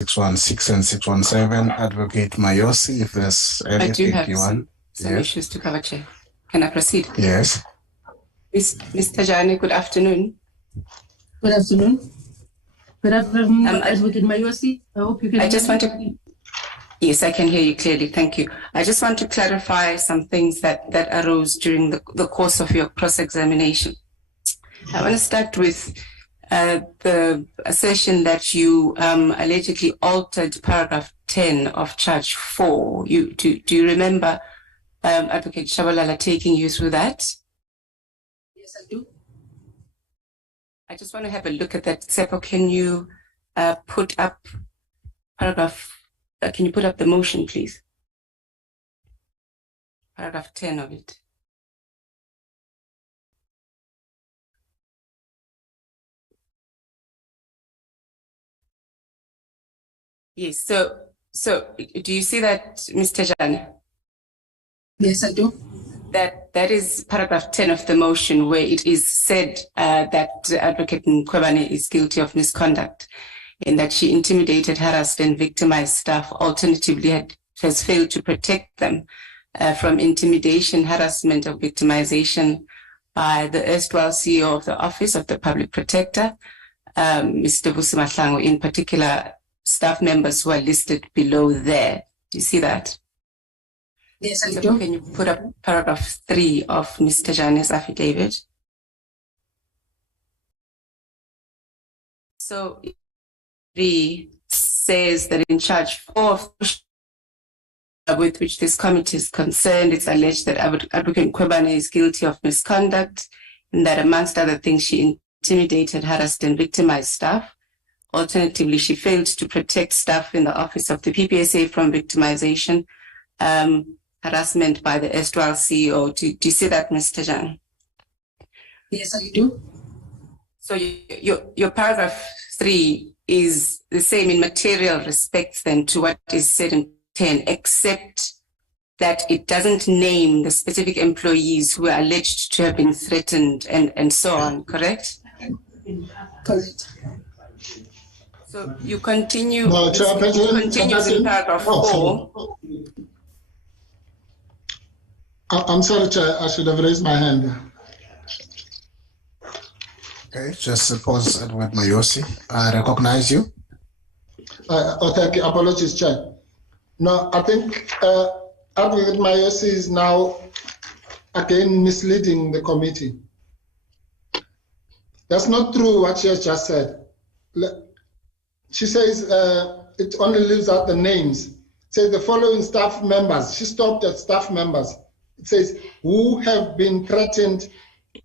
616 and 617. Advocate Mayosi, if there's anything I do have you want. some issues to cover, Chair. Can I proceed? Yes. Ms. Thejane, good afternoon. Good afternoon. Good afternoon, Advocate Mayosi. I hope you can hear me. Yes, I can hear you clearly. Thank you. I just want to clarify some things that arose during the course of your cross-examination. I want to start with the assertion that you allegedly altered paragraph 10 of charge 4. Do you remember Advocate Shabalala taking you through that? Yes, I do. I just want to have a look at that. Seppo, can you put up paragraph, can you put up the motion, please? Paragraph 10 of it. Yes, so do you see that, Mr. Thejane? Yes, I do. That is paragraph 10 of the motion, where it is said that Advocate Mkhwebane is guilty of misconduct in that she intimidated, harassed, and victimized staff, alternatively has failed to protect them from intimidation, harassment, or victimization by the erstwhile CEO of the Office of the Public Protector, Mr. Busisiwe, in particular staff members who are listed below there. Do you see that? Yes, I so do. Can you put up paragraph 3 of Mr. Thejane's affidavit? So 3 says that in charge 4 with which this committee is concerned, it's alleged that Advocate Mkhwebane is guilty of misconduct, and that amongst other things, she intimidated, harassed, and victimized staff. Alternatively, she failed to protect staff in the office of the PPSA from victimization, harassment by the erstwhile CEO. Do you see that, Mr. Thejane? Yes, I do. So your paragraph 3 is the same in material respects then to what is said in 10, except that it doesn't name the specific employees who are alleged to have been threatened and so on, correct? Correct. So you continue, no, continues in paragraph 4. I'm sorry, Chair, I should have raised my hand. Okay, just pause, Edward Mayosi. I recognize you. Thank you. Apologies, Chair. No, I think Advocate Mayosi is now again misleading the committee. That's not true what she has just said. She says it only leaves out the names. Say the following staff members. She stopped at staff members. It says who have been threatened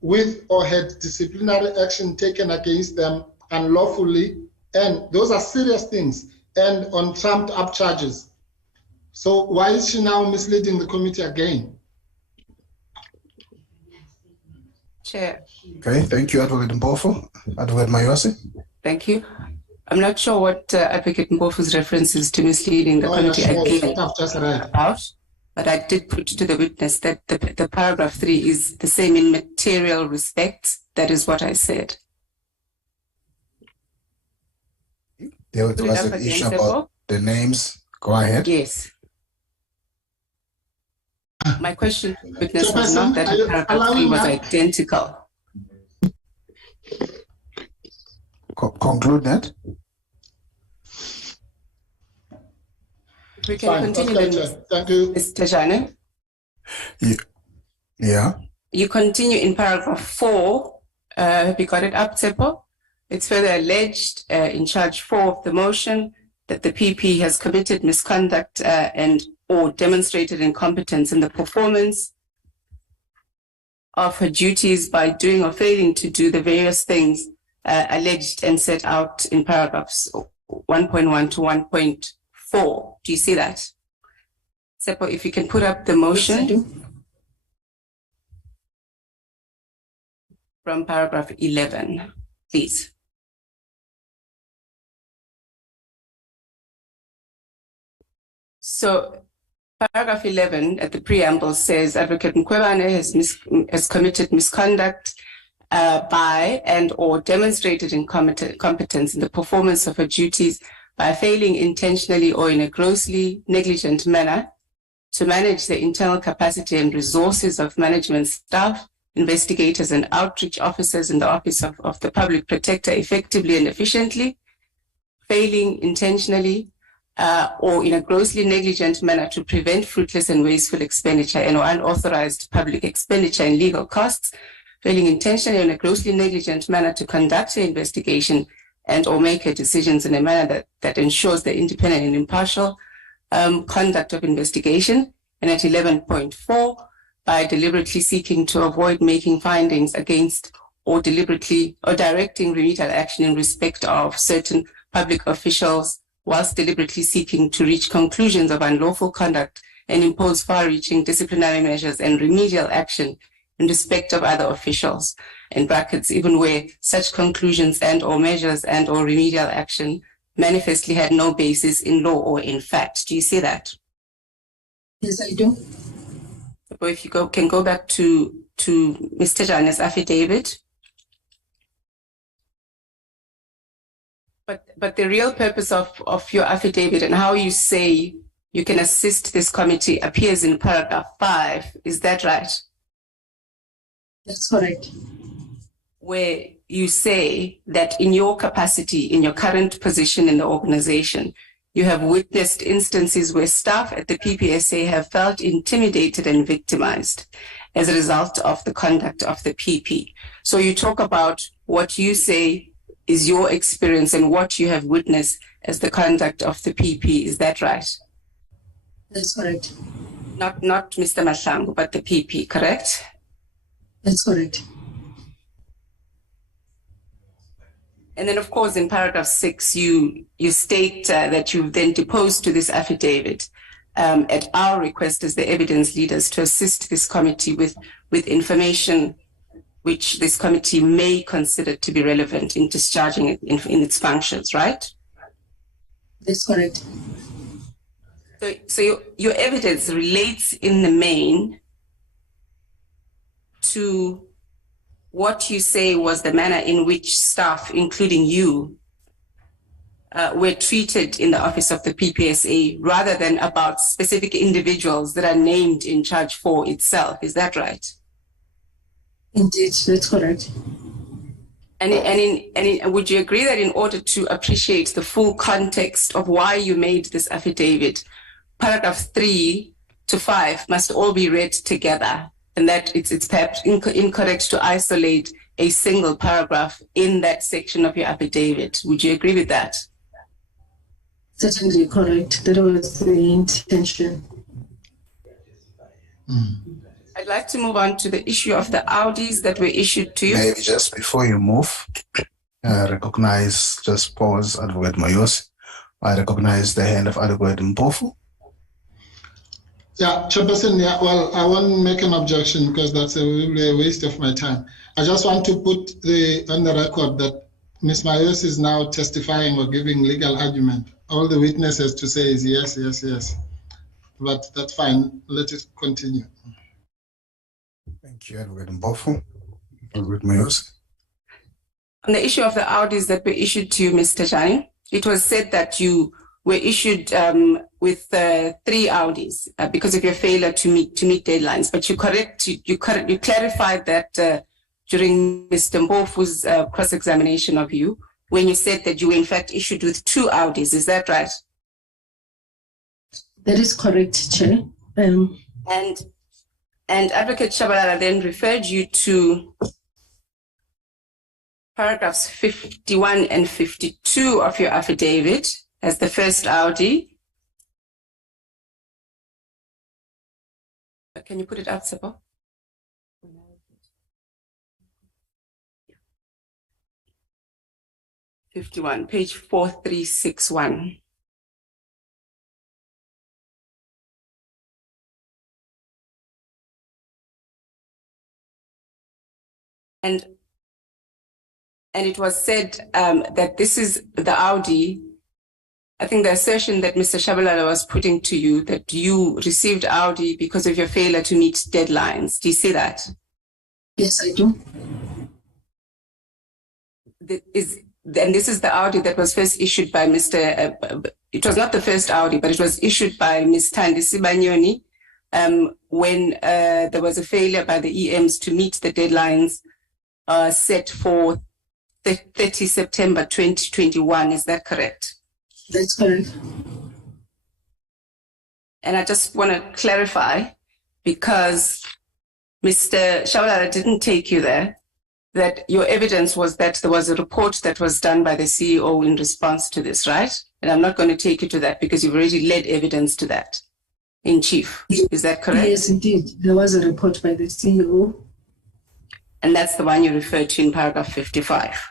with or had disciplinary action taken against them unlawfully, and those are serious things, and on trumped up charges. So why is she now misleading the committee again? Chair. Okay, thank you, Advocate Mpofu. Advocate Mayosi. Thank you. I'm not sure what Advocate Mpofu's references to misleading the committee again about, but I did put to the witness that the paragraph 3 is the same in material respects. That is what I said. There was an issue about the names. Go ahead. Yes. My question to the witness was not that paragraph 3 was identical. Conclude that. We can continue. Thank you. Mr. Thejane. Yeah. You continue in paragraph 4. Have you got it up, Tsepo? It's further alleged in charge 4 of the motion that the PP has committed misconduct and or demonstrated incompetence in the performance of her duties by doing or failing to do the various things alleged and set out in paragraphs 1.1 to 1.4. Do you see that? Seppo, if you can put up the motion. Yes, from paragraph 11, please. So paragraph 11 at the preamble says Advocate Mkhwebane has committed misconduct by and or demonstrated incompetence in the performance of her duties by failing intentionally or in a grossly negligent manner to manage the internal capacity and resources of management staff, investigators and outreach officers in the Office of the Public Protector effectively and efficiently, failing intentionally or in a grossly negligent manner to prevent fruitless and wasteful expenditure and or unauthorized public expenditure and legal costs, failing intentionally or in a grossly negligent manner to conduct an investigation and or make decisions in a manner that ensures the independent and impartial conduct of investigation. And at 11.4, by deliberately seeking to avoid making findings against or deliberately or directing remedial action in respect of certain public officials, whilst deliberately seeking to reach conclusions of unlawful conduct and impose far-reaching disciplinary measures and remedial action in respect of other officials, in brackets, even where such conclusions and or measures and or remedial action manifestly had no basis in law or in fact. Do you see that? Yes, I do. So if you can go back to Ms. Thejane's affidavit. But the real purpose of your affidavit and how you say you can assist this committee appears in paragraph 5. Is that right? That's correct. Where you say that in your capacity, in your current position in the organization, you have witnessed instances where staff at the PPSA have felt intimidated and victimized as a result of the conduct of the PP. So you talk about what you say is your experience and what you have witnessed as the conduct of the PP. Is that right? That's correct. Not Mr. Mahlangu, but the PP, correct? That's correct. And then, of course, in paragraph 6, you state that you've then deposed to this affidavit at our request as the evidence leaders to assist this committee with information which this committee may consider to be relevant in discharging it in its functions, right? That's correct. So your evidence relates in the main to what you say was the manner in which staff, including you, were treated in the office of the PPSA, rather than about specific individuals that are named in charge 4 itself. Is that right? Indeed, that's correct. And would you agree that in order to appreciate the full context of why you made this affidavit, paragraphs 3 to 5 must all be read together, and that it's perhaps incorrect to isolate a single paragraph in that section of your affidavit? Would you agree with that? Certainly correct. That was the intention. I'd like to move on to the issue of the Audis that were issued to you. Maybe just before you move, just pause, Advocate Mayosi. I recognize the hand of Advocate Mpofu. Yeah, Chairperson, yeah, well, I won't make an objection because that's really a waste of my time. I just want to put on the record that Ms. Mayosi is now testifying or giving legal argument. All the witnesses to say is yes, yes, yes. But that's fine. Let it continue. Thank you, Advocate Mpofu. Advocate Mayosi. On the issue of the Audis that were issued to you, Mr. Thejane, it was said that you were issued with 3 Audis because of your failure to meet deadlines. But you clarified that during Mr. Mpofu's cross-examination of you, when you said that you were in fact issued with 2 Audis. Is that right? That is correct, Chair. And Advocate Shabalala then referred you to paragraphs 51 and 52 of your affidavit as the first Audi. Can you put it up, Seppo? 51, page 4361. And it was said that this is the Audi. I think the assertion that Mr. Shabalala was putting to you, that you received Audi because of your failure to meet deadlines. Do you see that? Yes, I do. and this is the Audi that was first issued by Mr. It was not the first Audi, but it was issued by Ms. Thejane when there was a failure by the EMs to meet the deadlines set for 30 September 2021. Is that correct? That's correct. And I just want to clarify, because Mr. Shabalala didn't take you there, that your evidence was that there was a report that was done by the CEO in response to this, right? And I'm not going to take you to that because you've already led evidence to that in chief. Is that correct? Yes, indeed. There was a report by the CEO. And that's the one you referred to in paragraph 55.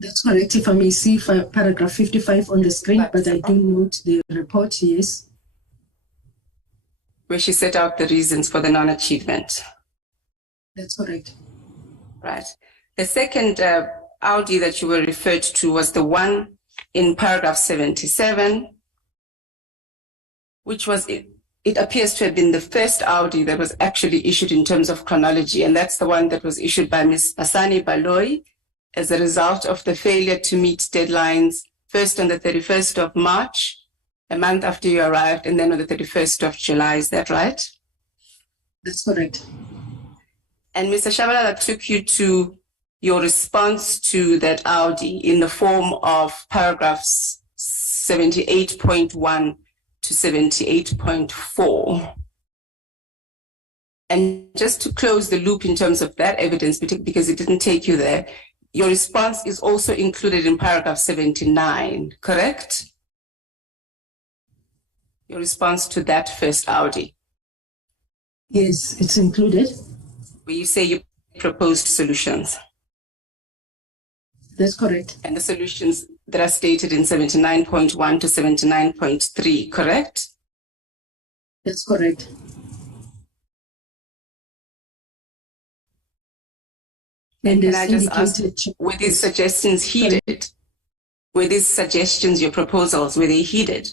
That's correct. If I may see paragraph 55 on the screen, but I do note the report, yes. Where she set out the reasons for the non-achievement. That's correct. Right. The second Audi that you were referred to was the one in paragraph 77, which was, it appears to have been the first Audi that was actually issued in terms of chronology, and that's the one that was issued by Ms. Asani Baloyi as a result of the failure to meet deadlines, first on the 31st of March, a month after you arrived, and then on the 31st of July. Is that right? That's correct. And Mr. Shabalala took you to your response to that Audi in the form of paragraphs 78.1 to 78.4. And just to close the loop in terms of that evidence, because it didn't take you there, your response is also included in paragraph 79, correct? Your response to that first Audi. Yes, it's included. Where you say you proposed solutions. That's correct. And the solutions that are stated in 79.1 to 79.3, correct? That's correct. And can I just ask, were these suggestions heeded? Were these suggestions, your proposals, were they heeded?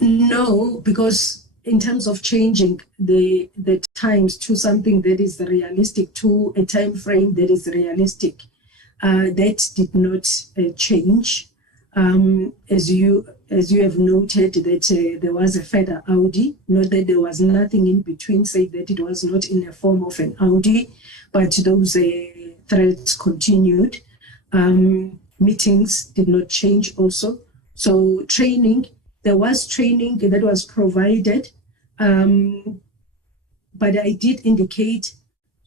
No, because in terms of changing the times to something that is realistic, to a time frame that is realistic, that did not change. As you have noted that there was a further Audi, not that there was nothing in between, say that it was not in the form of an Audi, but those threads continued. Meetings did not change also. So training, there was training that was provided, but I did indicate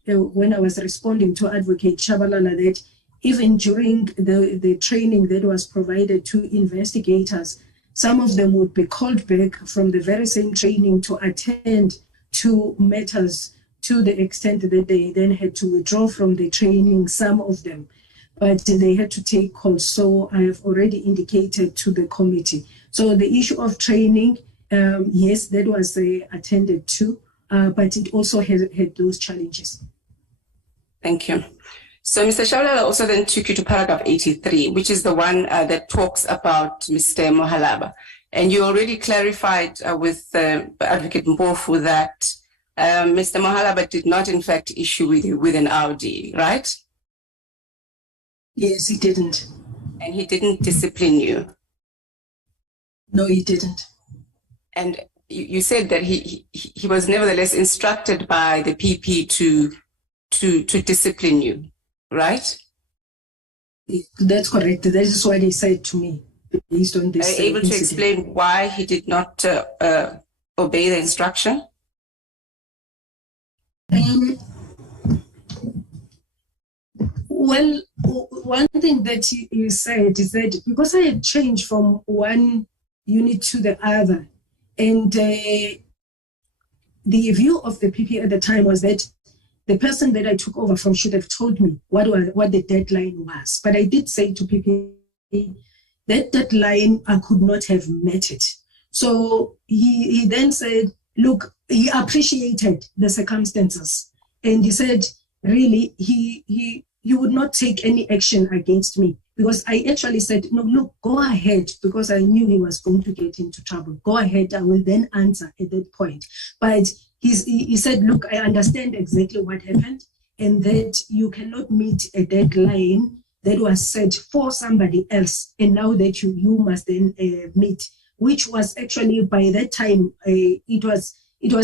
when I was responding to Advocate Shabalala that even during the training that was provided to investigators, some of them would be called back from the very same training to attend to matters to the extent that they then had to withdraw from the training, some of them, but they had to take calls. So I have already indicated to the committee. So the issue of training, yes, that was attended to, but it also had those challenges. Thank you. So Mr. Shabalala also then took you to paragraph 83, which is the one that talks about Mr. Mohalaba. And you already clarified with Advocate Mpofu that Mr. Mohalaba did not in fact issue with an Audi, right? Yes, he didn't. And he didn't discipline you? No, he didn't. And you said that he was nevertheless instructed by the PP to discipline you, right? That's correct. That is what he said to me based on this. Are you able to explain why he did not obey the instruction? Well, one thing that he said is that because I had changed from one unit to the other, and the view of the PP at the time was that the person that I took over from should have told me what the deadline was. But I did say to PP that deadline, I could not have met it. So he then said, look, he appreciated the circumstances. And he said, really, he would not take any action against me. Because I actually said, no, look, go ahead, because I knew he was going to get into trouble. Go ahead, I will then answer at that point. But he said, look, I understand exactly what happened. and that you cannot meet a deadline that was set for somebody else, and now that you must then meet, which was actually by that time it was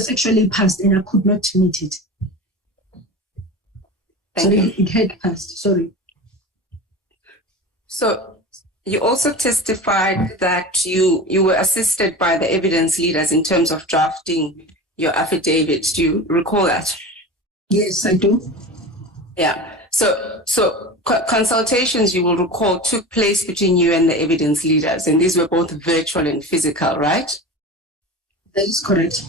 actually passed, and I could not meet it. Thank you. It had passed. Sorry. So you also testified that you were assisted by the evidence leaders in terms of drafting your affidavit. Do you recall that? Yes, I do. Yeah. So consultations, you will recall, took place between you and the evidence leaders, and these were both virtual and physical, right? That is correct.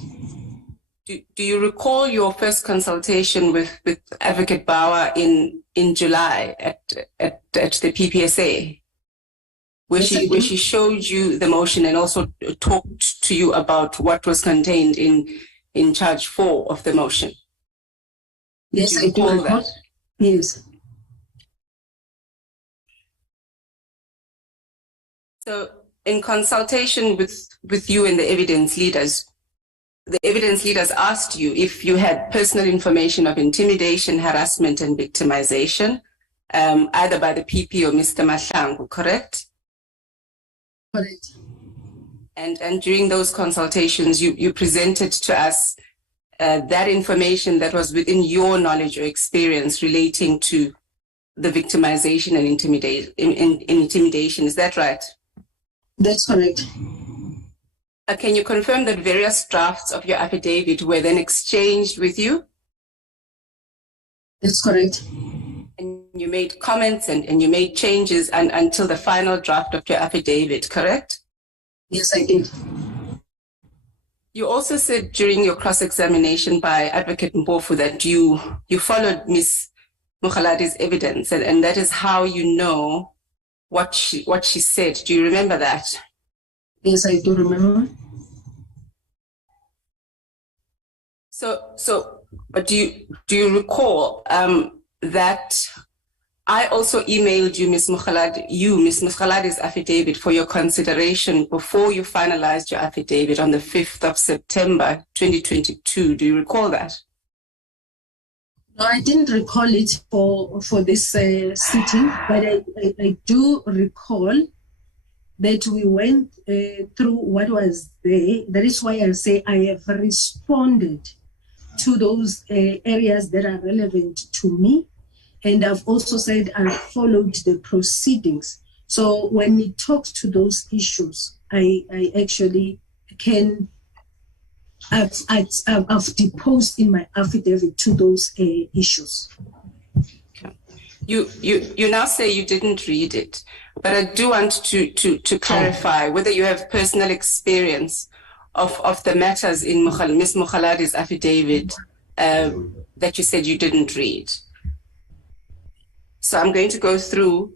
Do you recall your first consultation with Advocate Bauer in July at the PPSA, where she showed you the motion and also talked to you about what was contained in charge 4 of the motion? Yes, I do recall that. Yes. So in consultation with you and the evidence leaders asked you if you had personal information of intimidation, harassment, and victimization, either by the PP or Mr. Mahlangu, correct? Correct. And during those consultations, you presented to us that information that was within your knowledge or experience relating to the victimization and intimidation. Is that right? That's correct. Can you confirm that various drafts of your affidavit were then exchanged with you? That's correct. And you made comments and you made changes until the final draft of your affidavit, correct? Yes, I did. You also said during your cross-examination by Advocate Mpofu that you followed Ms. Mokgalade's evidence, and that is how you know what she said. Do you remember that? Yes, I do remember. So, do you recall that I also emailed you, Ms. Mkhwelade's affidavit for your consideration before you finalized your affidavit on the 5th of September, 2022. Do you recall that? No, I didn't recall it for this sitting, but I do recall that we went through what was there. That is why I say I have responded to those areas that are relevant to me. And I've also said I followed the proceedings. So when we talk to those issues, I actually can, I've deposed in my affidavit to those issues. Okay. You now say you didn't read it, but I do want to clarify whether you have personal experience of the matters in Ms. Mkhwelade's affidavit that you said you didn't read. So I'm going to go through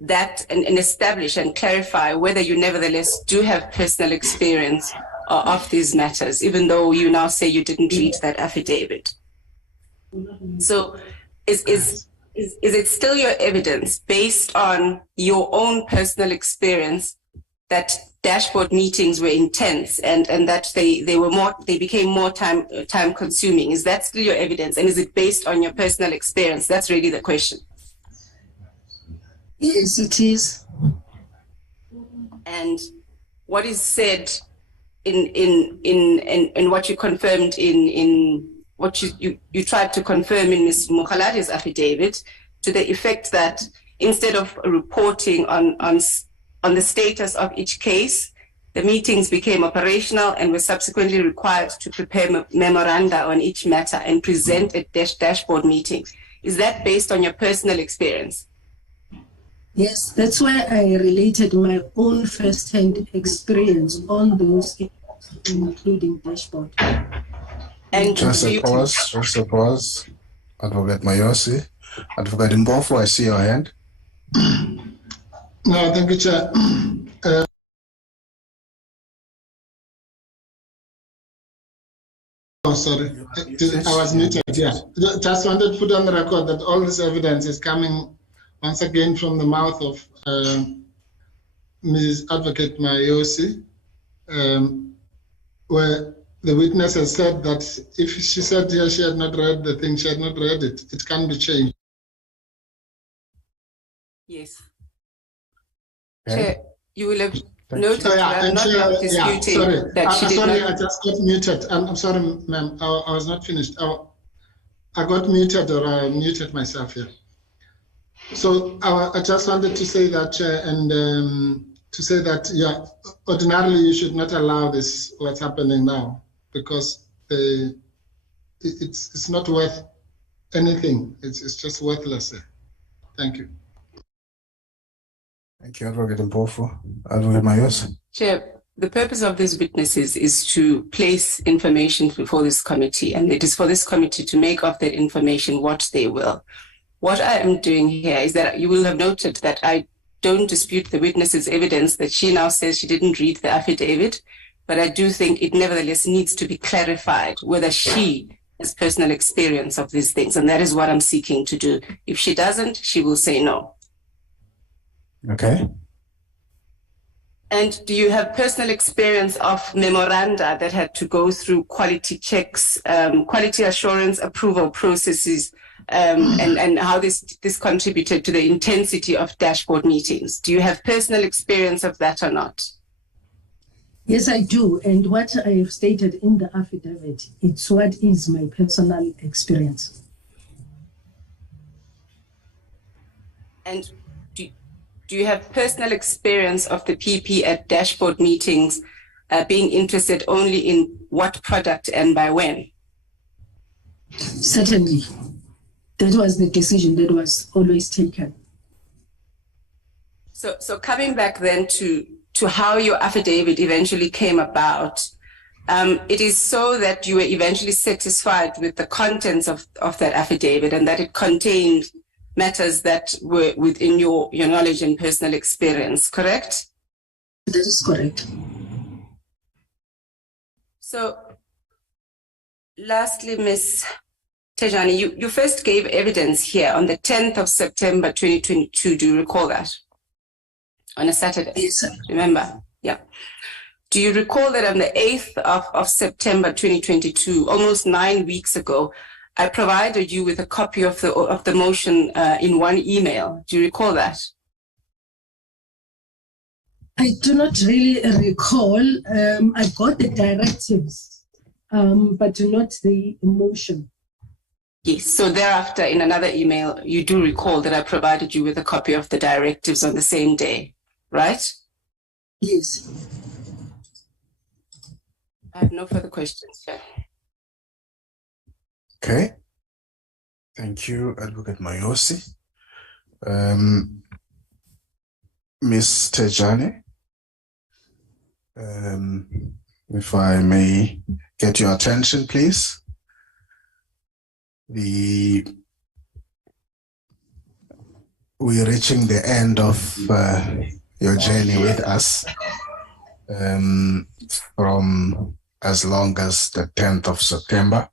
that and establish and clarify whether you nevertheless do have personal experience of these matters, even though you now say you didn't read that affidavit. So is it still your evidence based on your own personal experience that dashboard meetings were intense and that they became more time consuming? Is that still your evidence? And is it based on your personal experience? That's really the question. Yes, it is. And what is said in what you confirmed in what you tried to confirm in Ms. Mkhwelade's affidavit, to the effect that instead of reporting on the status of each case, the meetings became operational and were subsequently required to prepare memoranda on each matter and present at dashboard meeting. Is that based on your personal experience? Yes, that's why I related my own first-hand experience on those, including dashboard. And just a pause. Advocate Mayosi. Advocate Mpofu, I see your hand. No, thank you, Chair. Oh, sorry, I was muted. Yeah, just wanted to put on the record that all this evidence is coming once again from the mouth of Mrs. Advocate Mayosi, where the witness has said that if she said here she had not read the thing, she had not read it. It can be changed. Yes. Okay. Chair, you will have Thank noted Oh, that I'm not disputing that she did sorry, not. I just got muted. I'm sorry, ma'am. I was not finished. I got muted, or I muted myself here. So I just wanted to say that, to say that, yeah, ordinarily you should not allow this, what's happening now, because it's not worth anything. It's just worthless. Thank you. Thank you, Advocate Mpofu. Advocate Mayos. Chair, the purpose of these witnesses is to place information before this committee, and it is for this committee to make of that information what they will. What I am doing here is that you will have noted that I don't dispute the witness's evidence that she now says she didn't read the affidavit, but I do think it nevertheless needs to be clarified whether she has personal experience of these things, and that is what I'm seeking to do. If she doesn't, she will say no. Okay. And do you have personal experience of memoranda that had to go through quality checks, quality assurance approval processes, and how this contributed to the intensity of dashboard meetings? Do you have personal experience of that or not? Yes, I do. And what I have stated in the affidavit, it's what is my personal experience. And do you have personal experience of the PP at dashboard meetings being interested only in what product and by when? Certainly. That was the decision that was always taken. So coming back then to how your affidavit eventually came about, it is so that you were eventually satisfied with the contents of that affidavit and that it contained matters that were within your knowledge and personal experience, correct? That is correct. So lastly, Ms. Thejane, you first gave evidence here on the 10th of September 2022. Do you recall that? On a Saturday? Yes, sir. Remember? Yeah. Do you recall that on the 8th of September 2022, almost 9 weeks ago, I provided you with a copy of the motion in one email? Do you recall that? I do not really recall. I got the directives, but not the motion. Yes. So thereafter, in another email, you do recall that I provided you with a copy of the directives on the same day, right? Yes. I have no further questions, Chair. Okay. Thank you, Advocate Mayosi. Ms. Thejane, if I may get your attention, please. We're reaching the end of your journey with us from as long as the 10th of September.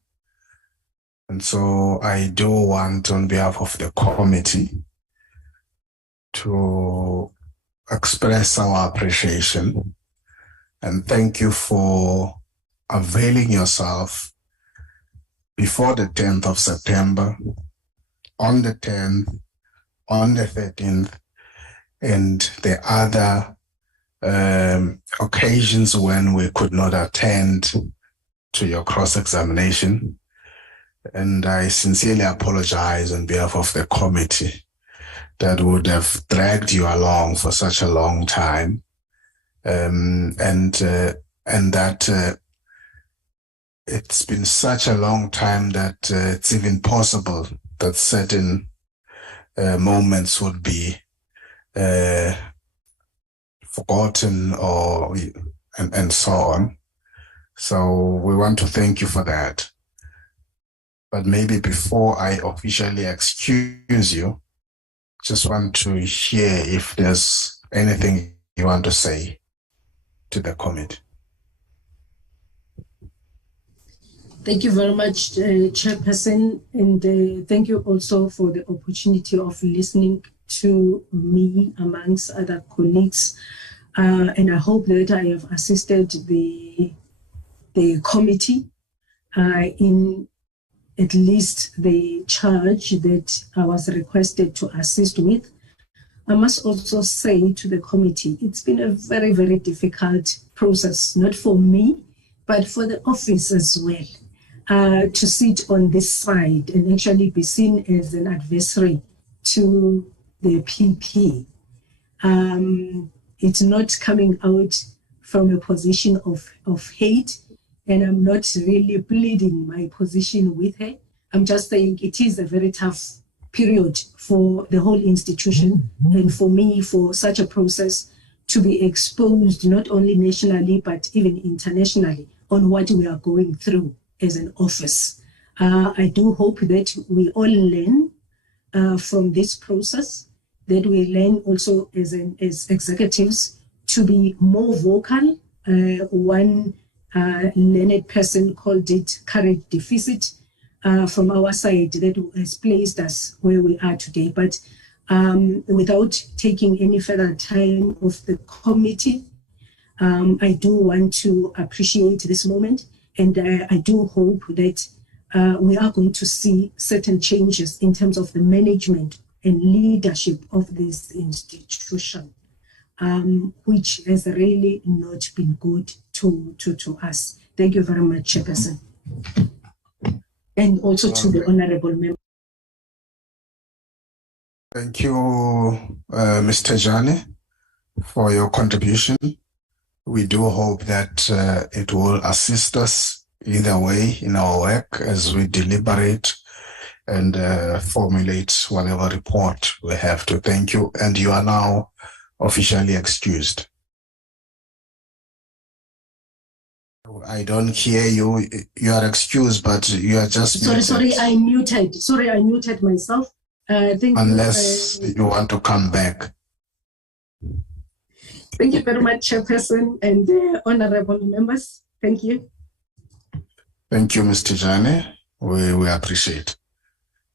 And so I do want, on behalf of the committee, to express our appreciation and thank you for availing yourself before the 10th of September, on the 10th, on the 13th, and the other occasions when we could not attend to your cross-examination. And I sincerely apologize on behalf of the committee that would have dragged you along for such a long time, and that it's been such a long time that it's even possible that certain moments would be forgotten and so on. So we want to thank you for that. But maybe before I officially excuse you, just want to hear if there's anything you want to say to the committee. Thank you very much, Chairperson, and thank you also for the opportunity of listening to me amongst other colleagues. And I hope that I have assisted the the committee in at least the charge that I was requested to assist with. I must also say to the committee, it's been a very, very difficult process, not for me, but for the office as well, to sit on this side and actually be seen as an adversary to the PP. It's not coming out from a position of hate, and I'm not really pleading my position with her. I'm just saying it is a very tough period for the whole institution, and for me, for such a process to be exposed not only nationally but even internationally on what we are going through as an office. I do hope that we all learn from this process, that we learn also as executives to be more vocal. One learned person called it courage deficit from our side that has placed us where we are today. But without taking any further time of the committee, I do want to appreciate this moment, and I do hope that we are going to see certain changes in terms of the management and leadership of this institution, which has really not been good to us. Thank you very much, Chairperson. And also to the honorable member. Thank you, Ms. Thejane, for your contribution. We do hope that it will assist us either way in our work as we deliberate and formulate whatever report we have to. Thank you, and you are now officially excused. I don't hear you. You are excused, but you are just sorry. I muted. Sorry, I muted myself. Unless you want to come back. Thank you very much, Chairperson and honorable members. Thank you. Thank you, Mr. Thejane. We appreciate.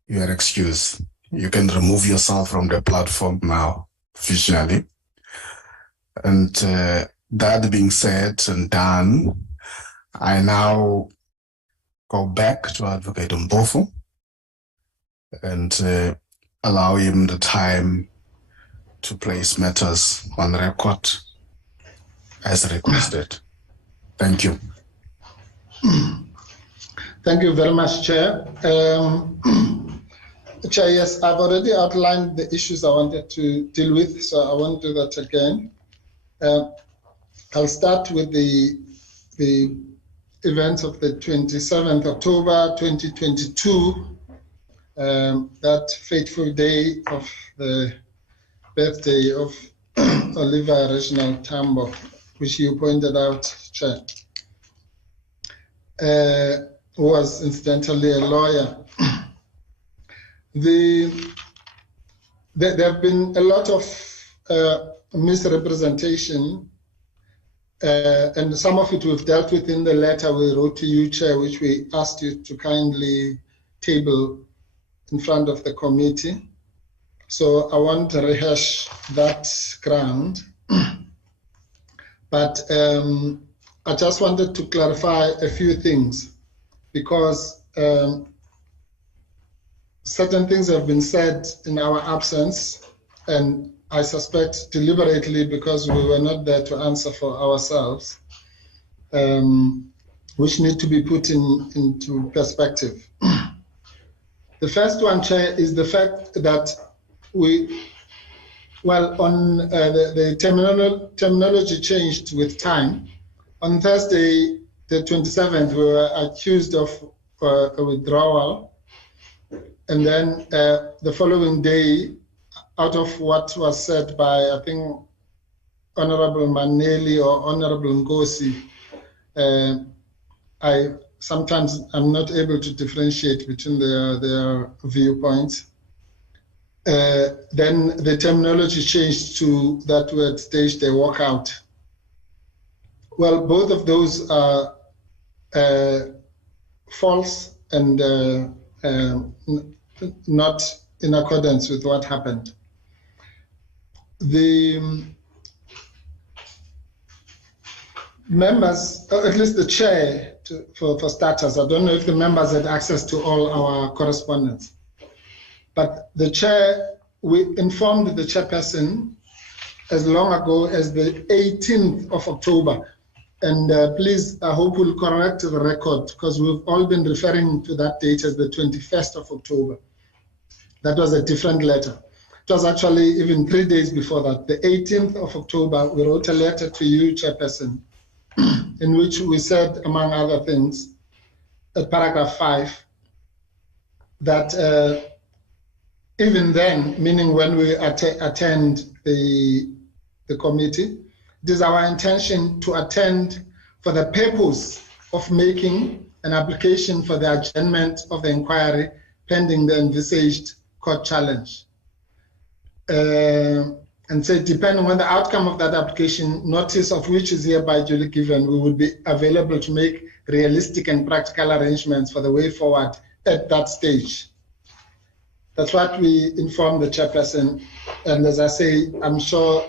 You are excused. You can remove yourself from the platform now, officially. And that being said and done, I now go back to Advocate Mpofu and allow him the time to place matters on record as requested. Thank you. Thank you very much, Chair. Chair, yes, I've already outlined the issues I wanted to deal with, so I won't do that again. I'll start with the events of the 27th October 2022, that fateful day of the birthday of Oliver Reginald Tambo, which you pointed out, Chair, who was incidentally a lawyer. There have been a lot of misrepresentation, and some of it we've dealt with in the letter we wrote to you, Chair, which we asked you to kindly table in front of the committee. So I won't rehash that ground, but I just wanted to clarify a few things, because certain things have been said in our absence, and I suspect deliberately because we were not there to answer for ourselves, which need to be put into perspective. The first one, Chair, is the fact that the terminology changed with time. On Thursday, the 27th, we were accused of a withdrawal. And then the following day, out of what was said by, I think, Honorable Maneli or Honorable Ngosi, sometimes I'm not able to differentiate between their viewpoints. Then the terminology changed to that word staged a walkout. Well, both of those are false and not in accordance with what happened. members, or at least the chair, for starters, I don't know if the members had access to all our correspondence, but the chair, we informed the chairperson as long ago as the 18th of October. And please, I hope we'll correct the record, because we've all been referring to that date as the 21st of October. That was a different letter. It was actually even 3 days before that. The 18th of October, we wrote a letter to you, chairperson, in which we said, among other things, at paragraph 5, that even then, meaning when we attend the committee, it is our intention to attend for the purpose of making an application for the adjournment of the inquiry pending the envisaged court challenge. And so depending on the outcome of that application, notice of which is hereby duly given, we will be available to make realistic and practical arrangements for the way forward at that stage. That's what we informed the chairperson. And as I say, I'm sure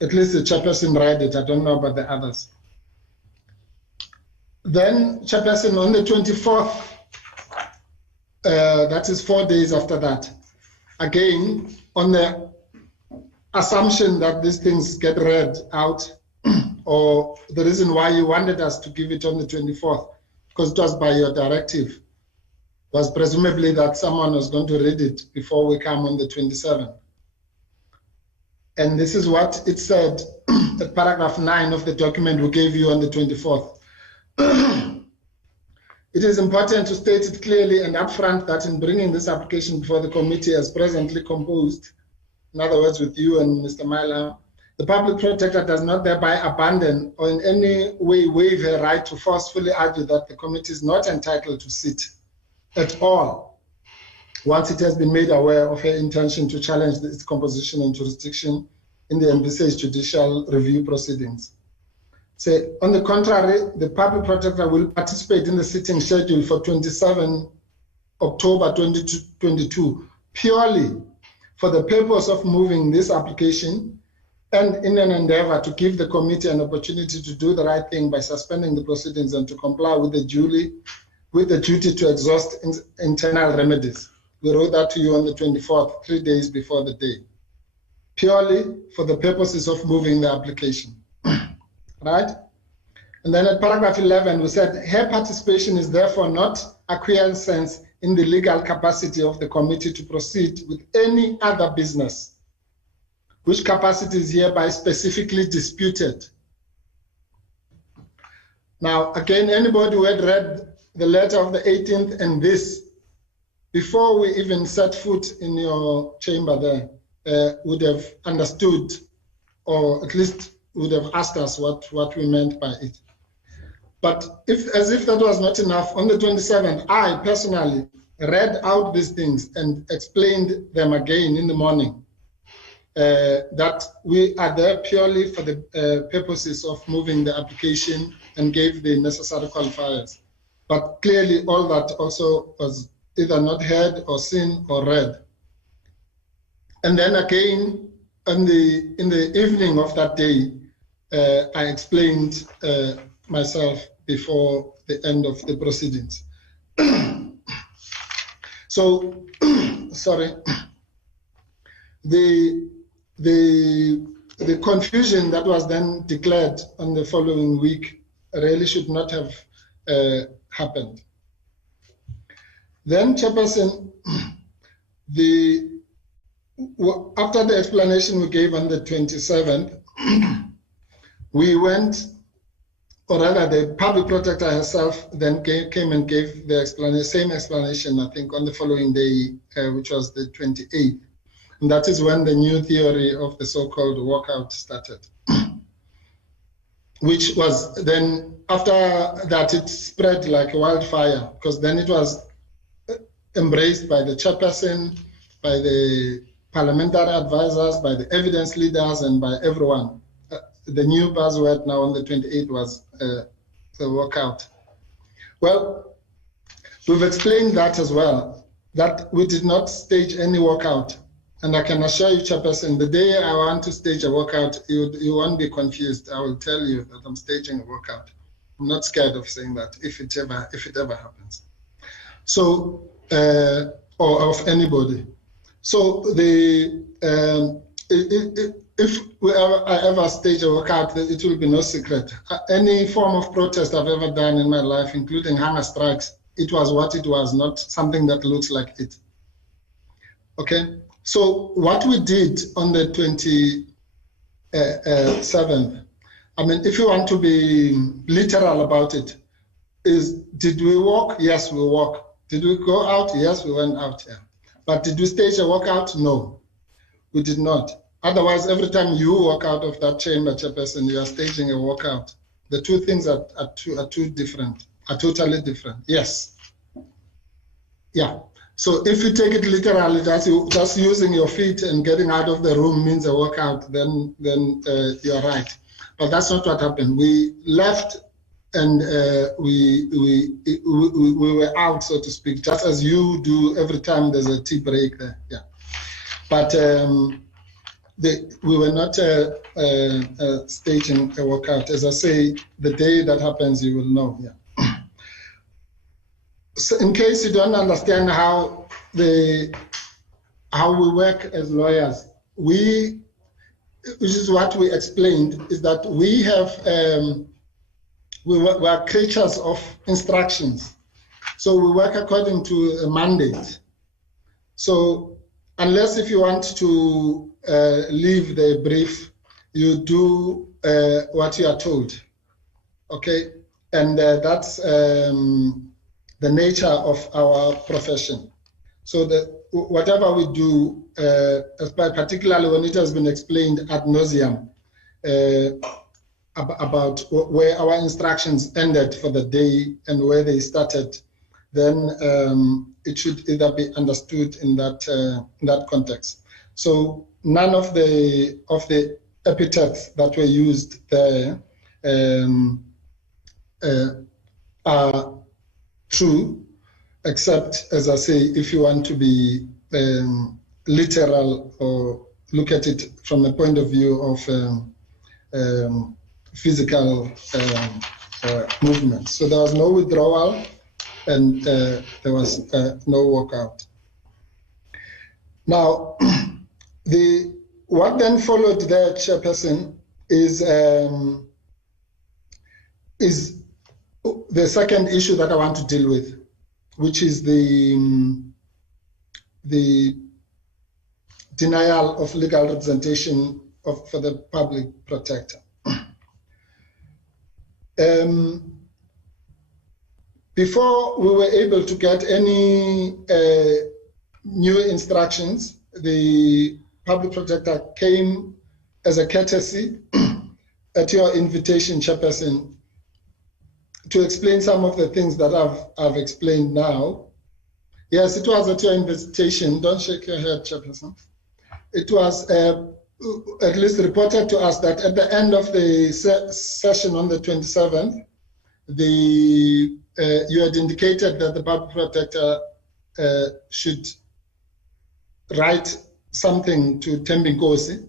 at least the chairperson read it. I don't know about the others. Then chairperson, on the 24th, that is 4 days after that, again, on the assumption that these things get read out, or the reason why you wanted us to give it on the 24th, because it was by your directive, was presumably that someone was going to read it before we come on the 27th. And this is what it said at paragraph 9 of the document we gave you on the 24th. It is important to state it clearly and upfront that in bringing this application before the committee as presently composed, in other words, with you and Mr. Myla, the public protector does not thereby abandon or in any way waive her right to forcefully argue that the committee is not entitled to sit at all once it has been made aware of her intention to challenge its composition and jurisdiction in the envisaged judicial review proceedings. So, on the contrary, the public protector will participate in the sitting schedule for 27 October 2022 purely for the purpose of moving this application and in an endeavor to give the committee an opportunity to do the right thing by suspending the proceedings and to comply with the duty to exhaust internal remedies. We wrote that to you on the 24th, 3 days before the day, purely for the purposes of moving the application, right? And then at paragraph 11, we said, her participation is therefore not acquiescence in the legal capacity of the committee to proceed with any other business, which capacity is hereby specifically disputed. Now, again, anybody who had read the letter of the 18th and this, before we even set foot in your chamber there, would have understood, or at least would have asked us what we meant by it. But as if that was not enough, on the 27th, I personally read out these things and explained them again in the morning, that we are there purely for the purposes of moving the application and gave the necessary qualifiers. But clearly all that also was either not heard or seen or read. And then again, in the evening of that day, I explained myself before the end of the proceedings. So, sorry, the confusion that was then declared on the following week really should not have happened. Then, Chairperson, after the explanation we gave on the 27th, we went, or rather the public protector herself then came and gave the same explanation, I think, on the following day, which was the 28th. And that is when the new theory of the so-called walkout started, which was then, after that, it spread like a wildfire, because then it was embraced by the chairperson, by the parliamentary advisors, by the evidence leaders, and by everyone. The new buzzword now on the 28th was the walkout. Well, we've explained that as well, that we did not stage any walkout. And I can assure you, Chairperson, the day I want to stage a workout, you won't be confused. I will tell you that I'm staging a workout. I'm not scared of saying that if it ever happens. So, or of anybody. So if I ever stage a workout, it will be no secret. Any form of protest I've ever done in my life, including hunger strikes, it was what it was, not something that looks like it. Okay, so what we did on the 27th, I mean, if you want to be literal about it, is did we walk? Yes, we walked. Did we go out? Yes, we went out. Yeah. But did we stage a workout? No, we did not. Otherwise, every time you walk out of that chamber, Chairperson, you are staging a walkout. The two things are totally different. Yes. Yeah. So if you take it literally, just using your feet and getting out of the room means a workout, then you're right. But that's not what happened. We left and we were out, so to speak, just as you do every time there's a tea break there. Yeah. But we were not staging a workout. As I say, the day that happens, you will know. Yeah. So in case you don't understand how we work as lawyers, which is what we explained, is that we have we are creatures of instructions. So we work according to a mandate. So unless if you want to leave the brief, you do what you are told, okay? And that's the nature of our profession. So that whatever we do, particularly when it has been explained ad nauseum about where our instructions ended for the day and where they started, then it should either be understood in that context. So none of the epithets that were used there are true, except, as I say, if you want to be literal or look at it from a point of view of physical movement. So there was no withdrawal and there was no walkout. Now, what then followed there, Chairperson, is the second issue that I want to deal with, which is the denial of legal representation for the public protector. Before we were able to get any new instructions, the public protector came as a courtesy at your invitation, Chairperson, to explain some of the things that I've explained now. Yes, it was at your invitation. Don't shake your head, Chairperson. It was at least reported to us that at the end of the session on the 27th, you had indicated that the public protector should write something to Thembinkosi.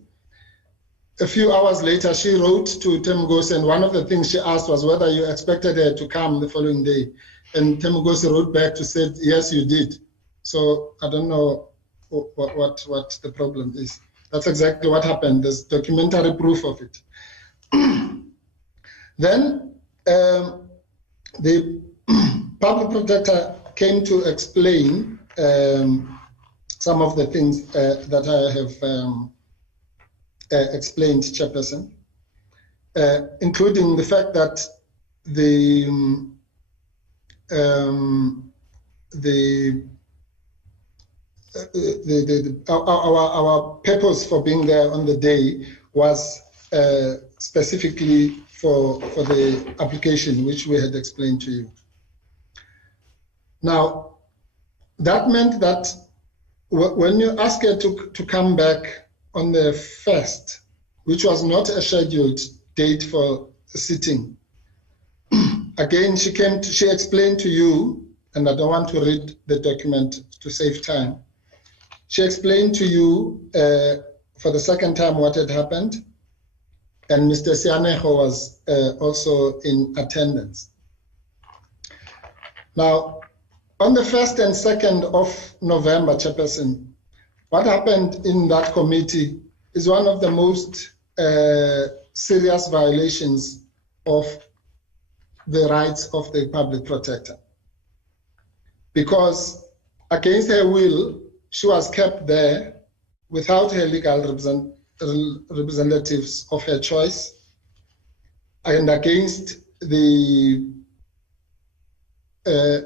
A few hours later, she wrote to Thembinkosi, and one of the things she asked was whether you expected her to come the following day. And Thembinkosi wrote back to say, yes, you did. So I don't know what the problem is. That's exactly what happened. There's documentary proof of it. Then the public protector came to explain some of the things that I have explained, Chairperson, including the fact that our purpose for being there on the day was specifically for the application, which we had explained to you. Now, that meant that when you asked her to come back on the 1st, which was not a scheduled date for the sitting, again, she explained to you, and I don't want to read the document to save time, She explained to you for the second time what had happened, and Mr. Sianeho was also in attendance. Now, on the 1st and 2nd of November, Chairperson, what happened in that committee is one of the most serious violations of the rights of the public protector. Because against her will, she was kept there without her legal representatives of her choice, and against the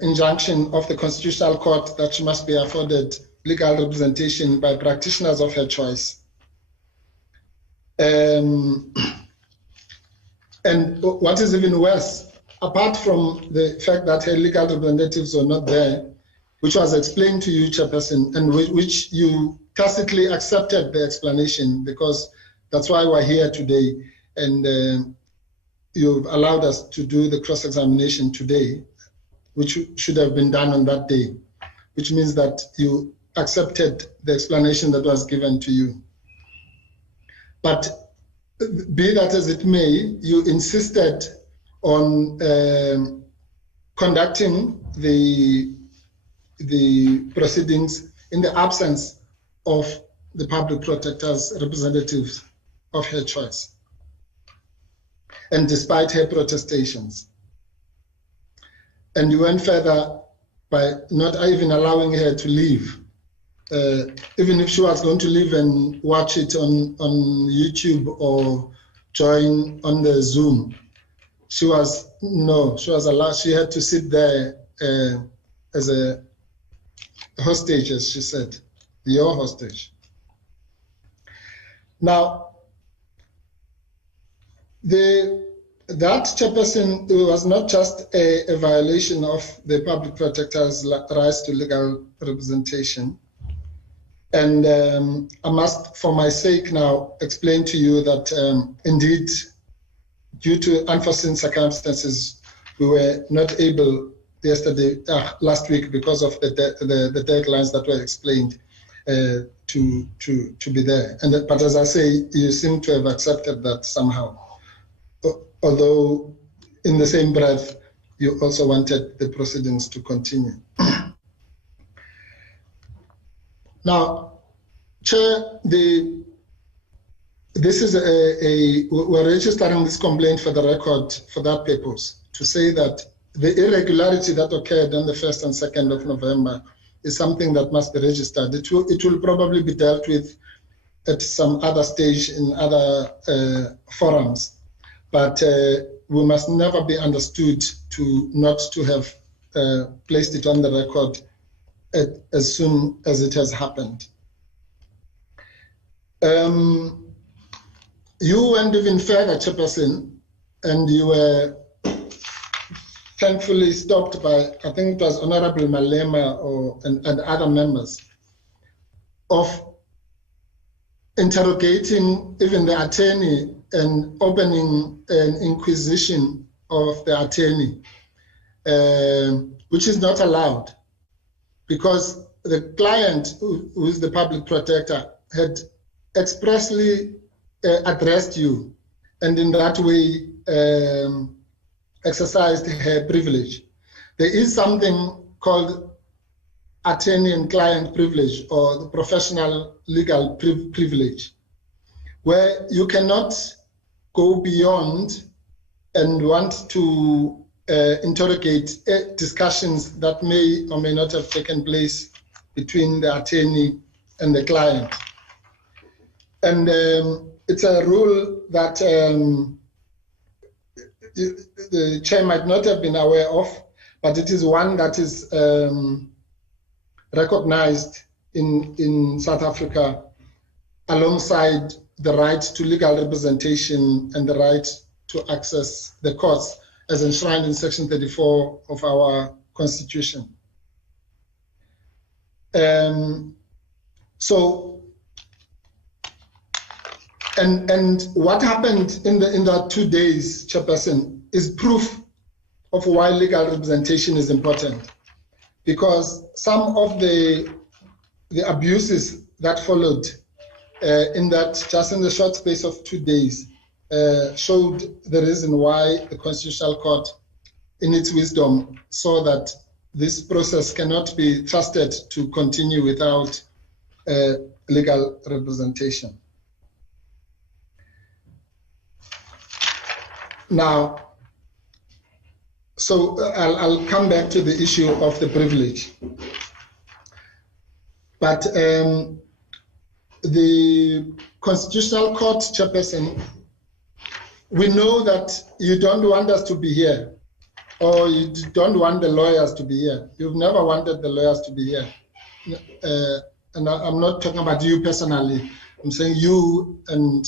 injunction of the Constitutional Court that she must be afforded legal representation by practitioners of her choice. And what is even worse, apart from the fact that her legal representatives were not there, which was explained to you, Chairperson, and which you tacitly accepted the explanation, because that's why we're here today, and you've allowed us to do the cross-examination today, which should have been done on that day, which means that you accepted the explanation that was given to you. But be that as it may, you insisted on conducting the proceedings in the absence of the public protector's representatives of her choice, and despite her protestations. And you went further by not even allowing her to leave. Even if she was going to leave and watch it on YouTube or join on the Zoom, she was allowed, she had to sit there as a hostage, as she said, your hostage. Now, that, Chairperson, was not just a violation of the public protector's rights to legal representation. And I must, for my sake now, explain to you that indeed, due to unforeseen circumstances, we were not able last week, because of the deadlines that were explained, to be there. But as I say, you seem to have accepted that somehow. Although in the same breath, you also wanted the proceedings to continue. Now, Chair, this is we're registering this complaint for the record for that purpose, to say that the irregularity that occurred on the 1st and 2nd of November is something that must be registered. It will probably be dealt with at some other stage in other forums, but we must never be understood to not to have placed it on the record as soon as it has happened. You went even further, Chairperson, and you were thankfully stopped by, I think it was Honorable Malema and other members, of interrogating even the attorney and opening an inquisition of the attorney, which is not allowed, because the client, who is the public protector, had expressly addressed you, and in that way exercised her privilege. There is something called attorney and client privilege, or the professional legal privilege, where you cannot go beyond and want to interrogate discussions that may or may not have taken place between the attorney and the client. And it's a rule that the chair might not have been aware of, but it is one that is recognized in South Africa alongside the right to legal representation and the right to access the courts as enshrined in Section 34 of our Constitution. And what happened in that 2 days, Chairperson, is proof of why legal representation is important. Because some of the the abuses that followed in that just in the short space of 2 days showed the reason why the Constitutional Court, in its wisdom, saw that this process cannot be trusted to continue without legal representation. Now, so I'll come back to the issue of the privilege. But the Constitutional Court chairperson, we know that you don't want us to be here, or you don't want the lawyers to be here. You've never wanted the lawyers to be here. And I'm not talking about you personally. I'm saying you and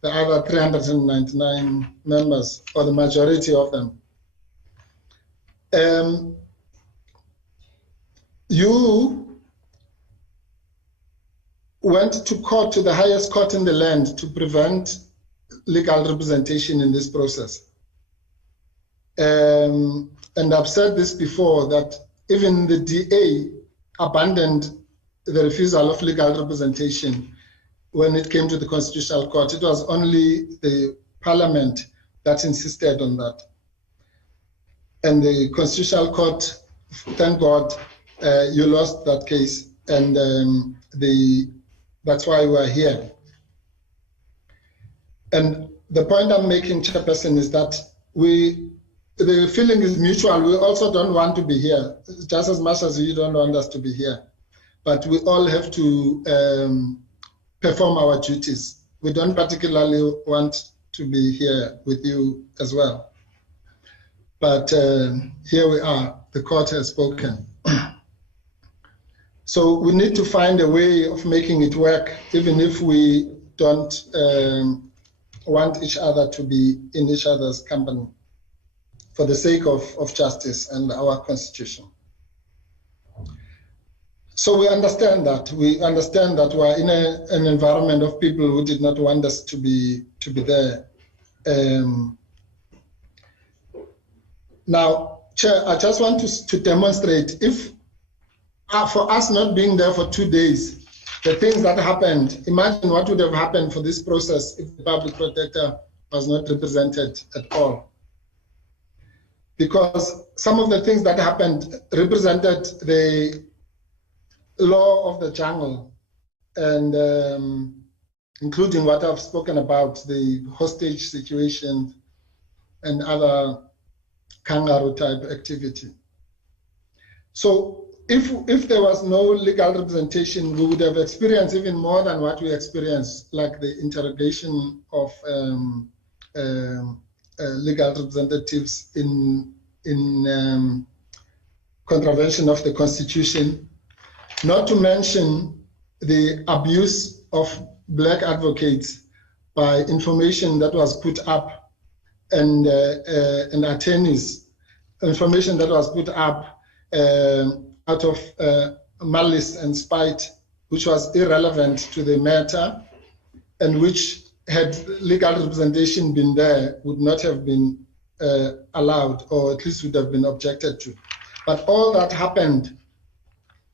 the other 399 members, or the majority of them. You went to court, to the highest court in the land, to prevent legal representation in this process. And I've said this before, that even the DA abandoned the refusal of legal representation when it came to the Constitutional Court. It was only the Parliament that insisted on that. And the Constitutional Court, thank God, you lost that case, and that's why we're here. And the point I'm making, Chairperson, is that the feeling is mutual. We also don't want to be here, just as much as you don't want us to be here. But we all have to perform our duties. We don't particularly want to be here with you as well. But here we are, the court has spoken. So we need to find a way of making it work, even if we don't want each other to be in each other's company, for the sake of justice and our constitution. So we understand that. We understand that we're in an environment of people who did not want us to be there. Now, Chair, I just want to demonstrate, if for us not being there for 2 days, the things that happened, imagine what would have happened for this process if the public protector was not represented at all. Because some of the things that happened represented the law of the jungle, and including what I've spoken about, the hostage situation and other kangaroo type activity. So if there was no legal representation, we would have experienced even more than what we experienced, like the interrogation of legal representatives in contravention of the Constitution, not to mention the abuse of black advocates by information that was put up and attorneys, information that was put up out of malice and spite, which was irrelevant to the matter, and which, had legal representation been there, would not have been allowed, or at least would have been objected to. But all that happened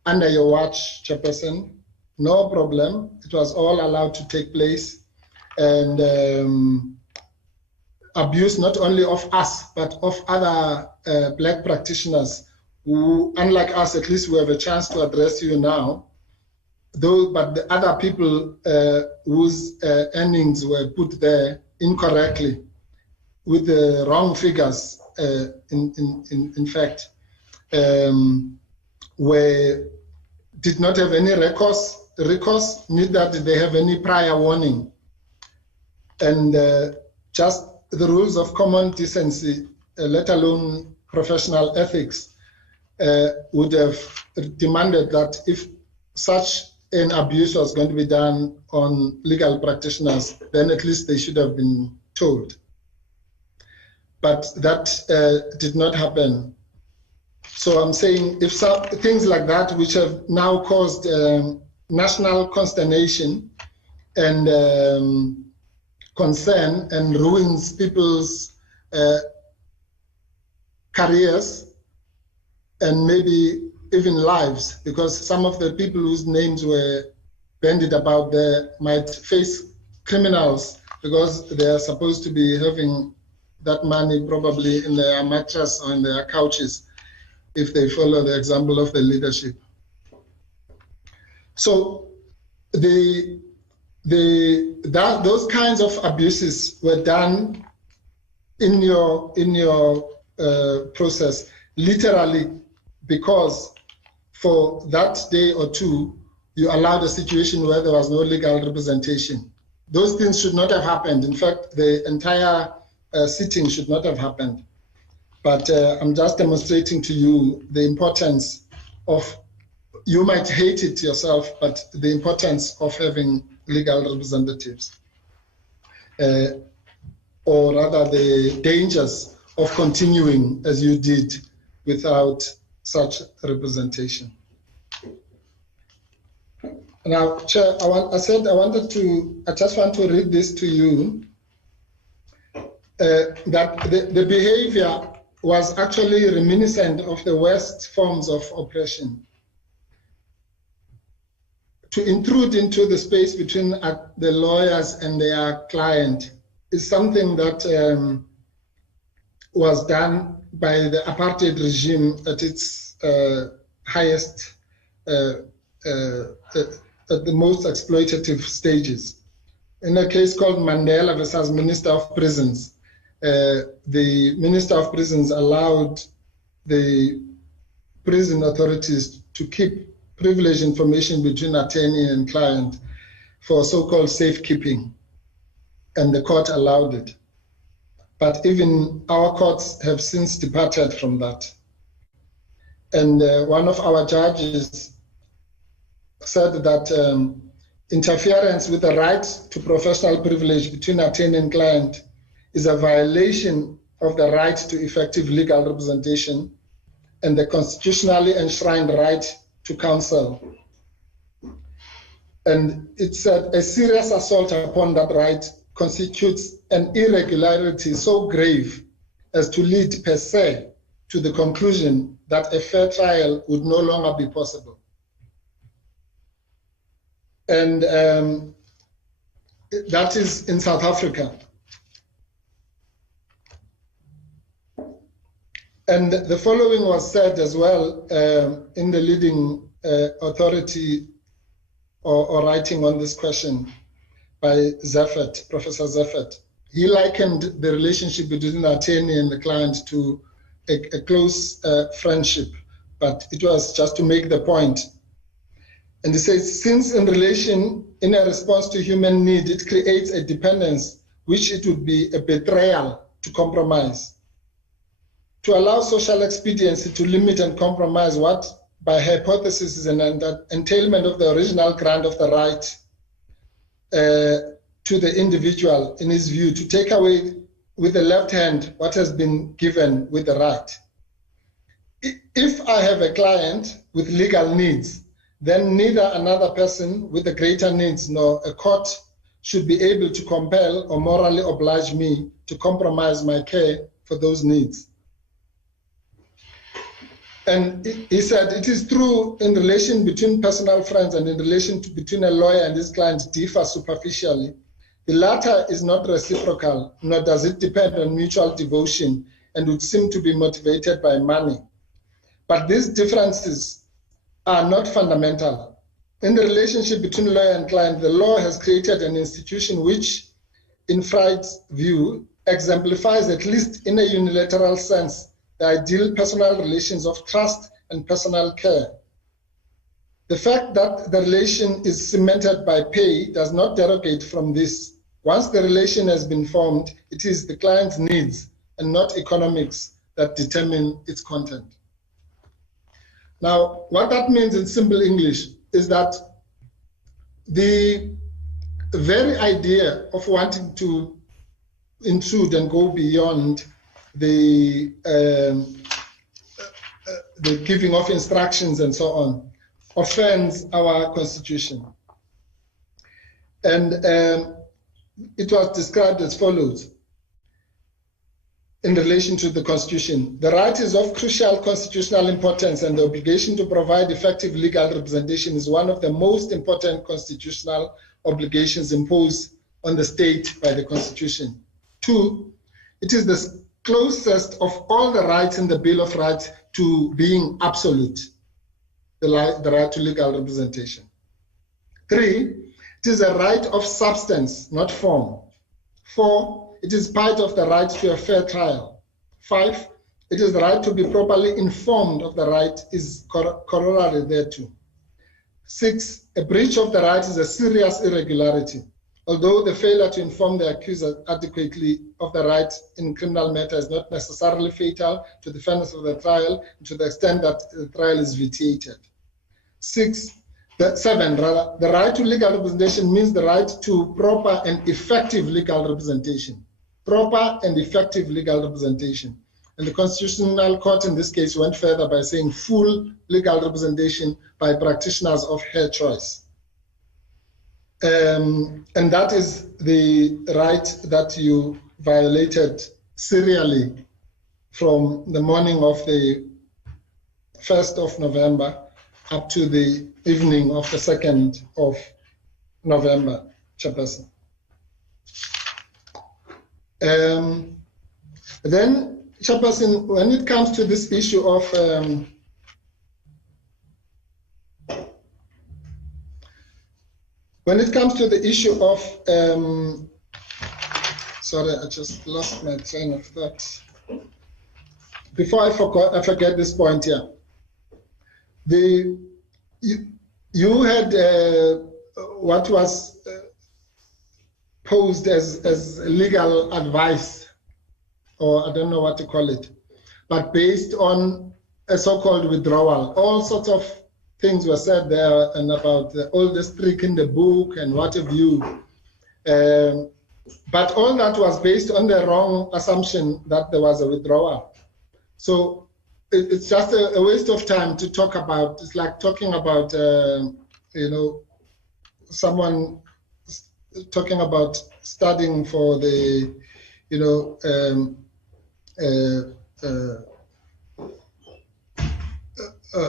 under your watch, Chairperson, no problem. It was all allowed to take place, and abuse not only of us, but of other black practitioners who, unlike us, at least we have a chance to address you now, but the other people whose earnings were put there incorrectly with the wrong figures, in fact, did not have any recourse, neither did they have any prior warning. And just the rules of common decency, let alone professional ethics, would have demanded that if such an abuse was going to be done on legal practitioners, then at least they should have been told. But that did not happen. So I'm saying, if things like that, which have now caused national consternation and concern and ruins people's careers, and maybe even lives, because some of the people whose names were bandied about there might face criminals because they are supposed to be having that money probably in their mattress or in their couches if they follow the example of the leadership. So those kinds of abuses were done in your process, literally, because for that day or two, you allowed a situation where there was no legal representation. Those things should not have happened. In fact, the entire sitting should not have happened. But I'm just demonstrating to you the importance of, you might hate it yourself, but the importance of having legal representatives, or rather the dangers of continuing as you did without such representation. Now, Chair, I just want to read this to you, that the behavior was actually reminiscent of the West forms of oppression. To intrude into the space between the lawyers and their client is something that was done by the apartheid regime at its highest, at the most exploitative stages. In a case called Mandela versus Minister of Prisons, the Minister of Prisons allowed the prison authorities to keep privileged information between attorney and client for so-called safekeeping, and the court allowed it. But even our courts have since departed from that. And one of our judges said that interference with the right to professional privilege between attorney and client is a violation of the right to effective legal representation and the constitutionally enshrined right to counsel. And it said a serious assault upon that right constitutes an irregularity so grave as to lead per se to the conclusion that a fair trial would no longer be possible. And that is in South Africa. And the following was said as well in the leading authority or writing on this question by Zeffert, Professor Zeffert. He likened the relationship between the attorney and the client to a close friendship, but it was just to make the point. And he says, since in a response to human need, it creates a dependence, which it would be a betrayal to compromise. To allow social expediency to limit and compromise what, by hypothesis, is an entailment of the original grant of the right to the individual, in his view, to take away with the left hand what has been given with the right. If I have a client with legal needs, then neither another person with the greater needs nor a court should be able to compel or morally oblige me to compromise my care for those needs. And he said, it is true in relation between personal friends and in relation between a lawyer and his client differ superficially. The latter is not reciprocal, nor does it depend on mutual devotion and would seem to be motivated by money. But these differences are not fundamental. In the relationship between lawyer and client, the law has created an institution which, in Freud's view, exemplifies, at least in a unilateral sense, the ideal personal relations of trust and personal care. The fact that the relation is cemented by pay does not derogate from this. Once the relation has been formed, it is the client's needs and not economics that determine its content. Now, what that means in simple English is that the very idea of wanting to intrude and go beyond the giving of instructions and so on offends our constitution. And it was described as follows. in relation to the Constitution. The right is of crucial constitutional importance, and the obligation to provide effective legal representation is one of the most important constitutional obligations imposed on the state by the Constitution. 2, it is the closest of all the rights in the Bill of Rights to being absolute, the right to legal representation. 3, it is a right of substance, not form. 4, it is part of the right to a fair trial. 5, it is the right to be properly informed of the right is corollary thereto. 6, a breach of the right is a serious irregularity, although the failure to inform the accuser adequately of the right in criminal matter is not necessarily fatal to the fairness of the trial to the extent that the trial is vitiated. 7, the right to legal representation means the right to proper and effective legal representation. Proper and effective legal representation. And the Constitutional Court in this case went further by saying full legal representation by practitioners of her choice. And that is the right that you violated serially from the morning of the 1st of November up to the evening of the 2nd of November, Chairperson. Then, Chairperson, when it comes to this issue of sorry, I just lost my train of thought. Before I forget this point here. You had what was posed as legal advice, or I don't know what to call it, but based on a so-called withdrawal. All sorts of things were said there and about the oldest trick in the book and what have you. But all that was based on the wrong assumption that there was a withdrawal. So it's just a waste of time to talk about. It's like talking about, someone talking about studying for the,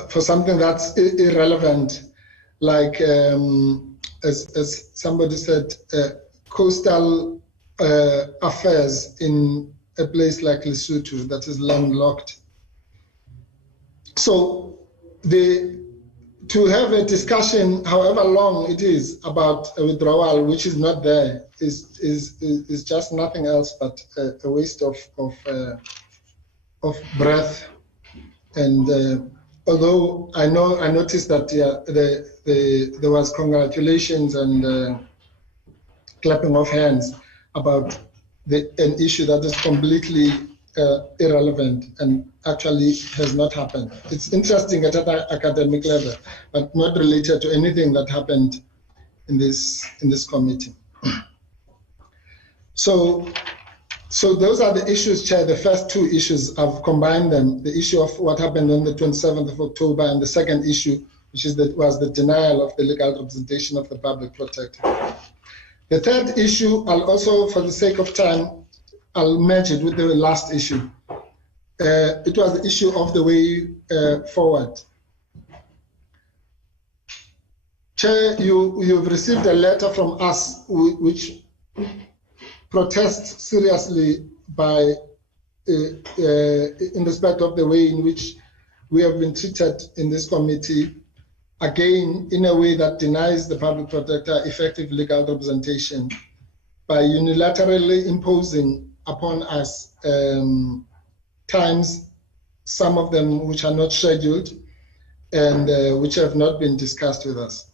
for something that's irrelevant, like as somebody said, coastal affairs in a place like Lesotho that is landlocked. So to have a discussion, however long it is, about a withdrawal which is not there is just nothing else but a waste of breath. And although I noticed that there was congratulations and clapping of hands about an issue that is completely irrelevant and actually has not happened. It's interesting at an academic level, but not related to anything that happened in this committee. So those are the issues, Chair. The first two issues, I've combined them. The issue of what happened on the 27th of October and the second issue, which was the denial of the legal representation of the public protector. The third issue, I'll also, for the sake of time, I'll merge it with the last issue. It was the issue of the way forward. Chair, you've received a letter from us which protests seriously by in respect of the way in which we have been treated in this committee, again in a way that denies the public protector effective legal representation by unilaterally imposing upon us times, some of them which are not scheduled and which have not been discussed with us.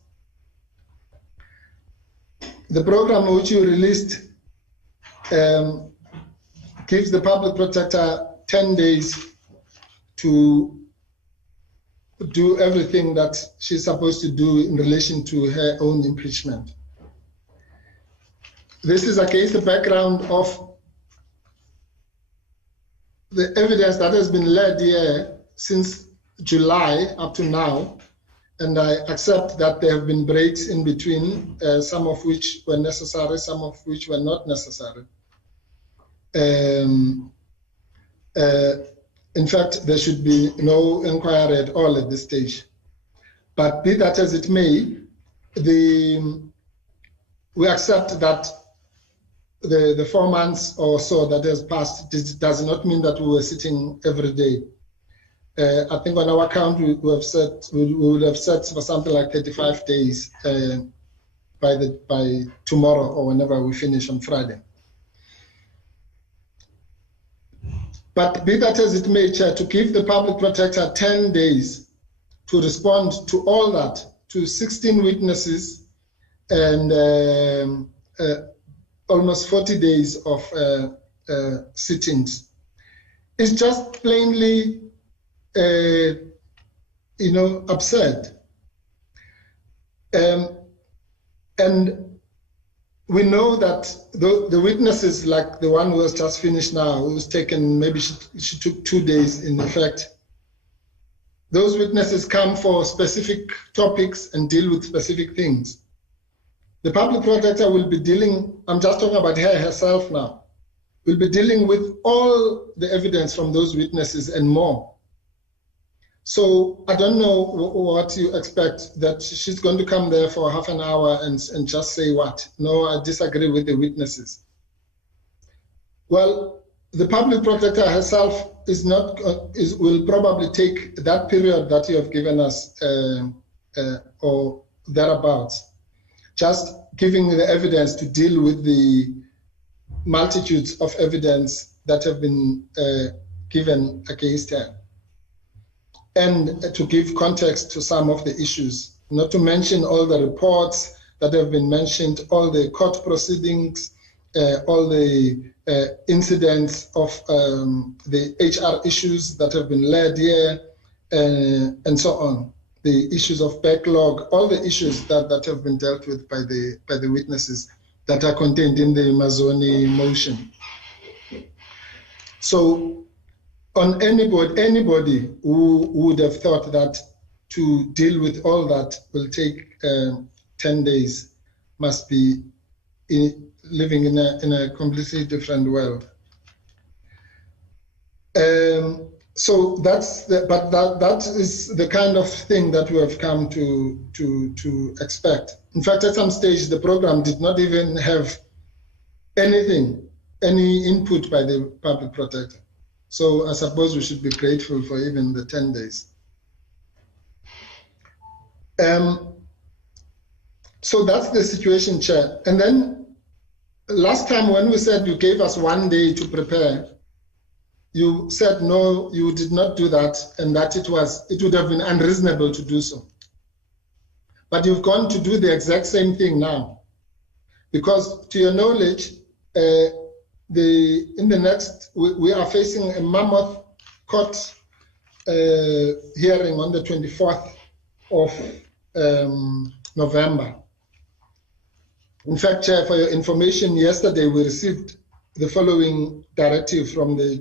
The program which you released gives the public protector 10 days to do everything that she's supposed to do in relation to her own impeachment. This is against the background of the evidence that has been led here since July up to now, and I accept that there have been breaks in between, some of which were necessary, some of which were not necessary. In fact, there should be no inquiry at all at this stage. But be that as it may, we accept that the 4 months or so that has passed does not mean that we were sitting every day. I think on our count we would have set for something like 35 days by tomorrow or whenever we finish on Friday. But be that as it may, Chair, to give the public protector 10 days to respond to all that, to 16 witnesses and almost 40 days of sittings, is just plainly, absurd. And we know that the witnesses, like the one who has just finished now, who's taken, maybe she took 2 days in effect, those witnesses come for specific topics and deal with specific things. The public protector will be dealing, I'm just talking about her herself now, will be dealing with all the evidence from those witnesses and more. So I don't know what you expect, that she's going to come there for half an hour and just say what? No, I disagree with the witnesses. Well, the public protector herself will probably take that period that you have given us or thereabouts, just giving the evidence to deal with the multitudes of evidence that have been given against her, and to give context to some of the issues, not to mention all the reports that have been mentioned, all the court proceedings, all the incidents of the HR issues that have been led here, and so on. The issues of backlog, all the issues that have been dealt with by the witnesses that are contained in the Mazoni motion. So on anybody who would have thought that to deal with all that will take 10 days must be living in a completely different world. So that is the kind of thing that we have come to expect. In fact, at some stage, the program did not even have any input by the public protector. So I suppose we should be grateful for even the 10 days. So that's the situation, Chair. And then last time when we said you gave us 1 day to prepare, you said no, you did not do that, and that it would have been unreasonable to do so. But you've gone to do the exact same thing now, because to your knowledge, we are facing a mammoth court hearing on the 24th of November. In fact, Chair, for your information, yesterday we received the following directive from the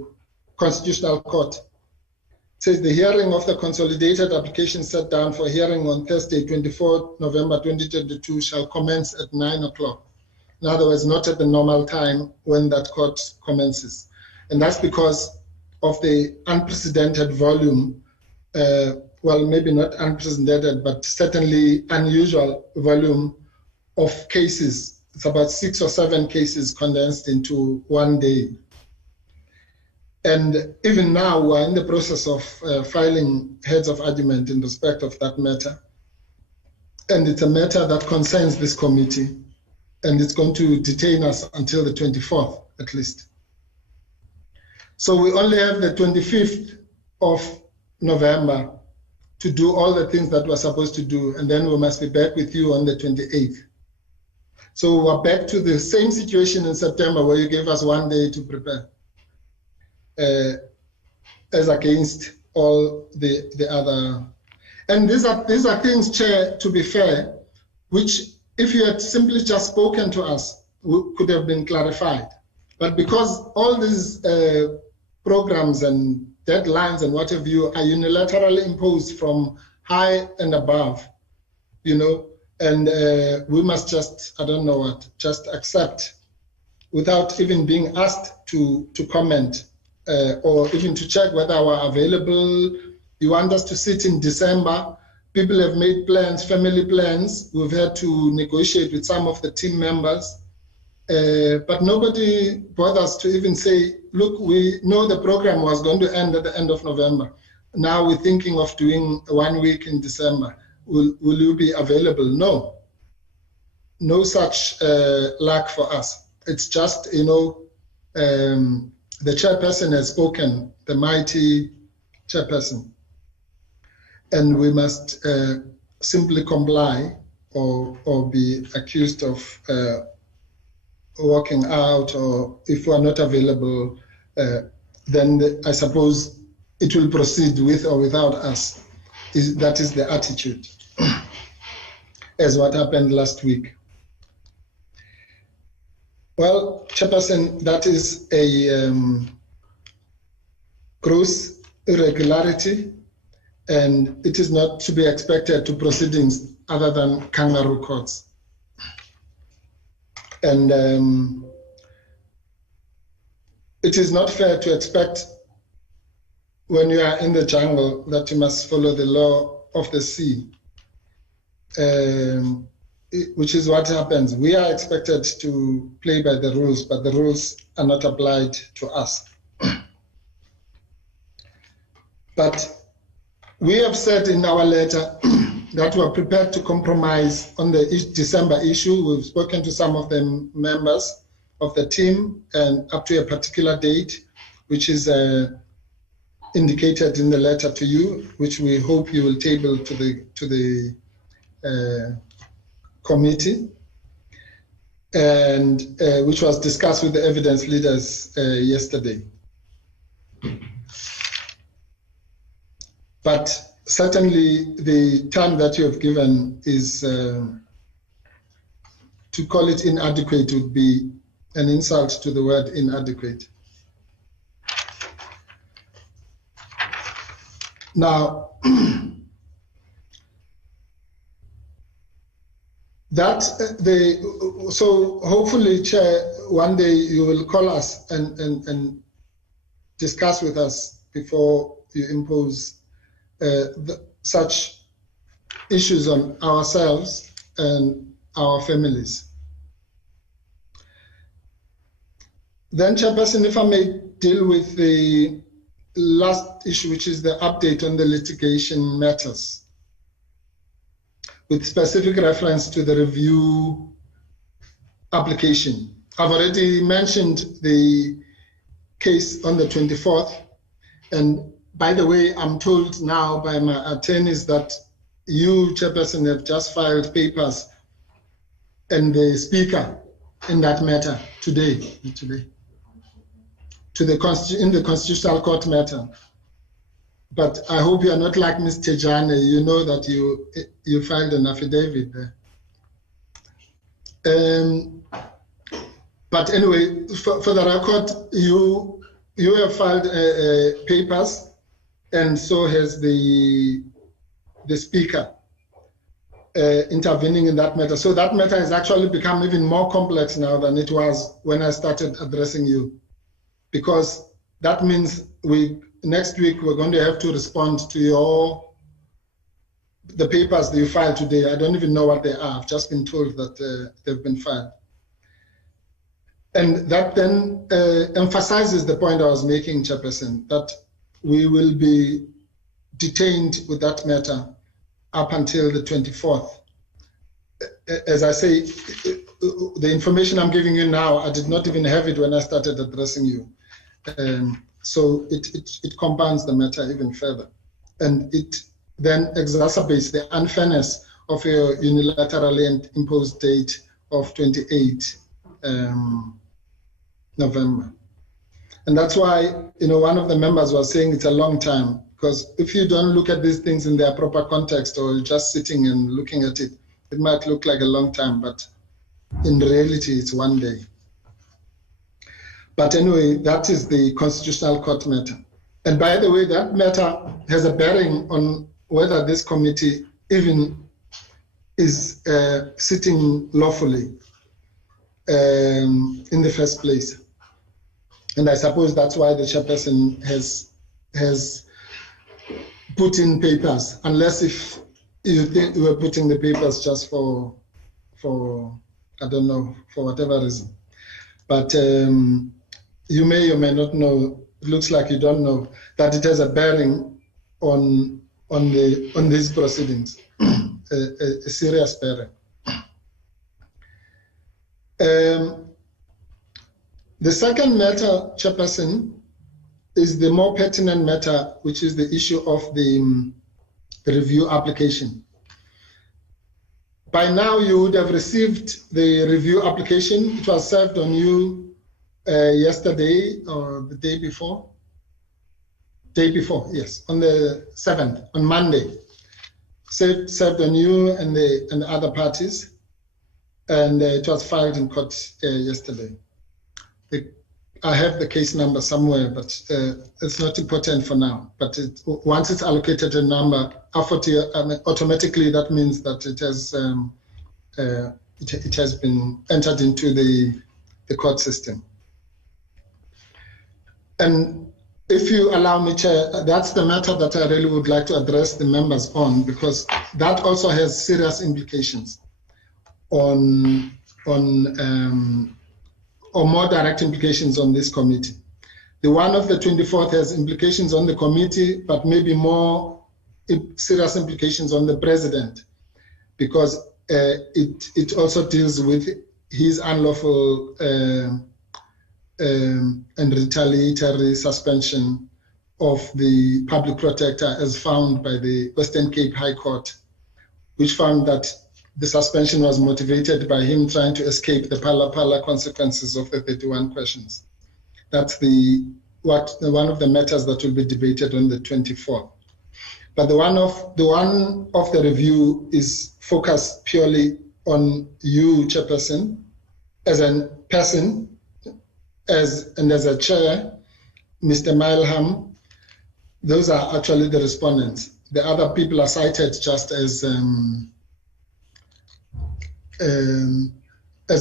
Constitutional Court. It says the hearing of the consolidated application set down for hearing on Thursday, 24 November 2022 shall commence at 9 o'clock. In other words, not at the normal time when that court commences. And that's because of the unprecedented volume, well, maybe not unprecedented, but certainly unusual volume of cases. It's about 6 or 7 cases condensed into 1 day. And even now, we're in the process of filing heads of argument in respect of that matter. And it's a matter that concerns this committee, and it's going to detain us until the 24th, at least. So we only have the 25th of November to do all the things that we're supposed to do, and then we must be back with you on the 28th. So we're back to the same situation in September, where you gave us 1 day to prepare, as against all the other. And these are things, Chair, to be fair, which if you had simply just spoken to us, could have been clarified. But because all these programs and deadlines and what have you are unilaterally imposed from high and above, and we must just, I don't know what, just accept without even being asked to comment or even to check whether we're available. You want us to sit in December. People have made plans, family plans. We've had to negotiate with some of the team members. But nobody bothers to even say, look, we know the program was going to end at the end of November. Now we're thinking of doing 1 week in December. Will you be available? No. No such luck for us. It's just, the chairperson has spoken, the mighty chairperson. And we must simply comply or be accused of walking out, or if we are not available, then I suppose it will proceed with or without us. That is the attitude, as what happened last week. Well, Chairperson, that is a gross irregularity, and it is not to be expected to proceedings other than kangaroo courts. And it is not fair to expect when you are in the jungle that you must follow the law of the sea, which is what happens. We are expected to play by the rules, but the rules are not applied to us. But we have said in our letter that we are prepared to compromise on the December issue. We've spoken to some of the members of the team, and up to a particular date, which is indicated in the letter to you, which we hope you will table to the committee, and which was discussed with the evidence leaders yesterday. But certainly the time that you have given is, to call it inadequate would be an insult to the word inadequate. Now, so hopefully, Chair, one day you will call us and discuss with us before you impose such issues on ourselves and our families. Then, Chairperson, if I may deal with the last issue, which is the update on the litigation matters, with specific reference to the review application. I've already mentioned the case on the 24th, and by the way, I'm told now by my attorneys that you, Chairperson, have just filed papers and the Speaker in that matter today. In the Constitutional Court matter. But I hope you are not like Ms. Thejane. You know that you filed an affidavit there. But anyway, for the record, you have filed papers, and so has the Speaker intervening in that matter. So that matter has actually become even more complex now than it was when I started addressing you, because that means next week we're going to have to respond to the papers that you filed today. I don't even know what they are. I've just been told that they've been filed. And that then emphasizes the point I was making, Chairperson, that we will be detained with that matter up until the 24th. As I say, the information I'm giving you now, I did not even have it when I started addressing you. So it compounds the matter even further. And it then exacerbates the unfairness of your unilaterally imposed date of 28 November. And that's why, one of the members was saying it's a long time, because if you don't look at these things in their proper context, or just sitting and looking at it, it might look like a long time, but in reality, it's 1 day. But anyway, that is the Constitutional Court matter. And by the way, that matter has a bearing on whether this committee even is sitting lawfully in the first place. And I suppose that's why the chairperson has put in papers, unless if you think we were putting the papers just for I don't know, for whatever reason. But you may or may not know, it looks like you don't know, that it has a bearing on these proceedings, a serious bearing. The second matter, Chairperson, is the more pertinent matter, which is the issue of the review application. By now, you would have received the review application. It was served on you yesterday or the day before. Day before, yes, on the 7th, on Monday. Served on you and the other parties, and it was filed in court yesterday. I have the case number somewhere, but it's not important for now. But once it's allocated a number, automatically that means that it has been entered into the court system. And if you allow me, Chair, that's the matter that I really would like to address the members on, because that also has serious implications or more direct implications on this committee. The one of the 24th has implications on the committee, but maybe more serious implications on the president, because it also deals with his unlawful and retaliatory suspension of the public protector as found by the Western Cape High Court, which found that the suspension was motivated by him trying to escape the pala consequences of the 31 questions. That's one of the matters that will be debated on the 24th. But the one of the review is focused purely on you, Chairperson, as a person, and as a chair, Mr. Mileham. Those are actually the respondents. The other people are cited just as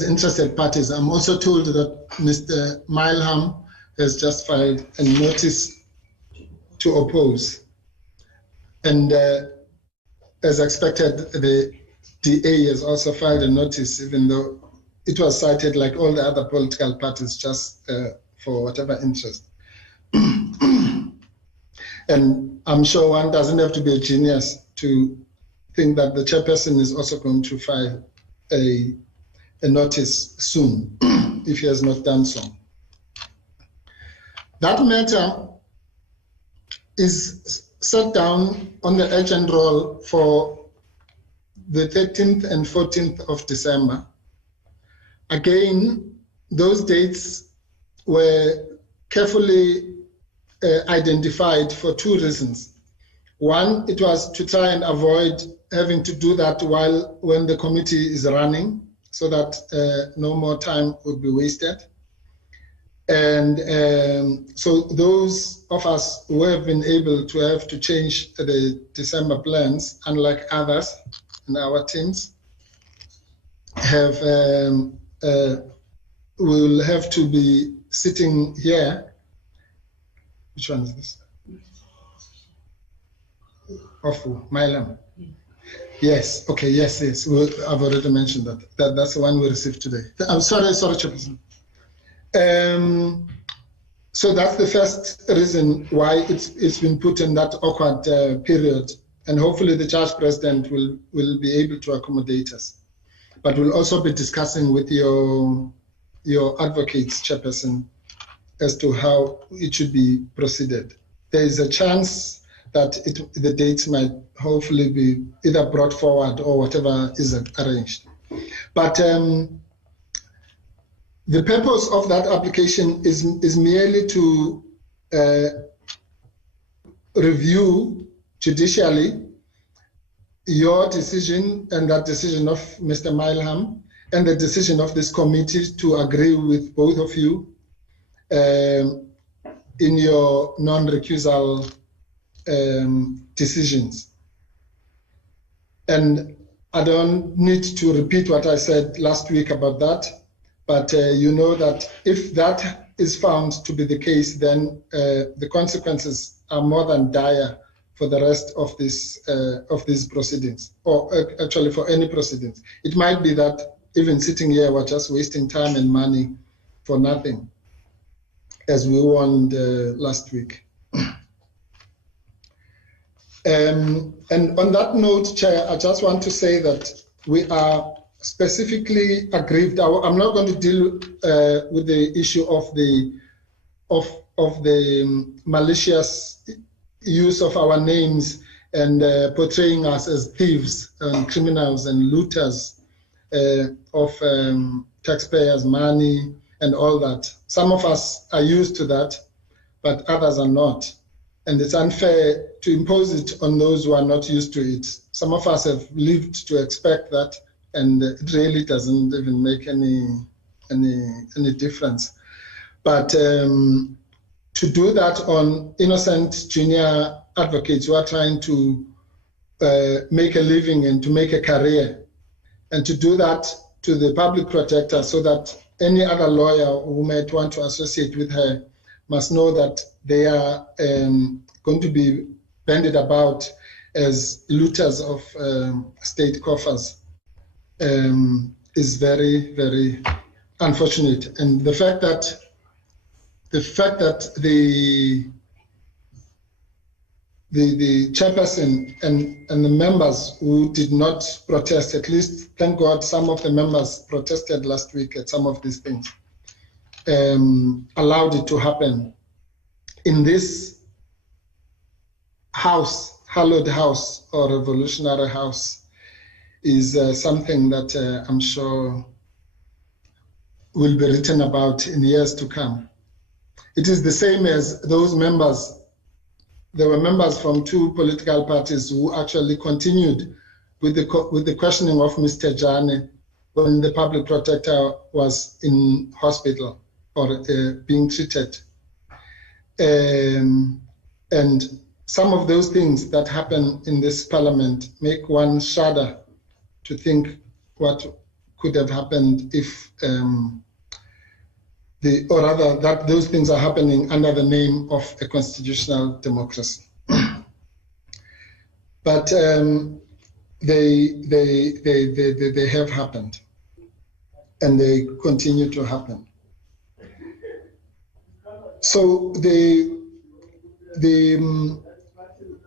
interested parties. I'm also told that Mr. Mileham has just filed a notice to oppose. And as expected, the DA has also filed a notice, even though it was cited like all the other political parties, just for whatever interest. And I'm sure one doesn't have to be a genius to think that the chairperson is also going to file a notice soon, if he has not done so. That matter is set down on the urgent roll for the 13th and 14th of December. Again, those dates were carefully identified for two reasons. One, it was to try and avoid having to do that when the committee is running, so that no more time would be wasted. And so those of us who have been able to have to change the December plans, unlike others in our teams, will have to be sitting here. Which one is this? Ofu, Milam. Yes, okay, yes. I've already mentioned that. That's the one we received today. I'm sorry, Chairperson. So that's the first reason why it's been put in that awkward period, and hopefully the Charge President will be able to accommodate us. But we'll also be discussing with your advocates, Chairperson, as to how it should be proceeded. There is a chance that the dates might hopefully be either brought forward or whatever is arranged. But the purpose of that application is merely to review judicially your decision and that decision of Mr. Mileham and the decision of this committee to agree with both of you in your non-recusal decisions. And I don't need to repeat what I said last week about that, but you know that if that is found to be the case, then the consequences are more than dire for the rest of these proceedings, or actually for any proceedings. It might be that even sitting here, we're just wasting time and money for nothing, as we warned last week. And on that note, Chair, I just want to say that we are specifically aggrieved. I'm not going to deal with the issue of the malicious use of our names and portraying us as thieves and criminals and looters of taxpayers' money and all that. Some of us are used to that, but others are not. And it's unfair to impose it on those who are not used to it. Some of us have lived to expect that, and it really doesn't even make any difference. But to do that on innocent junior advocates who are trying to make a living and to make a career, and to do that to the public protector so that any other lawyer who might want to associate with her must know that they are going to be bandied about as looters of state coffers is very, very unfortunate. And the fact that the chairperson and the members who did not protest, at least, thank God, some of the members protested last week at some of these things, allowed it to happen in this house, hallowed house or revolutionary house, is something that I'm sure will be written about in years to come. It is the same as those members. There were members from two political parties who actually continued with the questioning of Ms. Thejane when the public protector was in hospital or being treated. And some of those things that happen in this parliament make one shudder to think what could have happened if, or rather that those things are happening under the name of a constitutional democracy. But they have happened, and they continue to happen. So the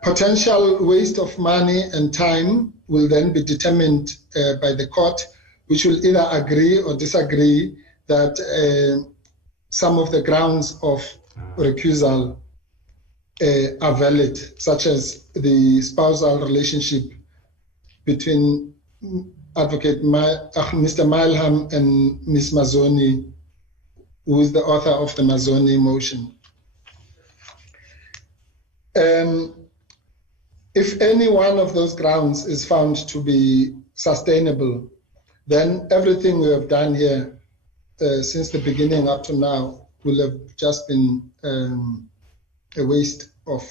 potential waste of money and time will then be determined by the court, which will either agree or disagree that some of the grounds of recusal are valid, such as the spousal relationship between Advocate Mr. Milham and Ms. Mazoni, who is the author of the Mazoni motion. If any one of those grounds is found to be sustainable, then everything we have done here since the beginning up to now will have just been a waste of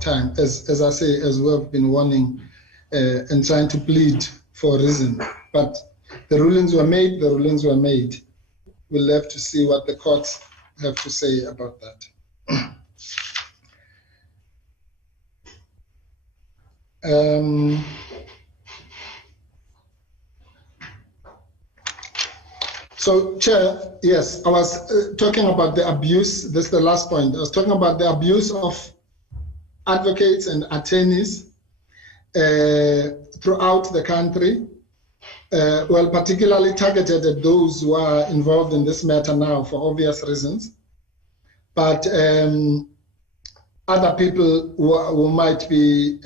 time. As I say, as we have been warning and trying to plead for a reason. But the rulings were made, the rulings were made. We'll have to see what the courts have to say about that. So, Chair, yes, I was talking about the abuse. This is the last point. I was talking about the abuse of advocates and attorneys throughout the country, well, particularly targeted at those who are involved in this matter now for obvious reasons. But other people who might be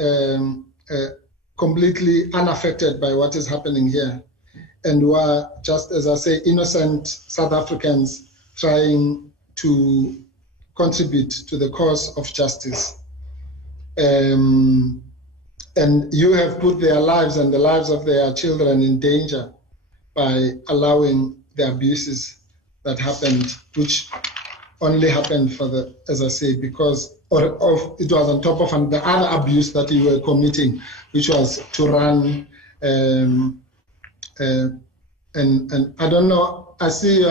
completely unaffected by what is happening here, and who are, just as I say, innocent South Africans trying to contribute to the cause of justice. And you have put their lives and the lives of their children in danger by allowing the abuses that happened, which only happened for the, as I say, because it was on top of the other abuse that you were committing, which was to run. And I don't know, I see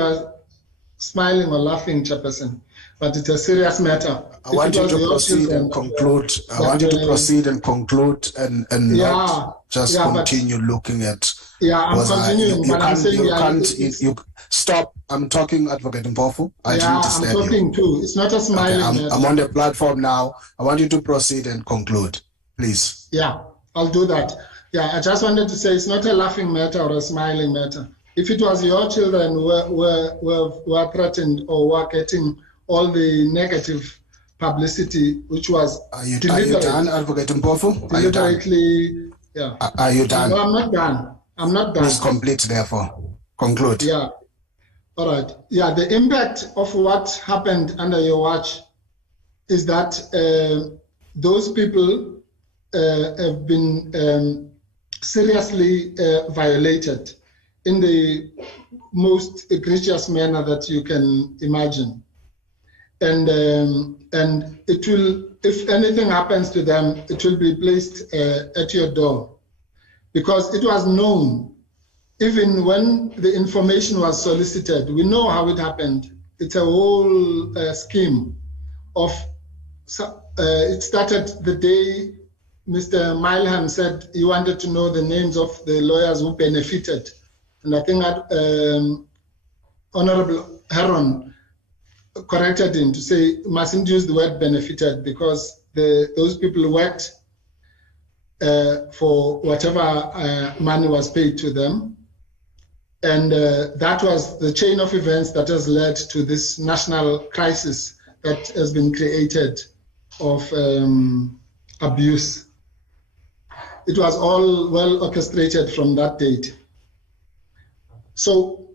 smiling or laughing, Chairperson, but it's a serious matter. I want you to proceed and conclude. I want you to proceed and conclude and not just continue looking at. Yeah, I'm continuing, but I'm saying you stop. I'm talking, Advocate Mpofu. I didn't disturb I'm talking too. It's not a smiling matter. I'm on the platform now. I want you to proceed and conclude, please. Yeah, I'll do that. Yeah, I just wanted to say it's not a laughing matter or a smiling matter. If it was your children who were threatened or were getting all the negative publicity, which was Are you done, Advocate Mpofu? Deliberately, yeah. Are you done? No, I'm not done. I'm not done. Please complete, therefore. Conclude. Yeah. All right. Yeah, the impact of what happened under your watch is that those people have been seriously violated in the most egregious manner that you can imagine. And it will, if anything happens to them, it will be placed at your door. Because it was known, even when the information was solicited, we know how it happened. It's a whole scheme of, it started the day Mr. Milham said he wanted to know the names of the lawyers who benefited. And I think that Honorable Heron corrected him to say, mustn't use the word benefited because those people worked for whatever money was paid to them. And that was the chain of events that has led to this national crisis that has been created of abuse. It was all well orchestrated from that date. So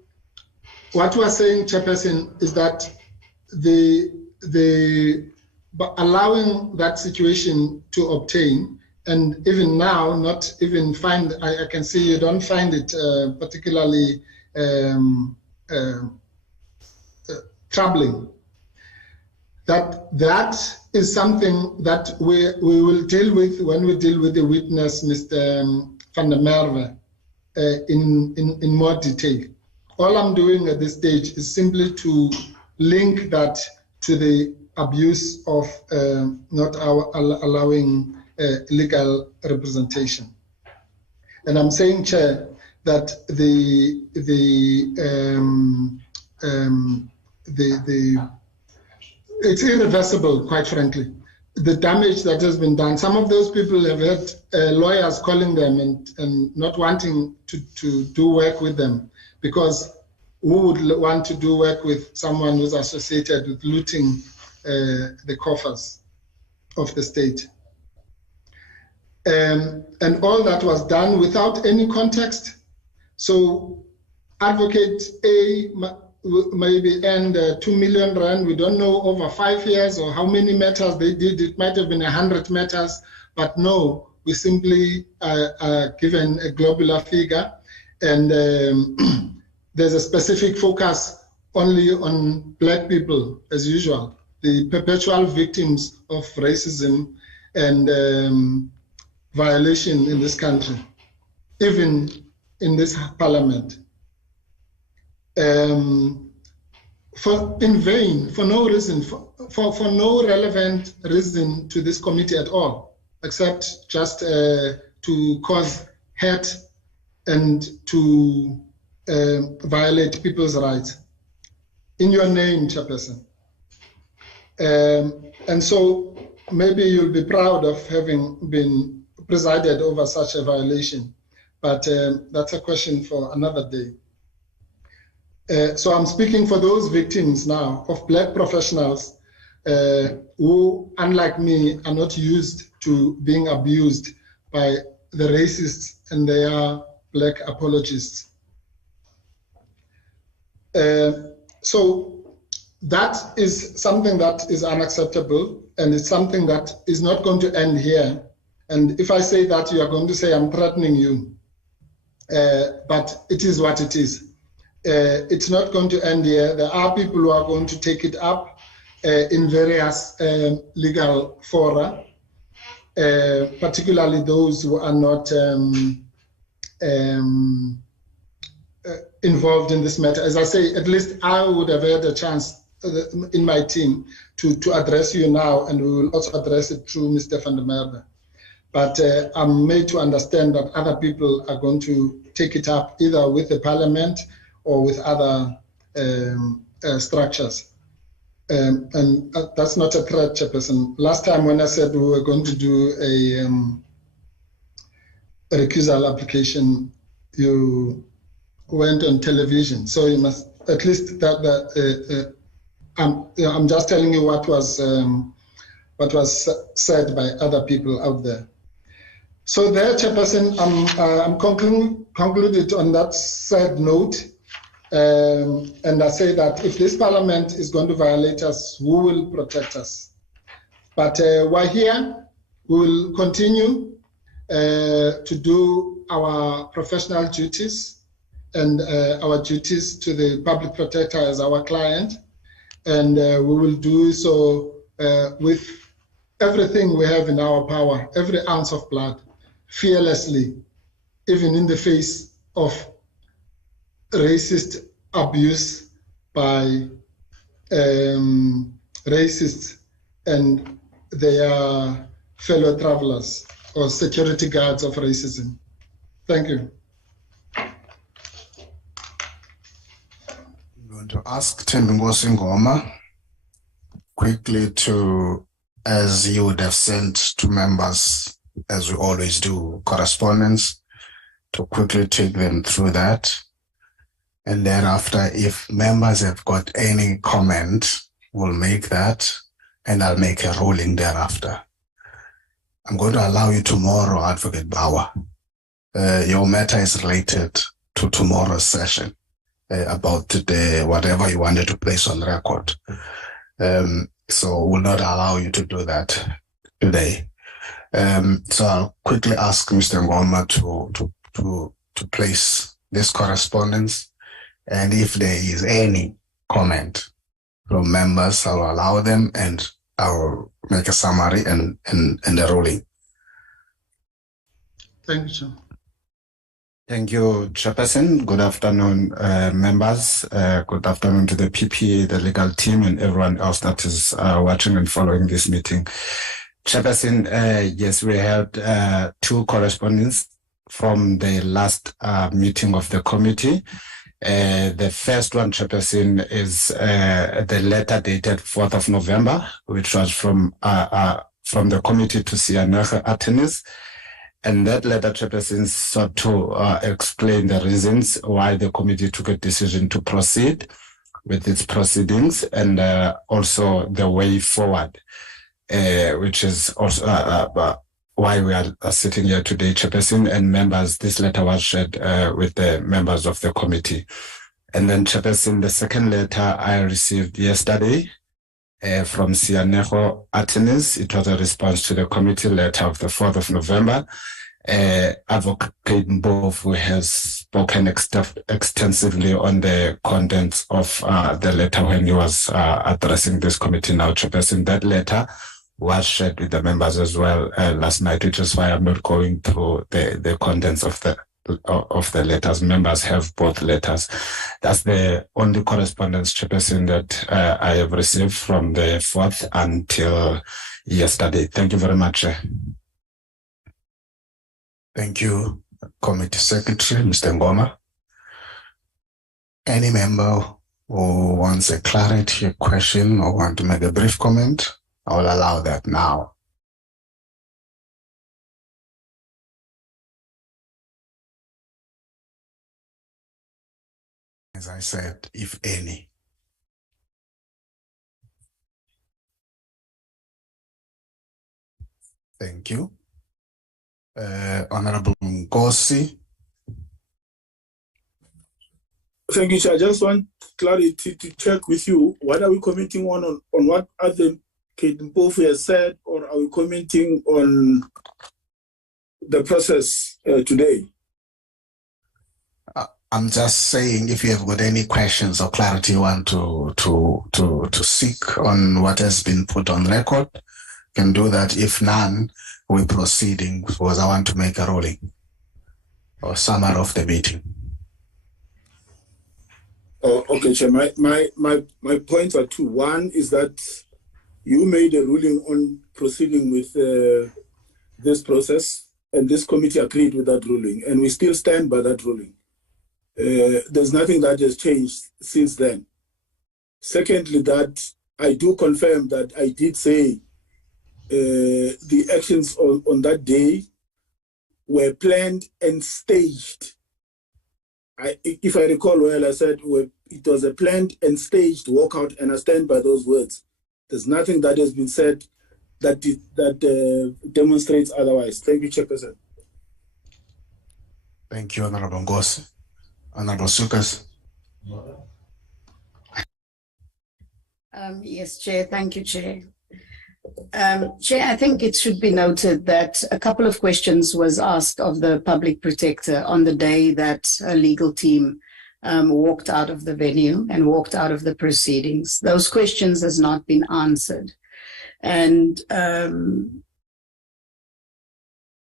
what we are saying, Chairperson, is that allowing that situation to obtain, and even now, not even find, I can see you don't find it particularly troubling. That is something that we will deal with when we deal with the witness, Mr. Van der Merwe, in more detail. All I'm doing at this stage is simply to link that to the abuse of not allowing legal representation. And I'm saying, Chair, that it's irreversible, quite frankly. The damage that has been done. Some of those people have had lawyers calling them and not wanting to do work with them, because who would want to do work with someone who's associated with looting the coffers of the state? And all that was done without any context. So Advocate A maybe earned 2 million rand. We don't know over 5 years or how many matters they did. It might have been 100 matters, but no, we simply are given a globular figure, and there's a specific focus only on Black people, as usual, the perpetual victims of racism and violation in this country, even in this parliament. In vain, for no reason, for no relevant reason to this committee at all, except just to cause hurt and to violate people's rights. In your name, Chairperson. And so maybe you'll be proud of having been presided over such a violation, but that's a question for another day. So I'm speaking for those victims now of Black professionals who, unlike me, are not used to being abused by the racists and their Black apologists. So that is something that is unacceptable, and it's something that is not going to end here. And if I say that, you are going to say I'm threatening you, but it is what it is. It's not going to end here. There are people who are going to take it up in various legal fora, particularly those who are not involved in this matter. As I say, at least I would have had a chance in my team to address you now, and we will also address it through Mr. van der Merwe. But I'm made to understand that other people are going to take it up either with the parliament or with other structures. And that's not a threat, Chairperson. Last time when I said we were going to do a recusal application, you went on television. So you must at least I'm just telling you what was said by other people out there. So there, Chairperson, I'm concluded on that sad note. And I say that if this parliament is going to violate us, who will protect us? But we're here, we will continue to do our professional duties and our duties to the public protector as our client. And we will do so with everything we have in our power, every ounce of blood, fearlessly, even in the face of racist abuse by racists and their fellow travelers or security guards of racism. Thank you. I'm going to ask Thembinkosi Ngoma quickly to, as you would have sent to members, as we always do, correspondence, to quickly take them through that. And thereafter, if members have got any comment, we'll make that, and I'll make a ruling thereafter. I'm going to allow you tomorrow, Advocate Bauer. Your matter is related to tomorrow's session about whatever you wanted to place on record. So we'll not allow you to do that today. So I'll quickly ask Mr. Ngoma to place this correspondence. And if there is any comment from members, I'll allow them and I'll make a summary and a ruling. Thank you, Chair. Thank you, Chairperson. Good afternoon, members. Good afternoon to the PP, the legal team, and everyone else that is watching and following this meeting. Chairperson, yes, we had two correspondence from the last meeting of the committee. The first one, Chairperson, is the letter dated 4th of November, which was from the committee to Siyanege attorneys. And that letter, Chairperson, sought to explain the reasons why the committee took a decision to proceed with its proceedings and also the way forward, which is also why we are sitting here today, Chairperson, and members. This letter was shared with the members of the committee. And then, Chairperson, the second letter I received yesterday from Siyanege attorneys. It was a response to the committee letter of the 4th of November. Advocate Mbofu has spoken extensively on the contents of the letter when he was addressing this committee now, Chairperson. That letter was shared with the members as well last night, which is why I'm not going through the contents of the letters. Members have both letters. That's the only correspondence, Chairperson, that I have received from the 4th until yesterday. Thank you very much. Thank you, Committee Secretary, Mr. Ngoma. Any member who wants a clarity, a question, or want to make a brief comment, I will allow that now. As I said, if any. Thank you. Honorable Nkosi. Thank you, Chair. I just want clarity to check with you. What are we commenting on what other Kate Mpofu has said, or are we commenting on the process today? I'm just saying, if you have got any questions or clarity you want to seek on what has been put on record, you can do that. If none, we're proceeding, because I want to make a ruling or summary of the meeting. Oh, okay, Chair. My points are two. One is that you made a ruling on proceeding with this process, and this committee agreed with that ruling, and we still stand by that ruling. There's nothing that has changed since then. Secondly, that I do confirm that I did say the actions on that day were planned and staged. If I recall well, I said it was a planned and staged walkout, and I stand by those words. There's nothing that has been said that demonstrates otherwise. Thank you, Chairperson. Thank you, Honorable Ngosi. Honorable Sukas. Yes, Chair. Thank you, Chair. Chair, I think it should be noted that a couple of questions was asked of the public protector on the day that a legal team walked out of the venue and walked out of the proceedings. Those questions has not been answered. And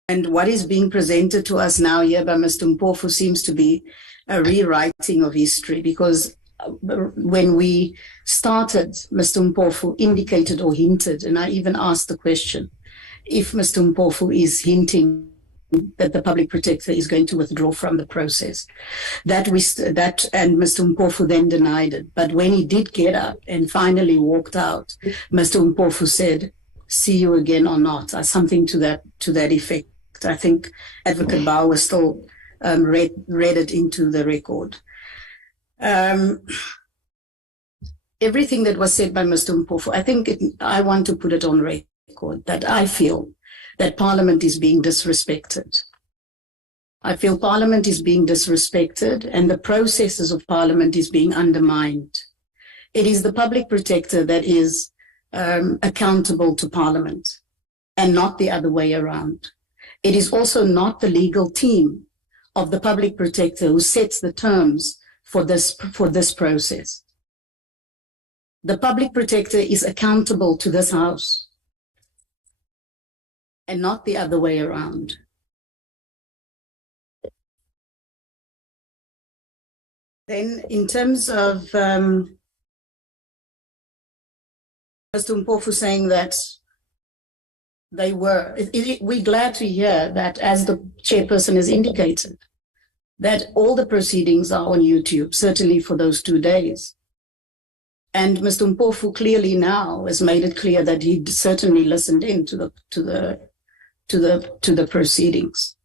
what is being presented to us now here by Mr. Mpofu seems to be a rewriting of history, because when we started, Mr. Mpofu indicated or hinted, and I even asked the question, if Mr. Mpofu is hinting that the public protector is going to withdraw from the process, and Mr. Mpofu then denied it. But when he did get up and finally walked out, Mr. Mpofu said, "See you again or not," or something to that effect. I think Advocate Bauer still read it into the record. Everything that was said by Mr. Mpofu, I want to put it on record that I feel that Parliament is being disrespected. I feel Parliament is being disrespected and the processes of Parliament is being undermined. It is the public protector that is accountable to Parliament and not the other way around. It is also not the legal team of the public protector who sets the terms for this process. The public protector is accountable to this House and not the other way around. Then in terms of Mr. Mpofu saying that we're glad to hear that, as the chairperson has indicated, that all the proceedings are on YouTube, certainly for those 2 days. And Mr. Mpofu clearly now has made it clear that he certainly listened in to the proceedings.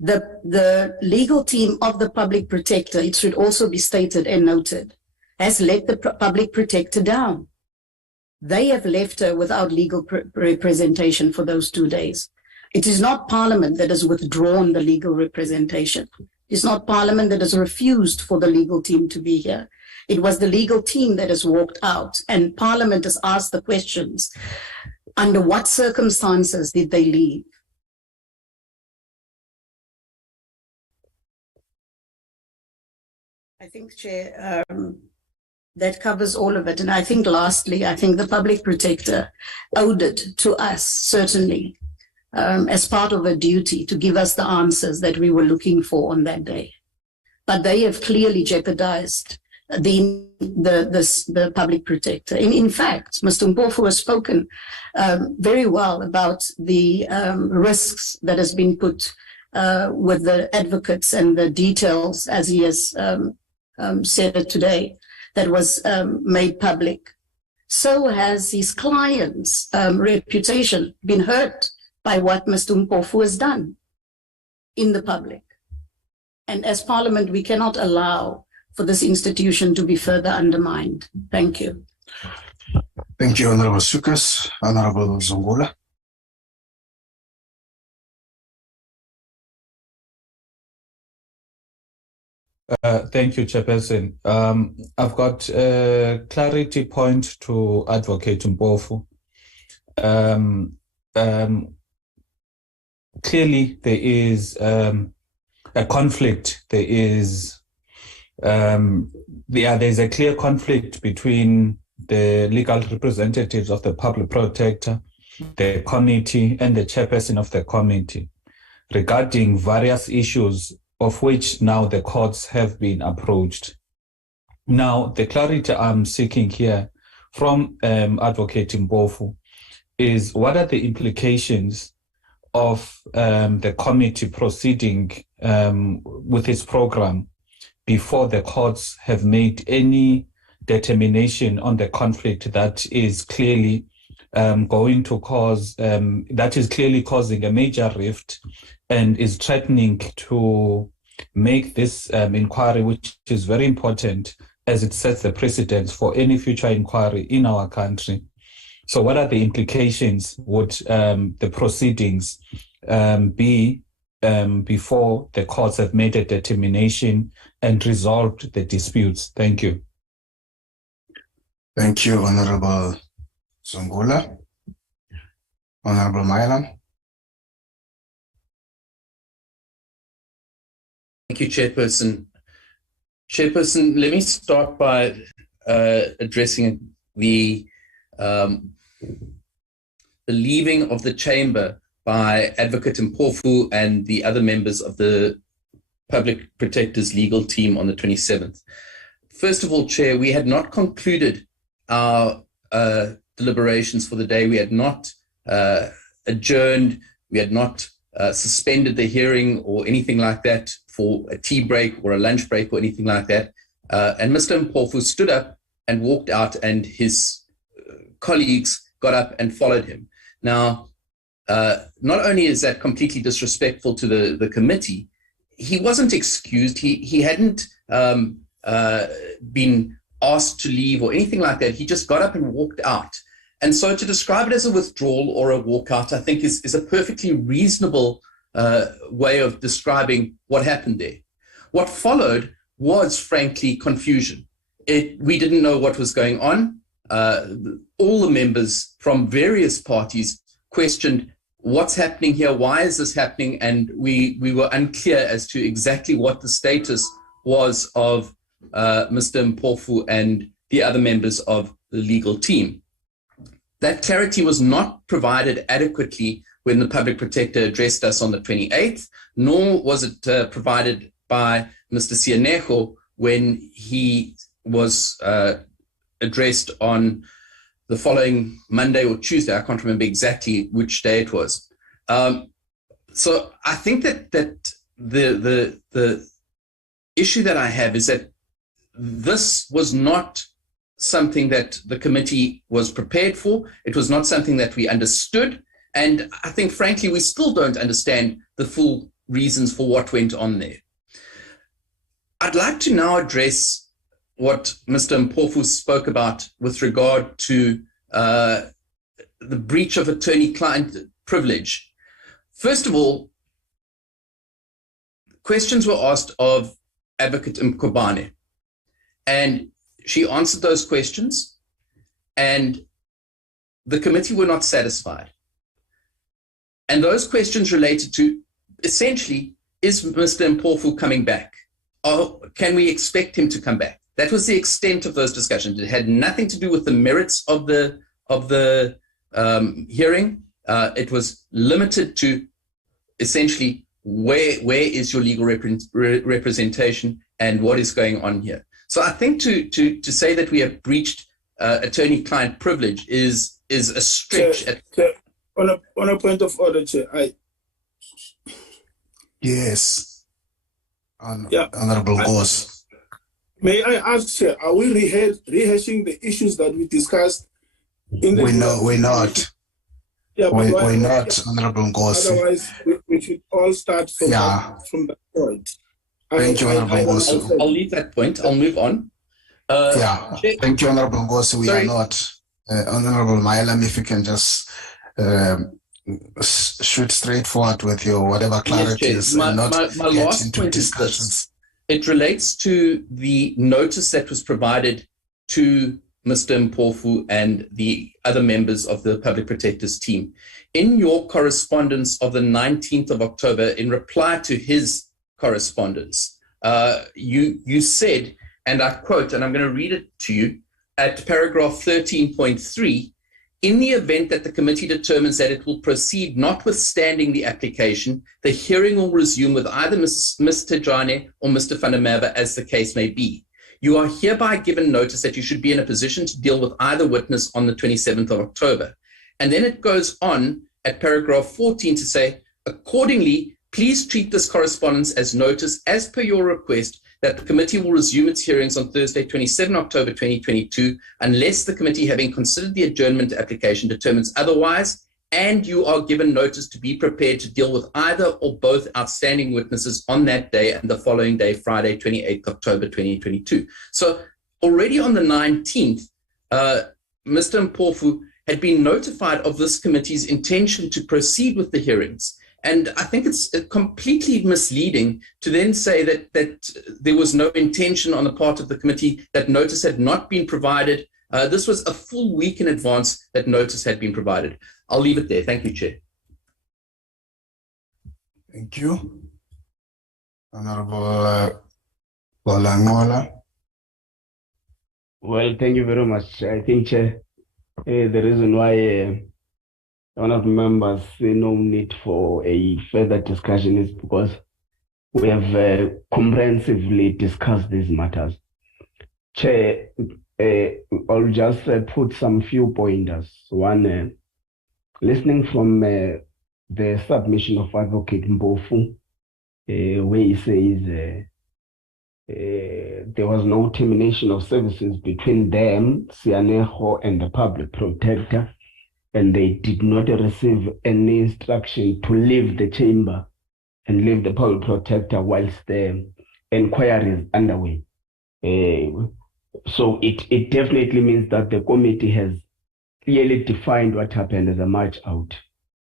The legal team of the public protector, it should also be stated and noted, has let the public protector down. They have left her without legal representation for those 2 days. It is not Parliament that has withdrawn the legal representation. It's not Parliament that has refused for the legal team to be here. It was the legal team that has walked out, and Parliament has asked the questions. Under what circumstances did they leave? I think, Chair, that covers all of it. And I think lastly, I think the public protector owed it to us, certainly, as part of a duty to give us the answers that we were looking for on that day. But they have clearly jeopardized the public protector. In fact, Mr. Mpofu has spoken very well about the risks that has been put with the advocates and the details, as he has said it today, that was made public. So has his client's reputation been hurt by what Mr. Mpofu has done in the public. And as Parliament, we cannot allow for this institution to be further undermined. Thank you. Thank you, Honorable Sukas. Honorable Zungula. Thank you, Chairperson. I've got a clarity point to Advocate Mpofu. Clearly, there is a conflict. There's a clear conflict between the legal representatives of the public protector, the committee, and the chairperson of the committee regarding various issues of which now the courts have been approached. Now, the clarity I'm seeking here from Advocate Mpofu is what are the implications of the committee proceeding with its program before the courts have made any determination on the conflict that is clearly going to cause, that is clearly causing a major rift and is threatening to make this inquiry, which is very important as it sets the precedence for any future inquiry in our country. So what are the implications? Would the proceedings be before the courts have made a determination and resolved the disputes? Thank you. Thank you, Honorable Zungula. Honorable Mailam. Thank you, Chairperson. Chairperson, let me start by addressing the leaving of the chamber by Advocate Mpofu and the other members of the Public Protector's legal team on the 27th. First of all, Chair, we had not concluded our deliberations for the day. We had not adjourned. We had not suspended the hearing or anything like that for a tea break or a lunch break or anything like that. And Mr. Mpofu stood up and walked out, and his colleagues got up and followed him. Now, not only is that completely disrespectful to the committee, he wasn't excused. He hadn't been asked to leave or anything like that. He just got up and walked out. And so to describe it as a withdrawal or a walkout, I think is a perfectly reasonable way of describing what happened there. What followed was, frankly, confusion. We didn't know what was going on. All the members from various parties questioned what's happening here, why is this happening, and we were unclear as to exactly what the status was of Mr. Mpofu and the other members of the legal team. That clarity was not provided adequately when the Public Protector addressed us on the 28th, nor was it provided by Mr. Sianejo when he was addressed on the following Monday or Tuesday. I can't remember exactly which day it was. So I think that the issue that I have is that this was not something that the committee was prepared for. It was not something that we understood. And I think, frankly, we still don't understand the full reasons for what went on there. I'd like to now address what Mr. Mpofu spoke about with regard to the breach of attorney-client privilege. First of all, questions were asked of Advocate Mkhwebane, and she answered those questions, and the committee were not satisfied. And those questions related to, essentially, is Mr. Mpofu coming back? Or can we expect him to come back? That was the extent of those discussions. It had nothing to do with the merits of the hearing. It was limited to, essentially, where is your legal representation and what is going on here? So I think to say that we have breached attorney-client privilege is a stretch. Chair, on a point of order, Chair, Yes. Honorable Gos. May I ask, Chair, are we rehashing the issues that we discussed in the... We're not. Yeah, we're not, Honorable Gos. Otherwise, we should all start from that point. Thank you, Honorable Gos. I'll leave that point. I'll move on. Thank you, Honorable Gos. We are not. Honorable Mailam, if you can just shoot straight forward with your whatever clarity is, and not get into discussions. It relates to the notice that was provided to Mr. Mpofu and the other members of the Public Protector's team. In your correspondence of the 19th of October, in reply to his correspondence, you said, and I quote, and I'm going to read it to you, at paragraph 13.3, in the event that the committee determines that it will proceed notwithstanding the application, the hearing will resume with either Ms. Thejane or Mr. van der Merwe, as the case may be. You are hereby given notice that you should be in a position to deal with either witness on the 27th of October. And then it goes on at paragraph 14 to say, accordingly, please treat this correspondence as notice as per your request that the committee will resume its hearings on Thursday, 27 October 2022, unless the committee, having considered the adjournment application, determines otherwise, and you are given notice to be prepared to deal with either or both outstanding witnesses on that day and the following day, Friday, 28th October 2022. So already on the 19th, Mr. Mpofu had been notified of this committee's intention to proceed with the hearings. And I think it's completely misleading to then say that there was no intention on the part of the committee, that notice had not been provided. This was a full week in advance that notice had been provided. I'll leave it there. Thank you, Chair. Thank you. Honorable Bolangola. Well, thank you very much. I think, Chair, the reason why one of the members see no need for a further discussion is because we have comprehensively discussed these matters. Chair, I'll just put some few pointers. One, listening from the submission of Advocate Mpofu, where he says there was no termination of services between them, Sianeho, and the public protector, and they did not receive any instruction to leave the chamber and leave the public protector whilst the inquiry is underway. So it definitely means that the committee has clearly defined what happened as a march out,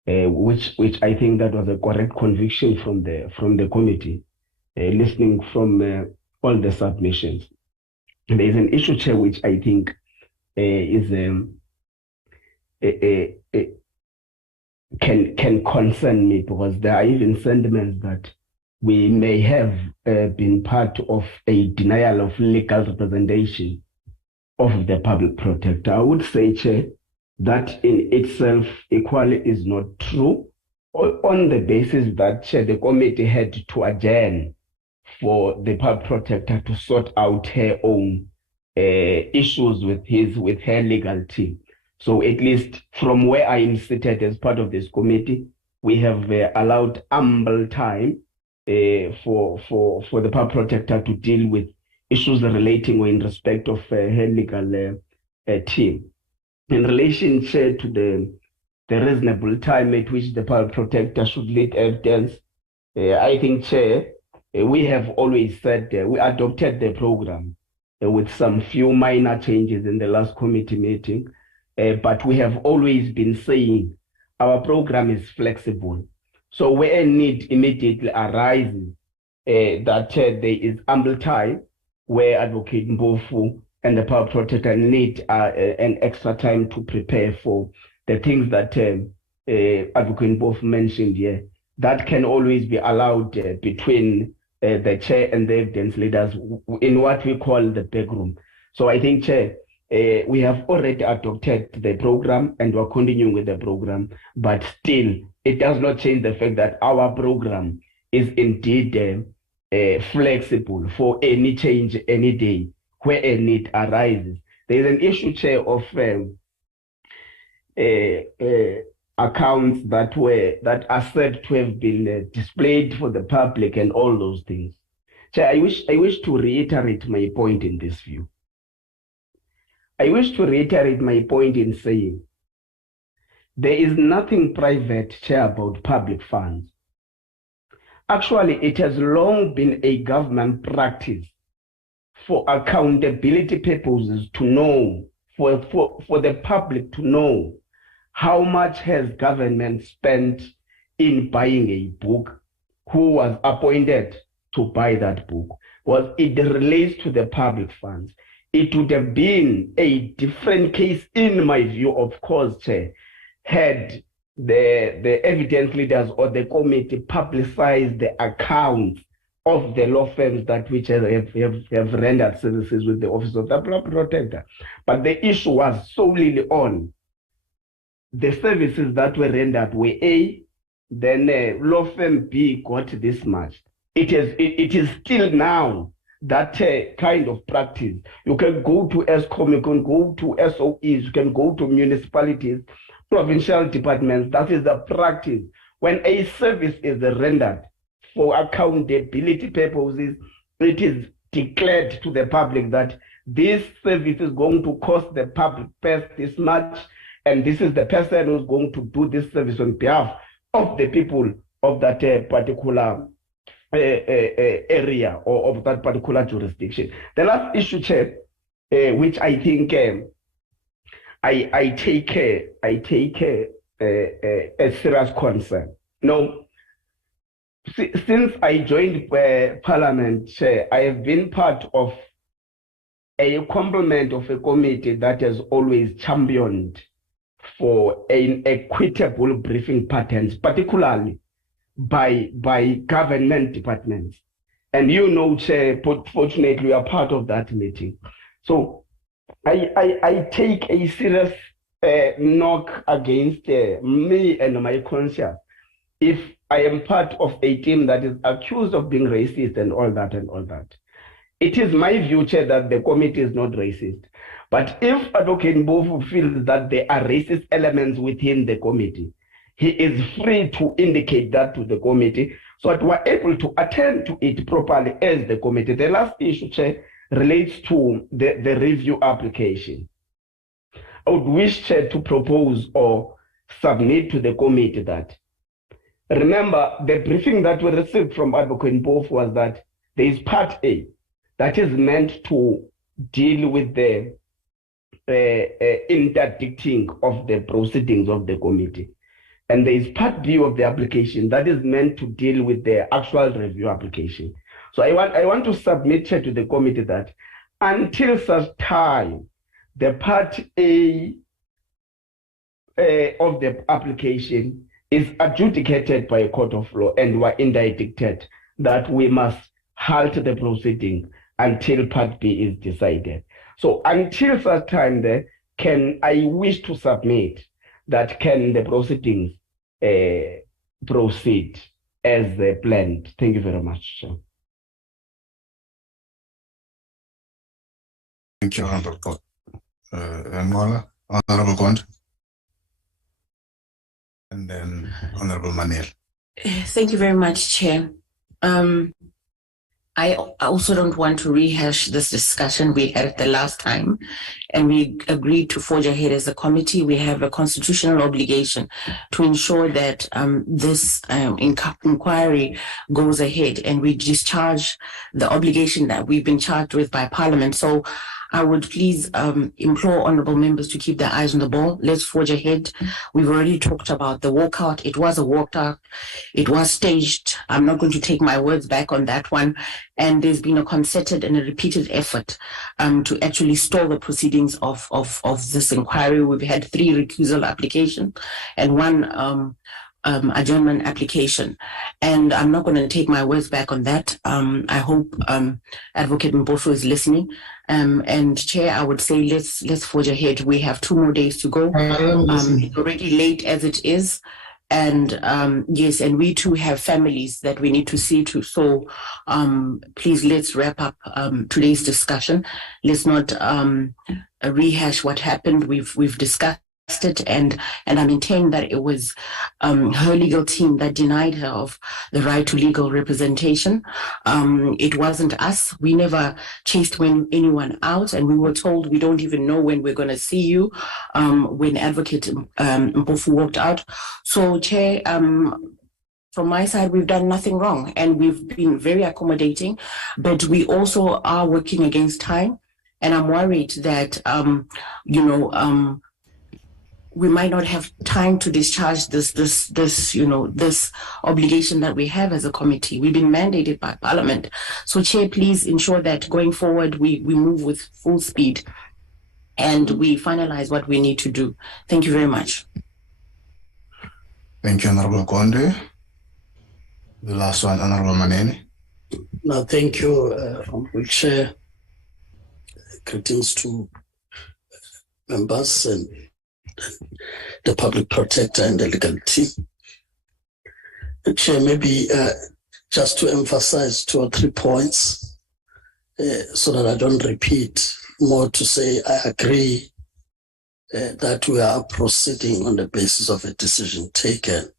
which I think that was a correct conviction from the committee, listening from all the submissions. There is an issue, Chair, which I think is can concern me, because there are even sentiments that we may have been part of a denial of legal representation of the public protector. I would say, Chair, that in itself equally is not true, on the basis that, Chair, the committee had to adjourn for the public protector to sort out her own issues with her legal team. So at least from where I am seated as part of this committee, we have allowed ample time for the public protector to deal with issues relating or in respect of her legal team. In relation, Chair, to the reasonable time at which the public protector should lead evidence, I think, Chair, we have always said we adopted the program with some few minor changes in the last committee meeting. But we have always been saying our program is flexible. So where a need immediately arises, that there is ample time where Advocate Mpofu and the public protector need an extra time to prepare for the things that Advocate Mpofu mentioned here. That can always be allowed between the chair and the evidence leaders in what we call the back room. So I think, Chair, we have already adopted the program and we're continuing with the program, but still it does not change the fact that our program is indeed flexible for any change any day where a need arises. There is an issue, Chair, of accounts that are said to have been displayed for the public and all those things. Chair, I wish to reiterate my point in this view. I wish to reiterate my point in saying there is nothing private, Chair, about public funds. Actually, it has long been a government practice for accountability purposes to know, for the public to know how much has government spent in buying a book, who was appointed to buy that book. Well, it relates to the public funds. It would have been a different case, in my view, of course, Chair, had the evidence leaders or the committee publicized the accounts of the law firms that which have rendered services with the Office of the Public Protector. But the issue was solely on the services that were rendered were A, then law firm B got this much. It is still now that kind of practice. You can go to ESCOM, you can go to SOEs, you can go to municipalities, provincial departments. That is the practice. When a service is rendered for accountability purposes, it is declared to the public that this service is going to cost the public purse this much, and this is the person who's going to do this service on behalf of the people of that particular area or of that particular jurisdiction. The last issue, Chair, which I think I take a serious concern. No, since I joined Parliament, Chair, I have been part of a complement of a committee that has always championed for an equitable briefing patterns, particularly by government departments. And you know, Chair, fortunately, we are part of that meeting. So I take a serious knock against me and my conscience if I am part of a team that is accused of being racist and all that and all that. It is my view, Chair, that the committee is not racist. But if Advocate Mbofu feels that there are racist elements within the committee, he is free to indicate that to the committee so that we're able to attend to it properly as the committee. The last issue, Chair, relates to the review application. I would wish, Chair, to propose or submit to the committee that, remember, the briefing that we received from Advocate Mbofu was that there is Part A that is meant to deal with the interdicting of the proceedings of the committee. And there is Part B of the application that is meant to deal with the actual review application. So I want to submit to the committee that until such time, the Part A of the application is adjudicated by a court of law and were interdicted, that we must halt the proceeding until Part B is decided. So until such time, I wish to submit that can the proceedings proceed as planned. Thank you very much, Chair. Thank you, Honorable Honorable Gond. And then Honorable Manel. Thank you very much, Chair. I also don't want to rehash this discussion we had the last time, and we agreed to forge ahead as a committee. We have a constitutional obligation to ensure that this inquiry goes ahead, and we discharge the obligation that we've been charged with by Parliament. So I would please implore honorable members to keep their eyes on the ball. Let's forge ahead. We've already talked about the walkout. It was a walkout. It was staged. I'm not going to take my words back on that one. And there's been a concerted and a repeated effort to actually stall the proceedings of this inquiry. We've had 3 recusal applications and 1 adjournment application, and I'm not going to take my words back on that. I hope Advocate Mbofu is listening. And Chair, I would say let's forge ahead. We have 2 more days to go. It's already late as it is, and yes, and we too have families that we need to see to. So please, let's wrap up today's discussion. Let's not rehash what happened. We've discussed it, and I maintain that it was her legal team that denied her of the right to legal representation. It wasn't us. We never chased anyone out, and we were told we don't even know when we're going to see you when Advocate Mbofu walked out. So, Chair, from my side, we've done nothing wrong, and we've been very accommodating, but we also are working against time, and I'm worried that we might not have time to discharge this obligation that we have as a committee. We've been mandated by Parliament. So, Chair, please ensure that going forward we move with full speed and we finalize what we need to do. Thank you very much. Thank you, Honorable Gonde. The last one, Honorable Maneni. No, thank you, Honorable Chair. Greetings to members and the public protector and the legal team. Chair, maybe just to emphasize 2 or 3 points. so that I don't repeat, more to say I agree that we are proceeding on the basis of a decision taken,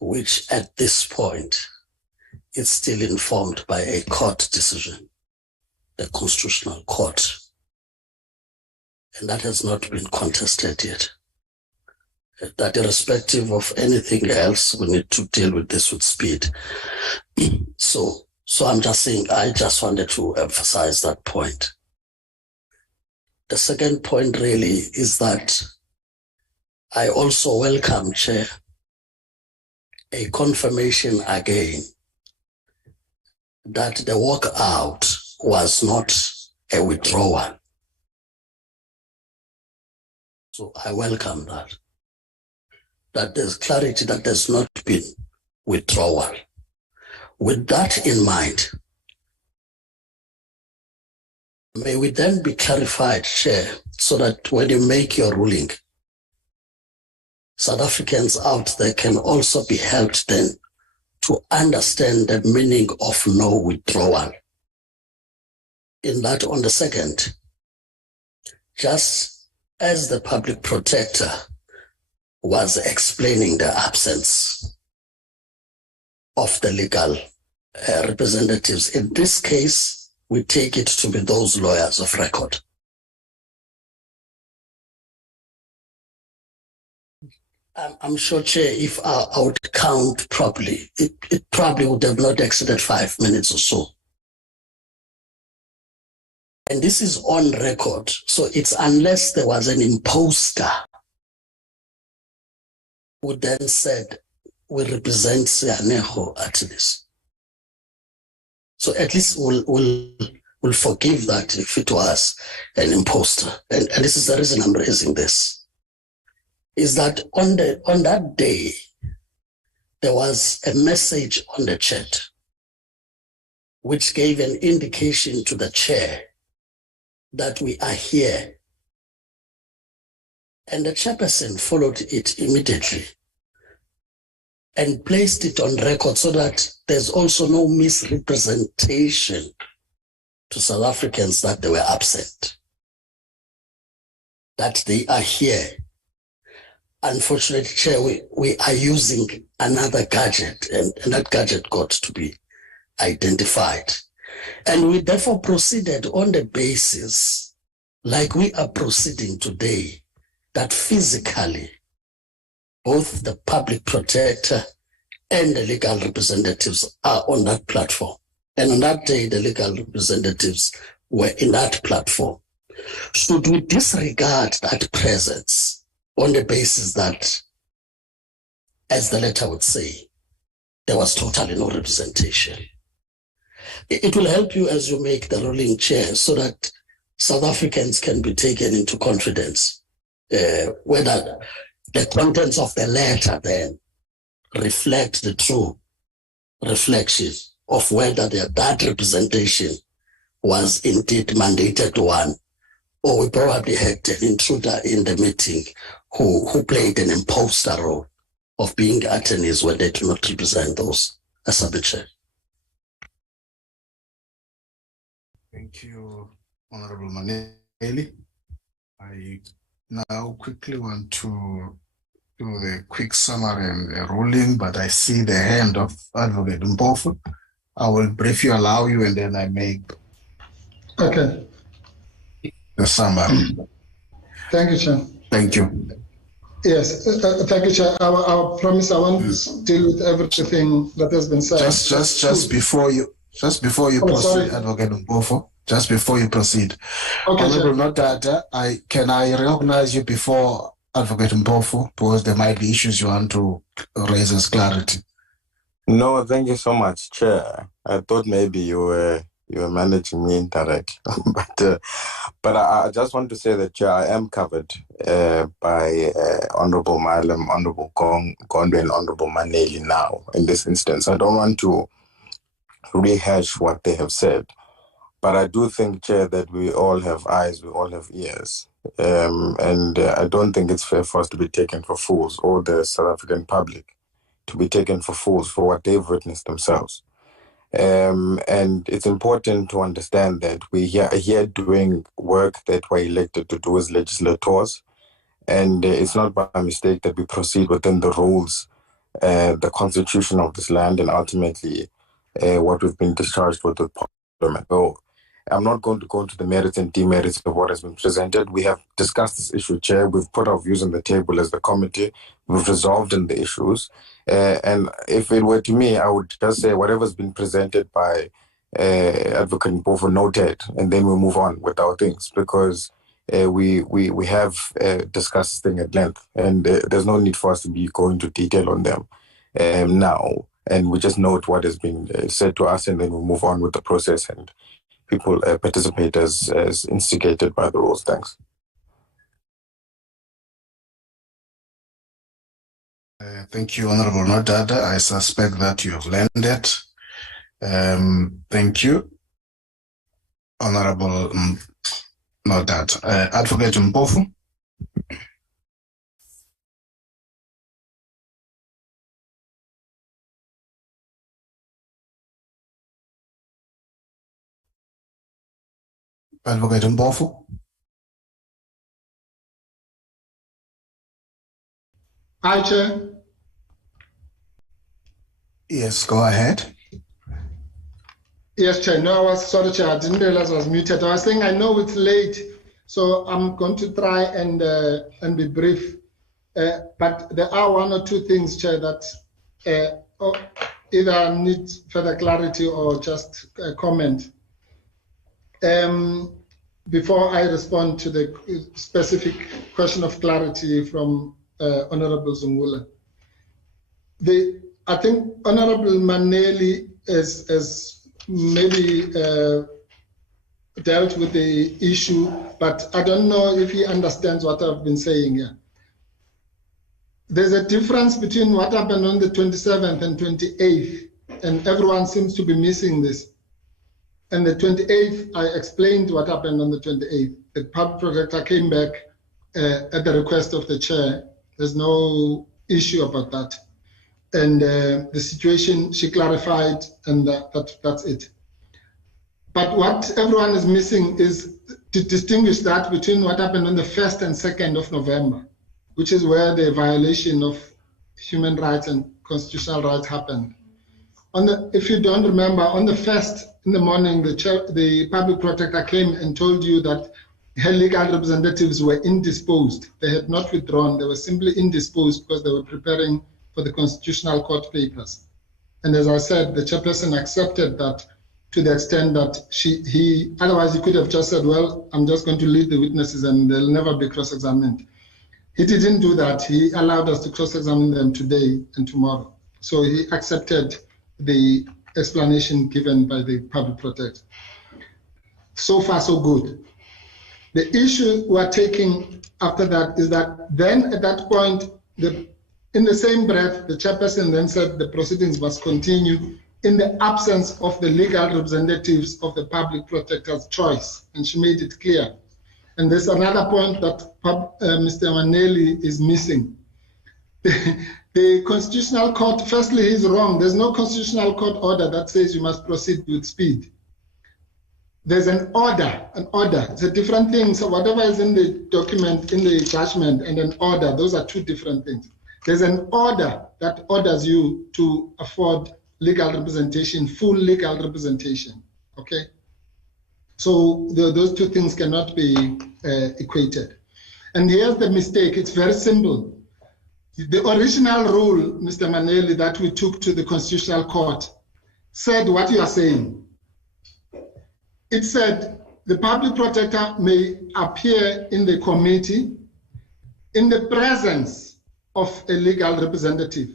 which at this point is still informed by a court decision, the Constitutional Court, and that has not been contested yet. That irrespective of anything else, we need to deal with this with speed. So I'm just saying, I just wanted to emphasize that point. The second point really is that I also welcome, Chair, a confirmation again that the walkout was not a withdrawal. So I welcome that. That there's clarity that there's not been withdrawal. With that in mind, may we then be clarified, Chair, so that when you make your ruling, South Africans out there can also be helped then to understand the meaning of no withdrawal. In that, on the second, just as the public protector was explaining the absence of the legal representatives, in this case, we take it to be those lawyers of record. I'm sure, Chair, if I would count properly, it probably would have not exceeded 5 minutes or so. And this is on record, so it's unless there was an imposter who then said, we represent Sianeho at this. So at least we'll forgive that if it was an imposter. And this is the reason I'm raising this, is that on that day, there was a message on the chat which gave an indication to the chair that we are here. And the chairperson followed it immediately and placed it on record so that there's also no misrepresentation to South Africans that they were absent, that they are here. Unfortunately, Chair, we are using another gadget, and that gadget got to be identified. And we therefore proceeded on the basis, like we are proceeding today, that physically, both the public protector and the legal representatives are on that platform. And on that day, the legal representatives were in that platform. Should we disregard that presence on the basis that, as the letter would say, there was totally no representation? It will help you as you make the ruling, Chair, so that South Africans can be taken into confidence, whether the contents of the letter then reflect the true reflection of whether that representation was indeed mandated one, or we probably had an intruder in the meeting who played an imposter role of being attorneys when they do not represent those. As a Chair. Thank you, Honorable Maneli. I now quickly want to do the quick summary and the ruling, but I see the hand of Advocate Mpofu. I will briefly allow you, and then I make the summary. Thank you, Chair. Thank you. Yes, thank you, Chair. I promise I won't deal with everything that has been said. Just before you proceed, sorry. Advocate Mpofu, just before you proceed. Okay, Honorable Notata, can I recognize you before Advocate Mpofu, because there might be issues you want to raise as clarity? No, thank you so much, Chair. I thought maybe you were managing me indirectly, but I just want to say that, Chair, I am covered by Honorable Malam, Honorable Gondwe, and Honorable Maneli now. In this instance, I don't want to rehash what they have said, but I do think, Chair, that we all have eyes, we all have ears, and I don't think it's fair for us to be taken for fools, or the South African public to be taken for fools for what they've witnessed themselves. And it's important to understand that we are here doing work that we're elected to do as legislators. And it's not by mistake that we proceed within the rules, the constitution of this land, and ultimately what we've been discharged with the Parliament. So I'm not going to go into the merits and demerits of what has been presented. We have discussed this issue, Chair. We've put our views on the table as the committee. We've resolved in the issues. And if it were to me, I would just say whatever's been presented by Advocate Mpofu noted, and then we move on with our things, because we have discussed this thing at length, and there's no need for us to be going into detail on them now. And we just note what has been said to us, and then we move on with the process, and people participate as instigated by the rules. Thanks. Thank you, Honorable Nodada. I suspect that you have landed. Thank you, Honorable Nodada. Advocate Mpofu. Advocate Mpofu. Hi, Chair. Yes, go ahead. Yes, Chair. No, I was sorry, Chair. I didn't realize I was muted. I was saying I know it's late, so I'm going to try and be brief. But there are one or two things, Chair, that either need further clarity or just a comment. Before I respond to the specific question of clarity from Honorable Zungula, I think Honorable Maneli has maybe dealt with the issue, but I don't know if he understands what I've been saying here. There's a difference between what happened on the 27th and 28th, and everyone seems to be missing this. And the 28th, I explained what happened on the 28th. The public protector came back at the request of the chair. There's no issue about that. And the situation she clarified, and that's it. But what everyone is missing is to distinguish that between what happened on the 1st and 2nd of November, which is where the violation of human rights and constitutional rights happened. If you don't remember, on the 1st in the morning, the public protector came and told you that her legal representatives were indisposed. They had not withdrawn. They were simply indisposed because they were preparing for the Constitutional Court papers. And as I said, the chairperson accepted that to the extent that otherwise he could have just said, well, I'm just going to lead the witnesses and they'll never be cross-examined. He didn't do that. He allowed us to cross-examine them today and tomorrow. So he accepted the explanation given by the public protector. So far, so good. The issue we're taking after that is that then at that point, in the same breath, the chairperson then said the proceedings must continue in the absence of the legal representatives of the public protector's choice. And she made it clear. And there's another point that Mr. Maneli is missing. The Constitutional Court, firstly, he's wrong. There's no Constitutional Court order that says you must proceed with speed. There's an order, It's a different thing. So whatever is in the document, in the judgment, and an order, those are two different things. There's an order that orders you to afford legal representation, full legal representation, okay? So those two things cannot be equated. And here's the mistake, it's very simple. The original rule, Mr. Maneli, that we took to the Constitutional Court said what you are saying. It said the public protector may appear in the committee in the presence of a legal representative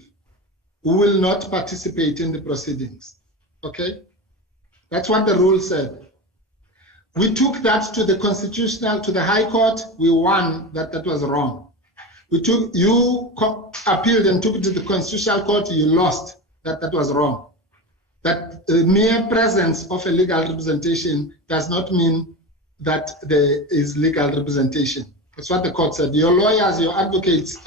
who will not participate in the proceedings, okay? That's what the rule said. We took that to the High Court, we won that was wrong. You appealed and took it to the Constitutional Court, you lost that was wrong. That the mere presence of a legal representation does not mean that there is legal representation. That's what the court said. Your lawyers, your advocates,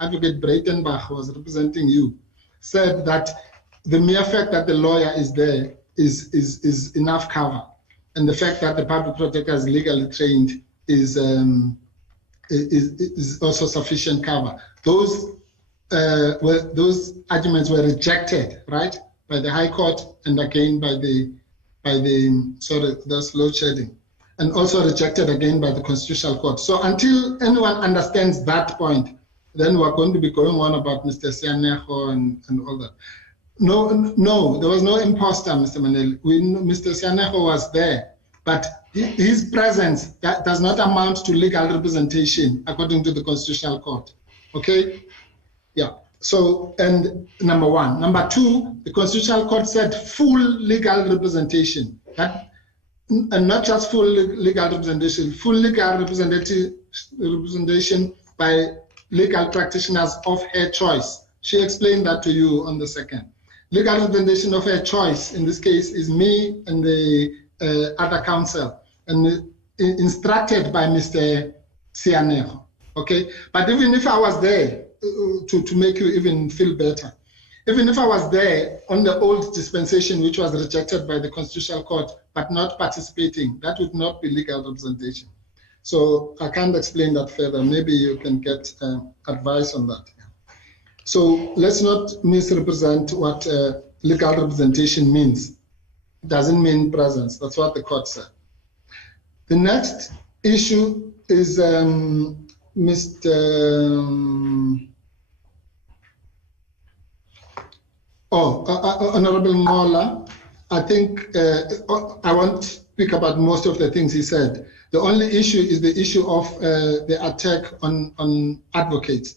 Advocate Breitenbach was representing you, said that the mere fact that the lawyer is there is enough cover, and the fact that the public protector is legally trained is also sufficient cover. Those arguments were rejected, right, by the High Court, and again by the sorry, that's load shedding, and also rejected again by the Constitutional Court. So until anyone understands that point, then we're going to be going on about Mr. Sianeho and all that. No, there was no imposter, Mr. Maneli. Mr. Sianeho was there, but his presence does not amount to legal representation according to the Constitutional Court. Okay? Yeah. So, and number one. Number two, the Constitutional Court said full legal representation. And not just full legal representation, full legal representation by legal practitioners of her choice. She explained that to you on the second. Legal representation of her choice, in this case, is me and the other counsel, and instructed by Mr. Sianeho. Okay? But even if I was there, to make you even feel better, even if I was there on the old dispensation, which was rejected by the Constitutional Court, but not participating, that would not be legal representation. So I can't explain that further. Maybe you can get advice on that. So let's not misrepresent what legal representation means. It doesn't mean presence. That's what the court said. The next issue is Honorable Mola. I think I won't speak about most of the things he said. The only issue is the issue of the attack on advocates.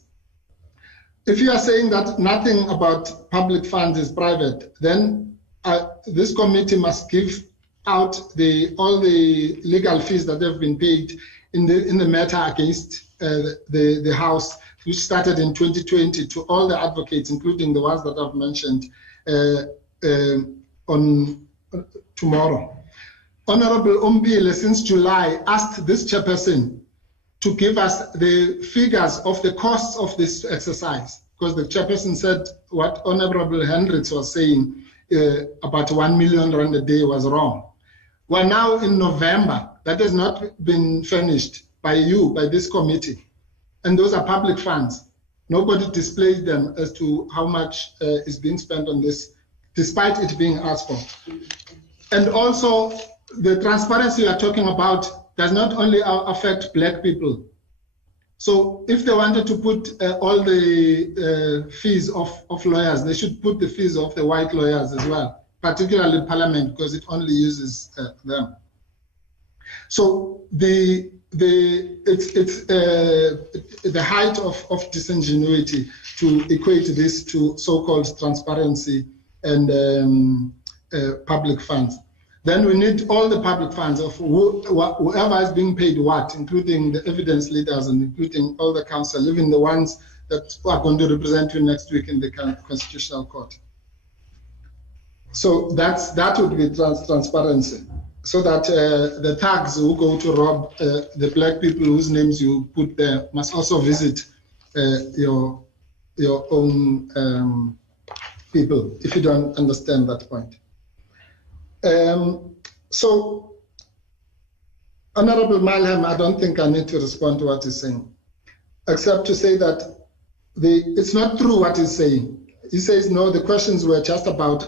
If you are saying that nothing about public funds is private, then this committee must give out all the legal fees that have been paid in the matter against the House, which started in 2020, to all the advocates, including the ones that I've mentioned, on tomorrow. Honorable Umbile, since July, asked this chairperson to give us the figures of the costs of this exercise, because the chairperson said what Honorable Hendricks was saying about 1 million rand a day was wrong. We're now in November. That has not been furnished by you, by this committee. And those are public funds. Nobody displayed them as to how much is being spent on this, despite it being asked for. And also, the transparency you are talking about does not only affect Black people. So if they wanted to put all the fees of lawyers, they should put the fees of the white lawyers as well, particularly Parliament, because it only uses them. So it's the height of disingenuity to equate this to so-called transparency and public funds. Then we need all the public funds of whoever is being paid what, including the evidence leaders and including all the council, even the ones that are going to represent you next week in the Constitutional Court. So that would be transparency, so that the thugs who go to rob the Black people whose names you put there must also visit your own people, if you don't understand that point. So, Honorable Malham, I don't think I need to respond to what he's saying, except to say that it's not true what he's saying. He says, no, the questions were just about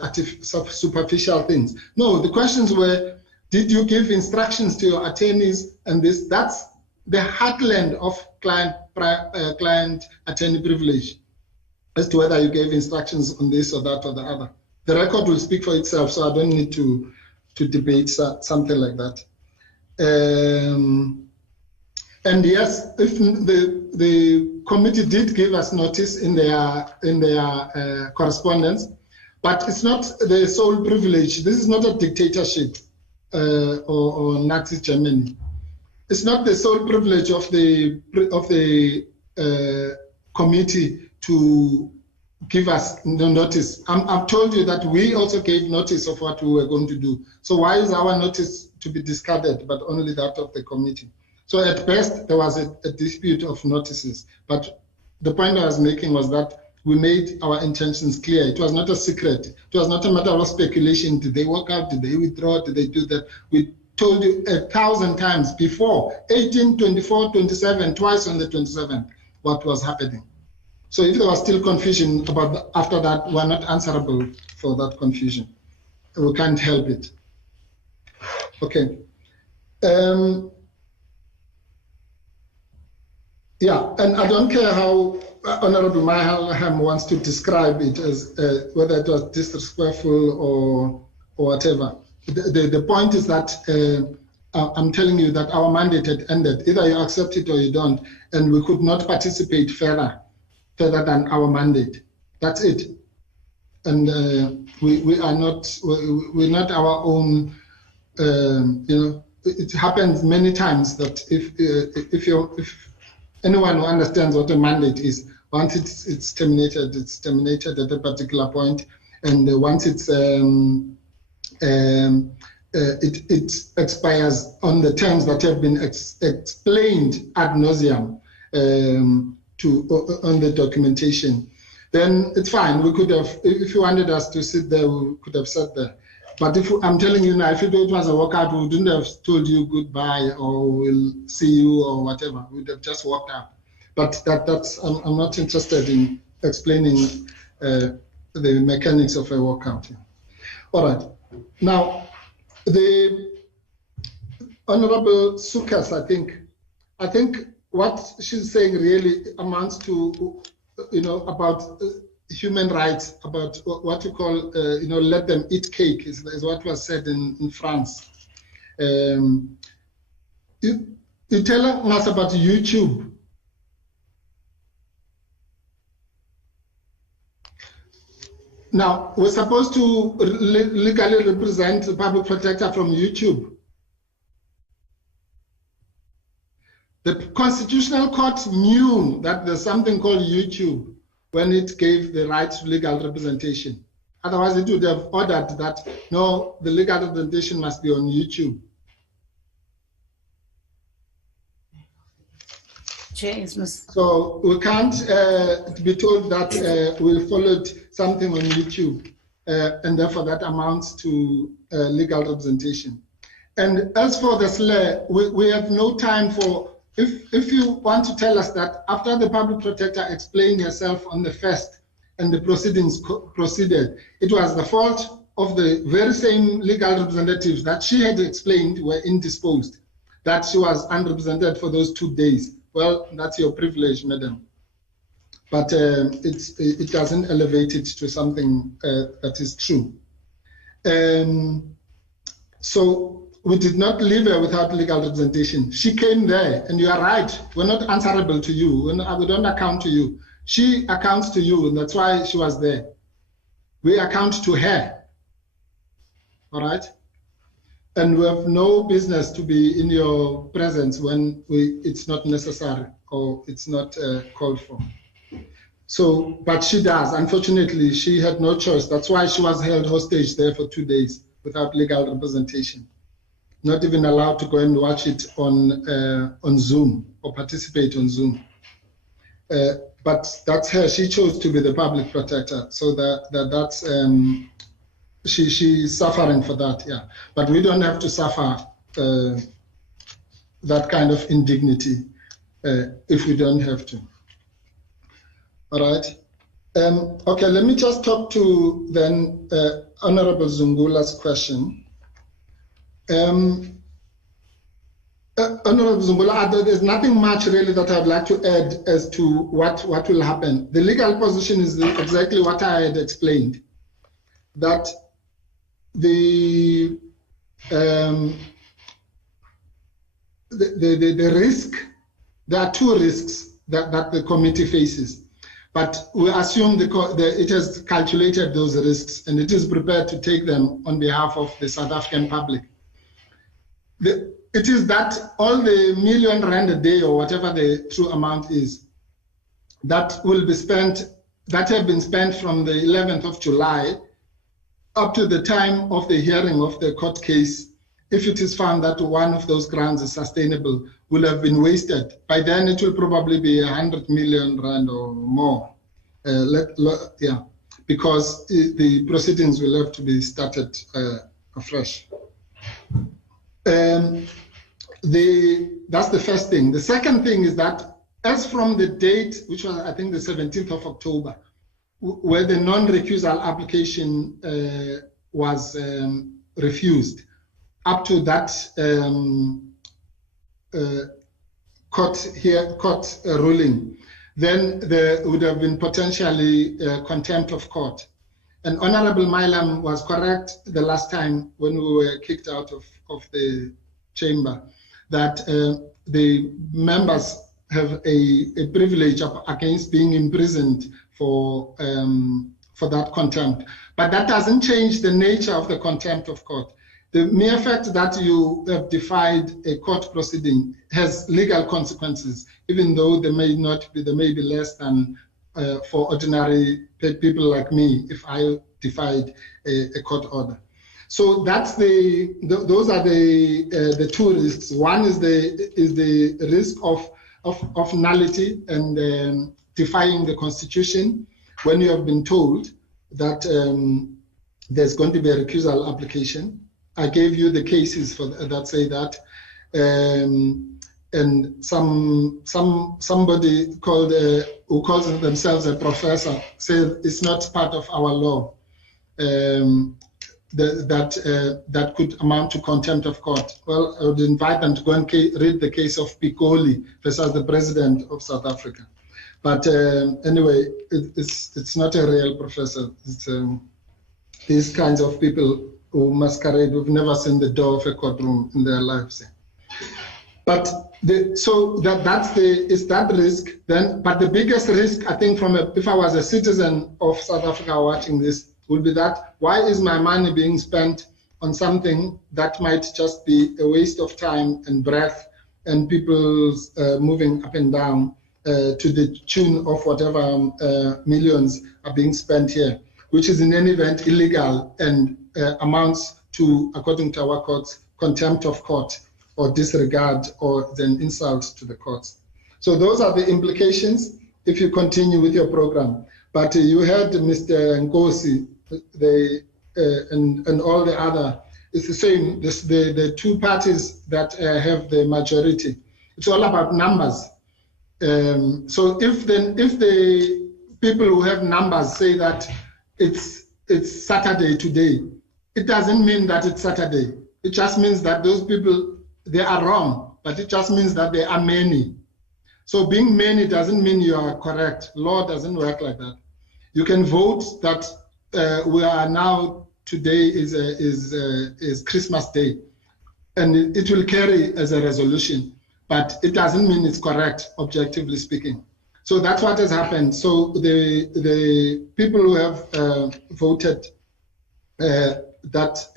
superficial things. No, the questions were, did you give instructions to your attorneys? And that's the heartland of client-attorney privilege, as to whether you gave instructions on this or that or the other. The record will speak for itself, so I don't need to debate something like that. And yes, if the committee did give us notice in their correspondence, but it's not the sole privilege. This is not a dictatorship or Nazi Germany. It's not the sole privilege of the committee to give us the notice. I've told you that we also gave notice of what we were going to do. So why is our notice to be discarded, but only that of the committee? So at best, there was a dispute of notices. But the point I was making was that we made our intentions clear. It was not a secret. It was not a matter of speculation. Did they walk out? Did they withdraw? Did they do that? We told you 1,000 times before, 18, 24, 27, twice on the 27th, what was happening. So if there was still confusion about after that, we're not answerable for that confusion. We can't help it. Okay. Yeah, and I don't care how Honorable Maham wants to describe it as whether it was disrespectful or whatever. The point is that I'm telling you that our mandate had ended. Either you accept it or you don't, and we could not participate further than our mandate. That's it. And we are not, we're not our own, you know, it happens many times that if anyone who understands what a mandate is, once it's terminated at a particular point, and once it expires on the terms that have been explained ad nauseum on the documentation, then it's fine. We could have, if you wanted us to sit there, we could have sat there. But if I'm telling you now, if you thought it was a walkout, we wouldn't have told you goodbye or we'll see you or whatever. We'd have just walked out. But that's I'm not interested in explaining the mechanics of a walkout. All right. Now, the Honorable Sukas, I think what she's saying really amounts to, you know, about human rights, about what you call, you know, let them eat cake is what was said in France. You're telling us about YouTube. Now, we're supposed to legally represent the public protector from YouTube. The Constitutional Court knew that there's something called YouTube when it gave the right to legal representation. Otherwise, it would have ordered that, no, the legal representation must be on YouTube. So we can't be told that we followed something on YouTube, and therefore that amounts to legal representation. And as for the SLAE, we have no time for, if you want to tell us that after the public protector explained herself on the 1st and the proceedings proceeded, it was the fault of the very same legal representatives that she had explained were indisposed, that she was unrepresented for those 2 days. Well, that's your privilege, madam. But it doesn't elevate it to something that is true. So we did not leave her without legal representation. She came there, and you are right. We're not answerable to you. We don't account to you. She accounts to you, and that's why she was there. We account to her. All right? And we have no business to be in your presence when it's not necessary or it's not called for. So, but she does. Unfortunately, she had no choice. That's why she was held hostage there for 2 days without legal representation. Not even allowed to go and watch it on Zoom or participate on Zoom. But that's her. She chose to be the public protector. So that's she's suffering for that, yeah. But we don't have to suffer that kind of indignity if we don't have to. All right. Okay, let me just talk to then Honorable Zungula's question. Honorable Zungula, there's nothing much really that I'd like to add as to what will happen. The legal position is exactly what I had explained, that the risk, there are 2 risks that the committee faces, but we assume it has calculated those risks and it is prepared to take them on behalf of the South African public. It is that all the R1 million a day or whatever the true amount is, that will be spent, that have been spent from the 11th of July up to the time of the hearing of the court case. If it is found that one of those grounds is sustainable, will have been wasted. By then it will probably be R100 million or more. because the proceedings will have to be started afresh. That's the first thing. The second thing is that as from the date, which was I think the 17th of October, where the non-recusal application was refused, up to that court ruling, then there would have been potentially contempt of court. And Honorable Mailam was correct the last time when we were kicked out of the chamber, that the members have a privilege against being imprisoned for that contempt. But that doesn't change the nature of the contempt of court. The mere fact that you have defied a court proceeding has legal consequences, even though they may be less than for ordinary people like me if I defied a court order. So that's those are the two risks. One is the risk of nullity and defying the Constitution when you have been told that there's going to be a recusal application. I gave you the cases that say that, and somebody called who calls themselves a professor said it's not part of our law. That could amount to contempt of court. Well, I would invite them to go and read the case of Pikoli versus the president of South Africa. But anyway, it's not a real professor. It's these kinds of people who masquerade, who've never seen the door of a courtroom in their lives. But so it's that risk. Then, but the biggest risk, I think, if I was a citizen of South Africa watching this, would be that why is my money being spent on something that might just be a waste of time and breath and people's moving up and down to the tune of whatever millions are being spent here, which is in any event illegal and amounts to, according to our courts, contempt of court or disregard or an insult to the courts. So those are the implications if you continue with your program. But you heard Mr. Nkosi, and all the other, it's the same. The two parties that have the majority, it's all about numbers. So if the people who have numbers say that it's Saturday today, it doesn't mean that it's Saturday. It just means that those people, they are wrong, but it just means that there are many. So being many doesn't mean you are correct. Law doesn't work like that. You can vote that we are now, today is Christmas Day, and it will carry as a resolution, but it doesn't mean it's correct, objectively speaking. So that's what has happened. So the people who have voted that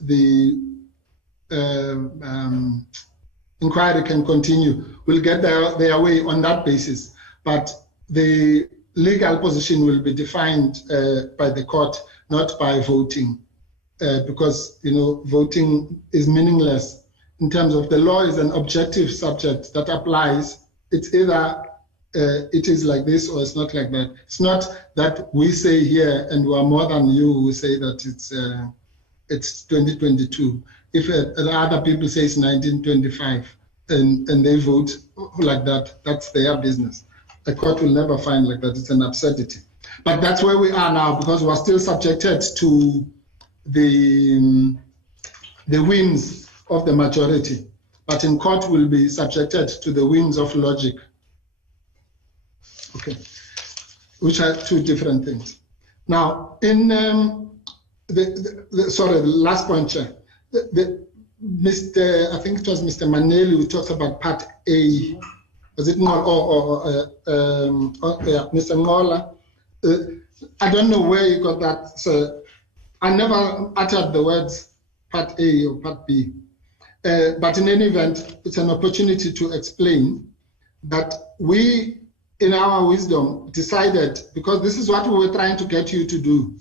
the inquiry can continue will get their way on that basis, but the legal position will be defined by the court, not by voting, because voting is meaningless in terms of the law is an objective subject that applies. It's either it is like this or it's not like that. It's not that we say here and we are more than you who say that it's 2022. If other people say it's 1925 and they vote like that, that's their business. The court will never find like that. It's an absurdity. But that's where we are now, because we're still subjected to the whims of the majority. But in court, we'll be subjected to the whims of logic. Okay, which are two different things. Now, in the last point, Chair. I think it was Mr. Maneli who talked about Part A. Was it Ngola Mr. Ngola? I don't know where you got that. So I never uttered the words Part A or Part B. But in any event, it's an opportunity to explain that we, in our wisdom, decided, because this is what we were trying to get you to do,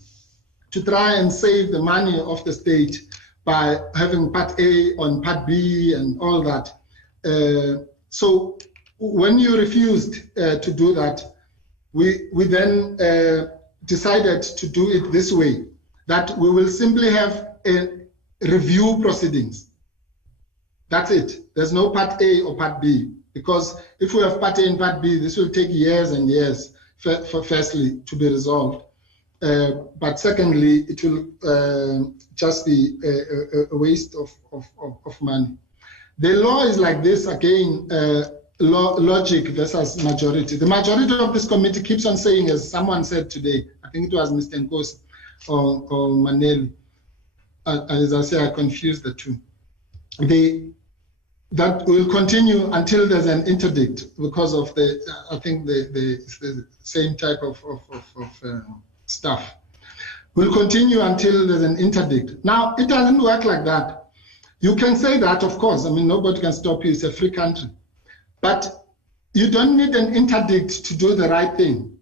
to try and save the money of the state by having Part A on Part B and all that. So when you refused to do that, we then decided to do it this way, that we will simply have a review proceedings. That's it. There's no part A or part B, because if we have part A and part B, this will take years and years, for firstly, to be resolved. But secondly, it will just be a waste of money. The law is like this, again, logic versus majority. The majority of this committee keeps on saying, as someone said today, I think it was Mr. Nkosi or Maneli, as I say, I confused the two. That will continue until there's an interdict, because of the, I think the same type of stuff. Will continue until there's an interdict. Now, it doesn't work like that. You can say that, of course. I mean, nobody can stop you. It's a free country. But you don't need an interdict to do the right thing.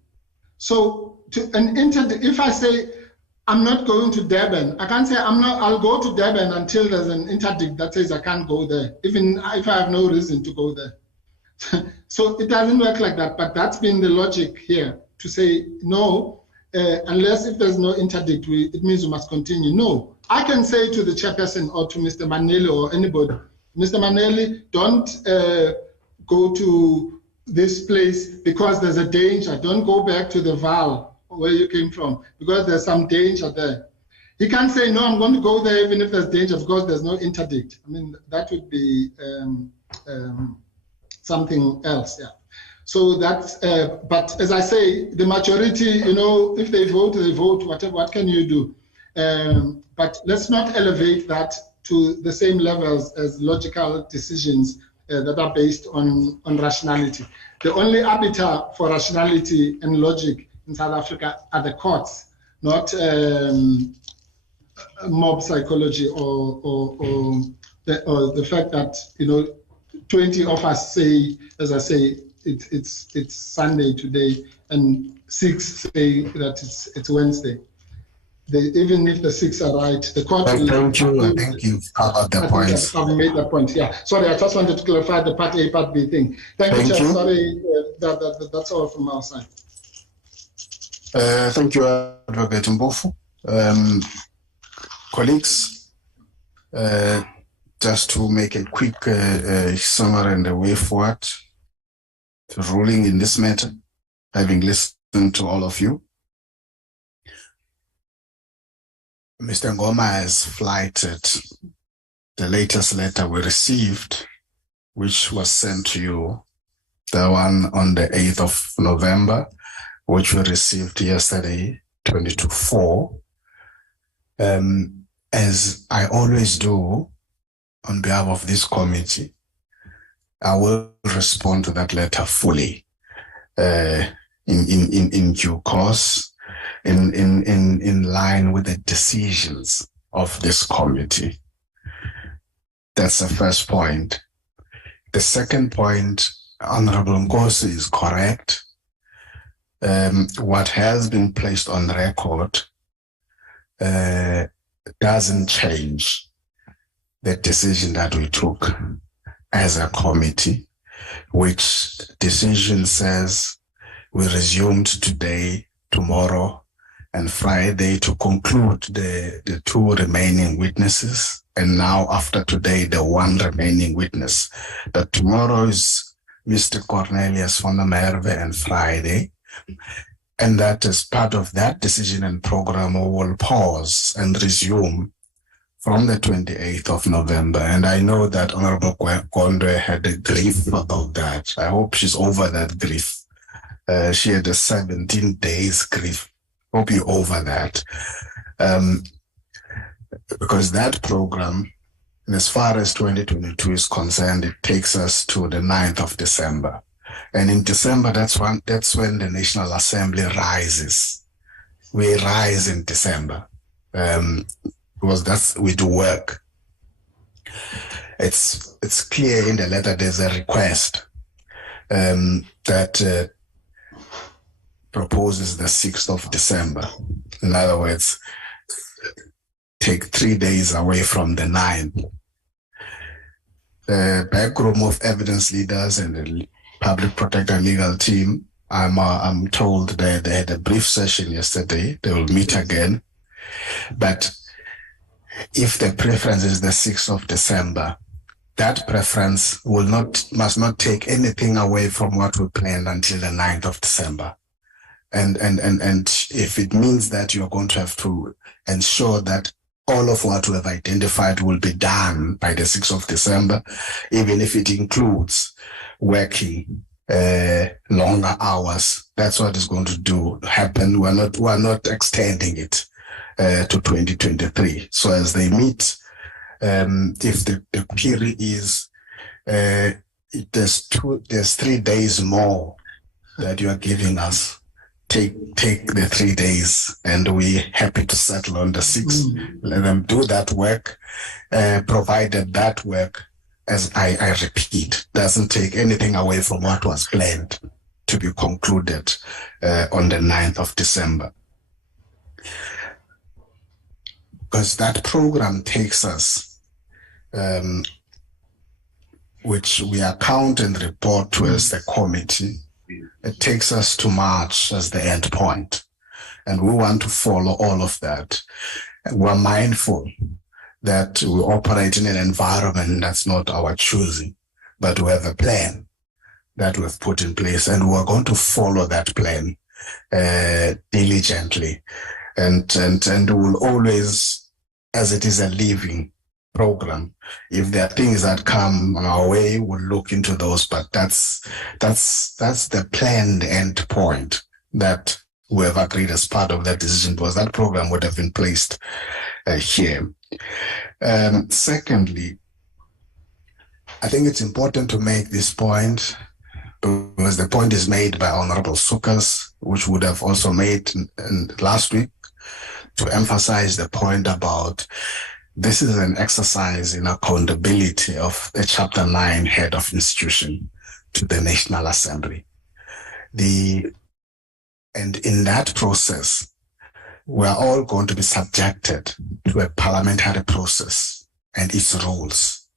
So, if I say, I'm not going to Durban, I can't say I'll go to Durban until there's an interdict that says I can't go there, even if I have no reason to go there. So it doesn't work like that, but that's been the logic here, to say no, unless if there's no interdict, it means we must continue. No, I can say to the chairperson or to Mr. Maneli or anybody, Mr. Maneli, don't go to this place because there's a danger. Don't go back to the Val where you came from, because there's some danger there. He can't say, no, I'm going to go there even if there's danger, because there's no interdict. I mean, that would be something else, yeah. So that's, but as I say, the majority, if they vote, whatever, what can you do? But let's not elevate that to the same levels as logical decisions that are based on rationality. The only arbiter for rationality and logic in South Africa are the courts, not mob psychology or the fact that 20 of us say, as I say, it's Sunday today, and 6 say that it's Wednesday. Even if the 6 are right, the court will. Thank you. I think you've covered the points. I've made that point. Yeah. Sorry, I just wanted to clarify the part A, part B thing. Thank you, Chair. Sorry, that's all from our side. Thank you, Advocate Mpofu. Colleagues, just to make a quick summary and a way forward to ruling in this matter, having listened to all of you, Mr. Ngoma has flighted the latest letter we received, which was sent to you, the one on the 8th of November, which we received yesterday, 22/4. As I always do on behalf of this committee, I will respond to that letter fully in due course, in line with the decisions of this committee. That's the first point. The second point, Honorable Nkosi is correct. What has been placed on record doesn't change the decision that we took as a committee, which decision says we resumed today, tomorrow, and Friday to conclude the 2 remaining witnesses, and now after today, the 1 remaining witness. That tomorrow is Mr. Cornelius van der Merwe and Friday. And that as part of that decision and program, we will pause and resume from the 28th of November. And I know that Honorable Gondwe had a grief about that. I hope she's over that grief. She had a 17 days grief. Hope you're over that. Because that program, and as far as 2022 is concerned, it takes us to the 9th of December. And in December, that's when the National Assembly rises. We rise in December, because we do work. It's clear in the letter there's a request that proposes the 6th of December. In other words, take 3 days away from the 9th. The backroom of evidence leaders and the Public Protector legal team I'm told they had a brief session yesterday. They will meet again. But if the preference is the 6th of December, that preference must not take anything away from what we planned until the 9th of December. And if it means that you're going to have to ensure that all of what we have identified will be done by the 6th of December, even if it includes working longer hours, that's what is going to happen. We're not extending it to 2023. So as they meet, if the period is there's 3 days more that you are giving us, take the 3 days, and we're happy to settle on the 6th. Let them do that work, provided that work, as I repeat, doesn't take anything away from what was planned to be concluded on the 9th of December. Because that program takes us, which we account and report to as the committee, it takes us to March as the end point. And we want to follow all of that. And we're mindful that we operate in an environment that's not our choosing, but we have a plan that we've put in place, and we're going to follow that plan diligently. And we'll always, as it is a living program, if there are things that come our way, we'll look into those, but that's the planned end point that we have agreed as part of that decision, because that program would have been placed here. Secondly, I think it's important to make this point, because the point is made by Honorable Sukas, which would have also made last week, to emphasize the point about this is an exercise in accountability of the Chapter 9 head of institution to the National Assembly. And in that process, we're all going to be subjected to a parliamentary process and its rules.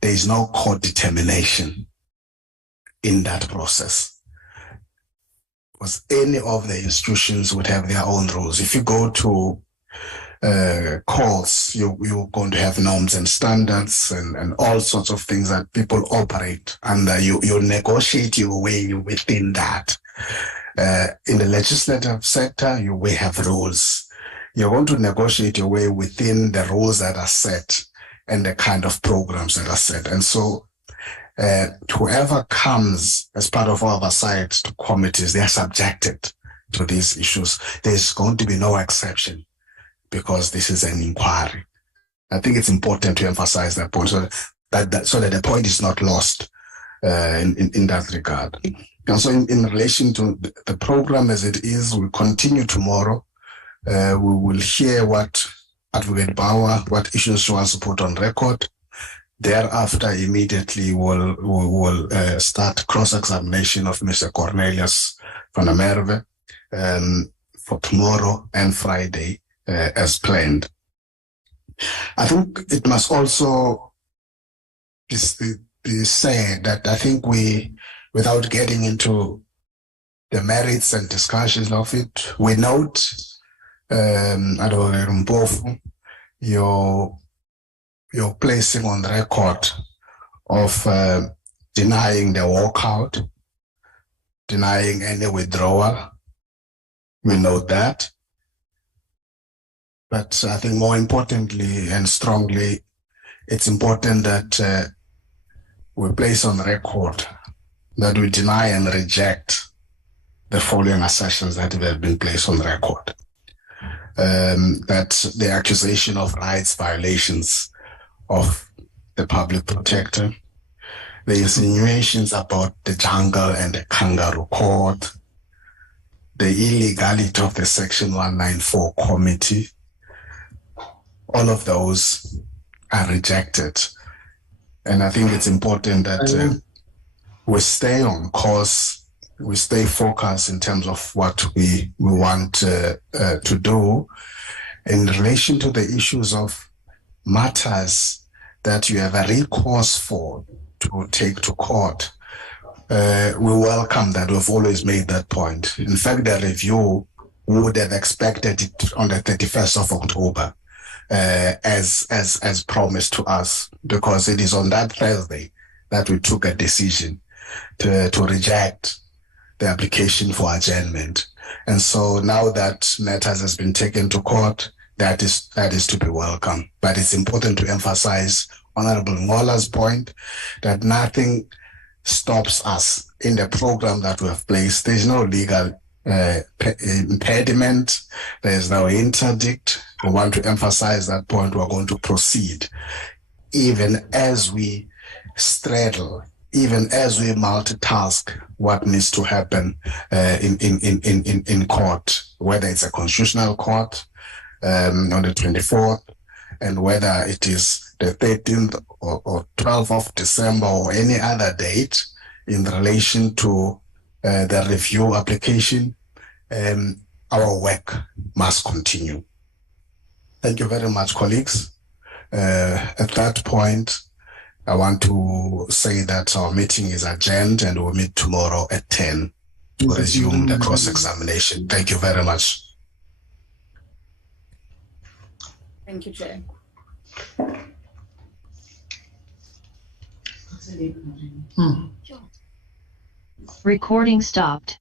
There is no court determination in that process, because any of the institutions would have their own rules. If you go to courts, you're going to have norms and standards and all sorts of things that people operate under. You negotiate your way within that. In the legislative sector, you will have rules. You're going to negotiate your way within the rules that are set and the kind of programs that are set. And so whoever comes as part of oversight to committees, they are subjected to these issues. There's going to be no exception, because this is an inquiry. I think it's important to emphasize that point, so that the point is not lost in that regard. And so in relation to the program as it is, we'll continue tomorrow. We will hear what Advocate Bauer, what issues she wants to put on record. Thereafter, immediately we'll start cross-examination of Mr. Cornelius van der Merwe for tomorrow and Friday as planned. I think it must also be said that I think without getting into the merits and discussions of it, we note, Advocate Mpofu, your placing on the record of denying the walkout, denying any withdrawal. We note that. But I think more importantly and strongly, it's important that we place on record that we deny and reject the following assertions that have been placed on record. That the accusation of rights violations of the public protector, the insinuations about the jungle and the kangaroo court, the illegality of the Section 194 committee, all of those are rejected. And I think it's important that we stay on course, we stay focused in terms of what we want to do in relation to the issues of matters that you have a recourse for to take to court. we welcome that. We've always made that point. In fact, the review would have expected it on the 31st of October, as promised to us, because it is on that Thursday that we took a decision to reject the application for adjournment. And so now that matters has been taken to court, that is to be welcome. But it's important to emphasize Honorable Ngola's point that nothing stops us in the program that we have placed. There's no legal impediment. There's no interdict. We want to emphasize that point. We're going to proceed, even as we straddle, even as we multitask what needs to happen in court, whether it's a constitutional court on the 24th, and whether it is the 13th or 12th of December or any other date in relation to the review application. Our work must continue. Thank you very much, colleagues. At that point, I want to say that our meeting is adjourned and we'll meet tomorrow at 10 to resume the cross-examination. Thank you very much. Thank you, Chair. Recording stopped.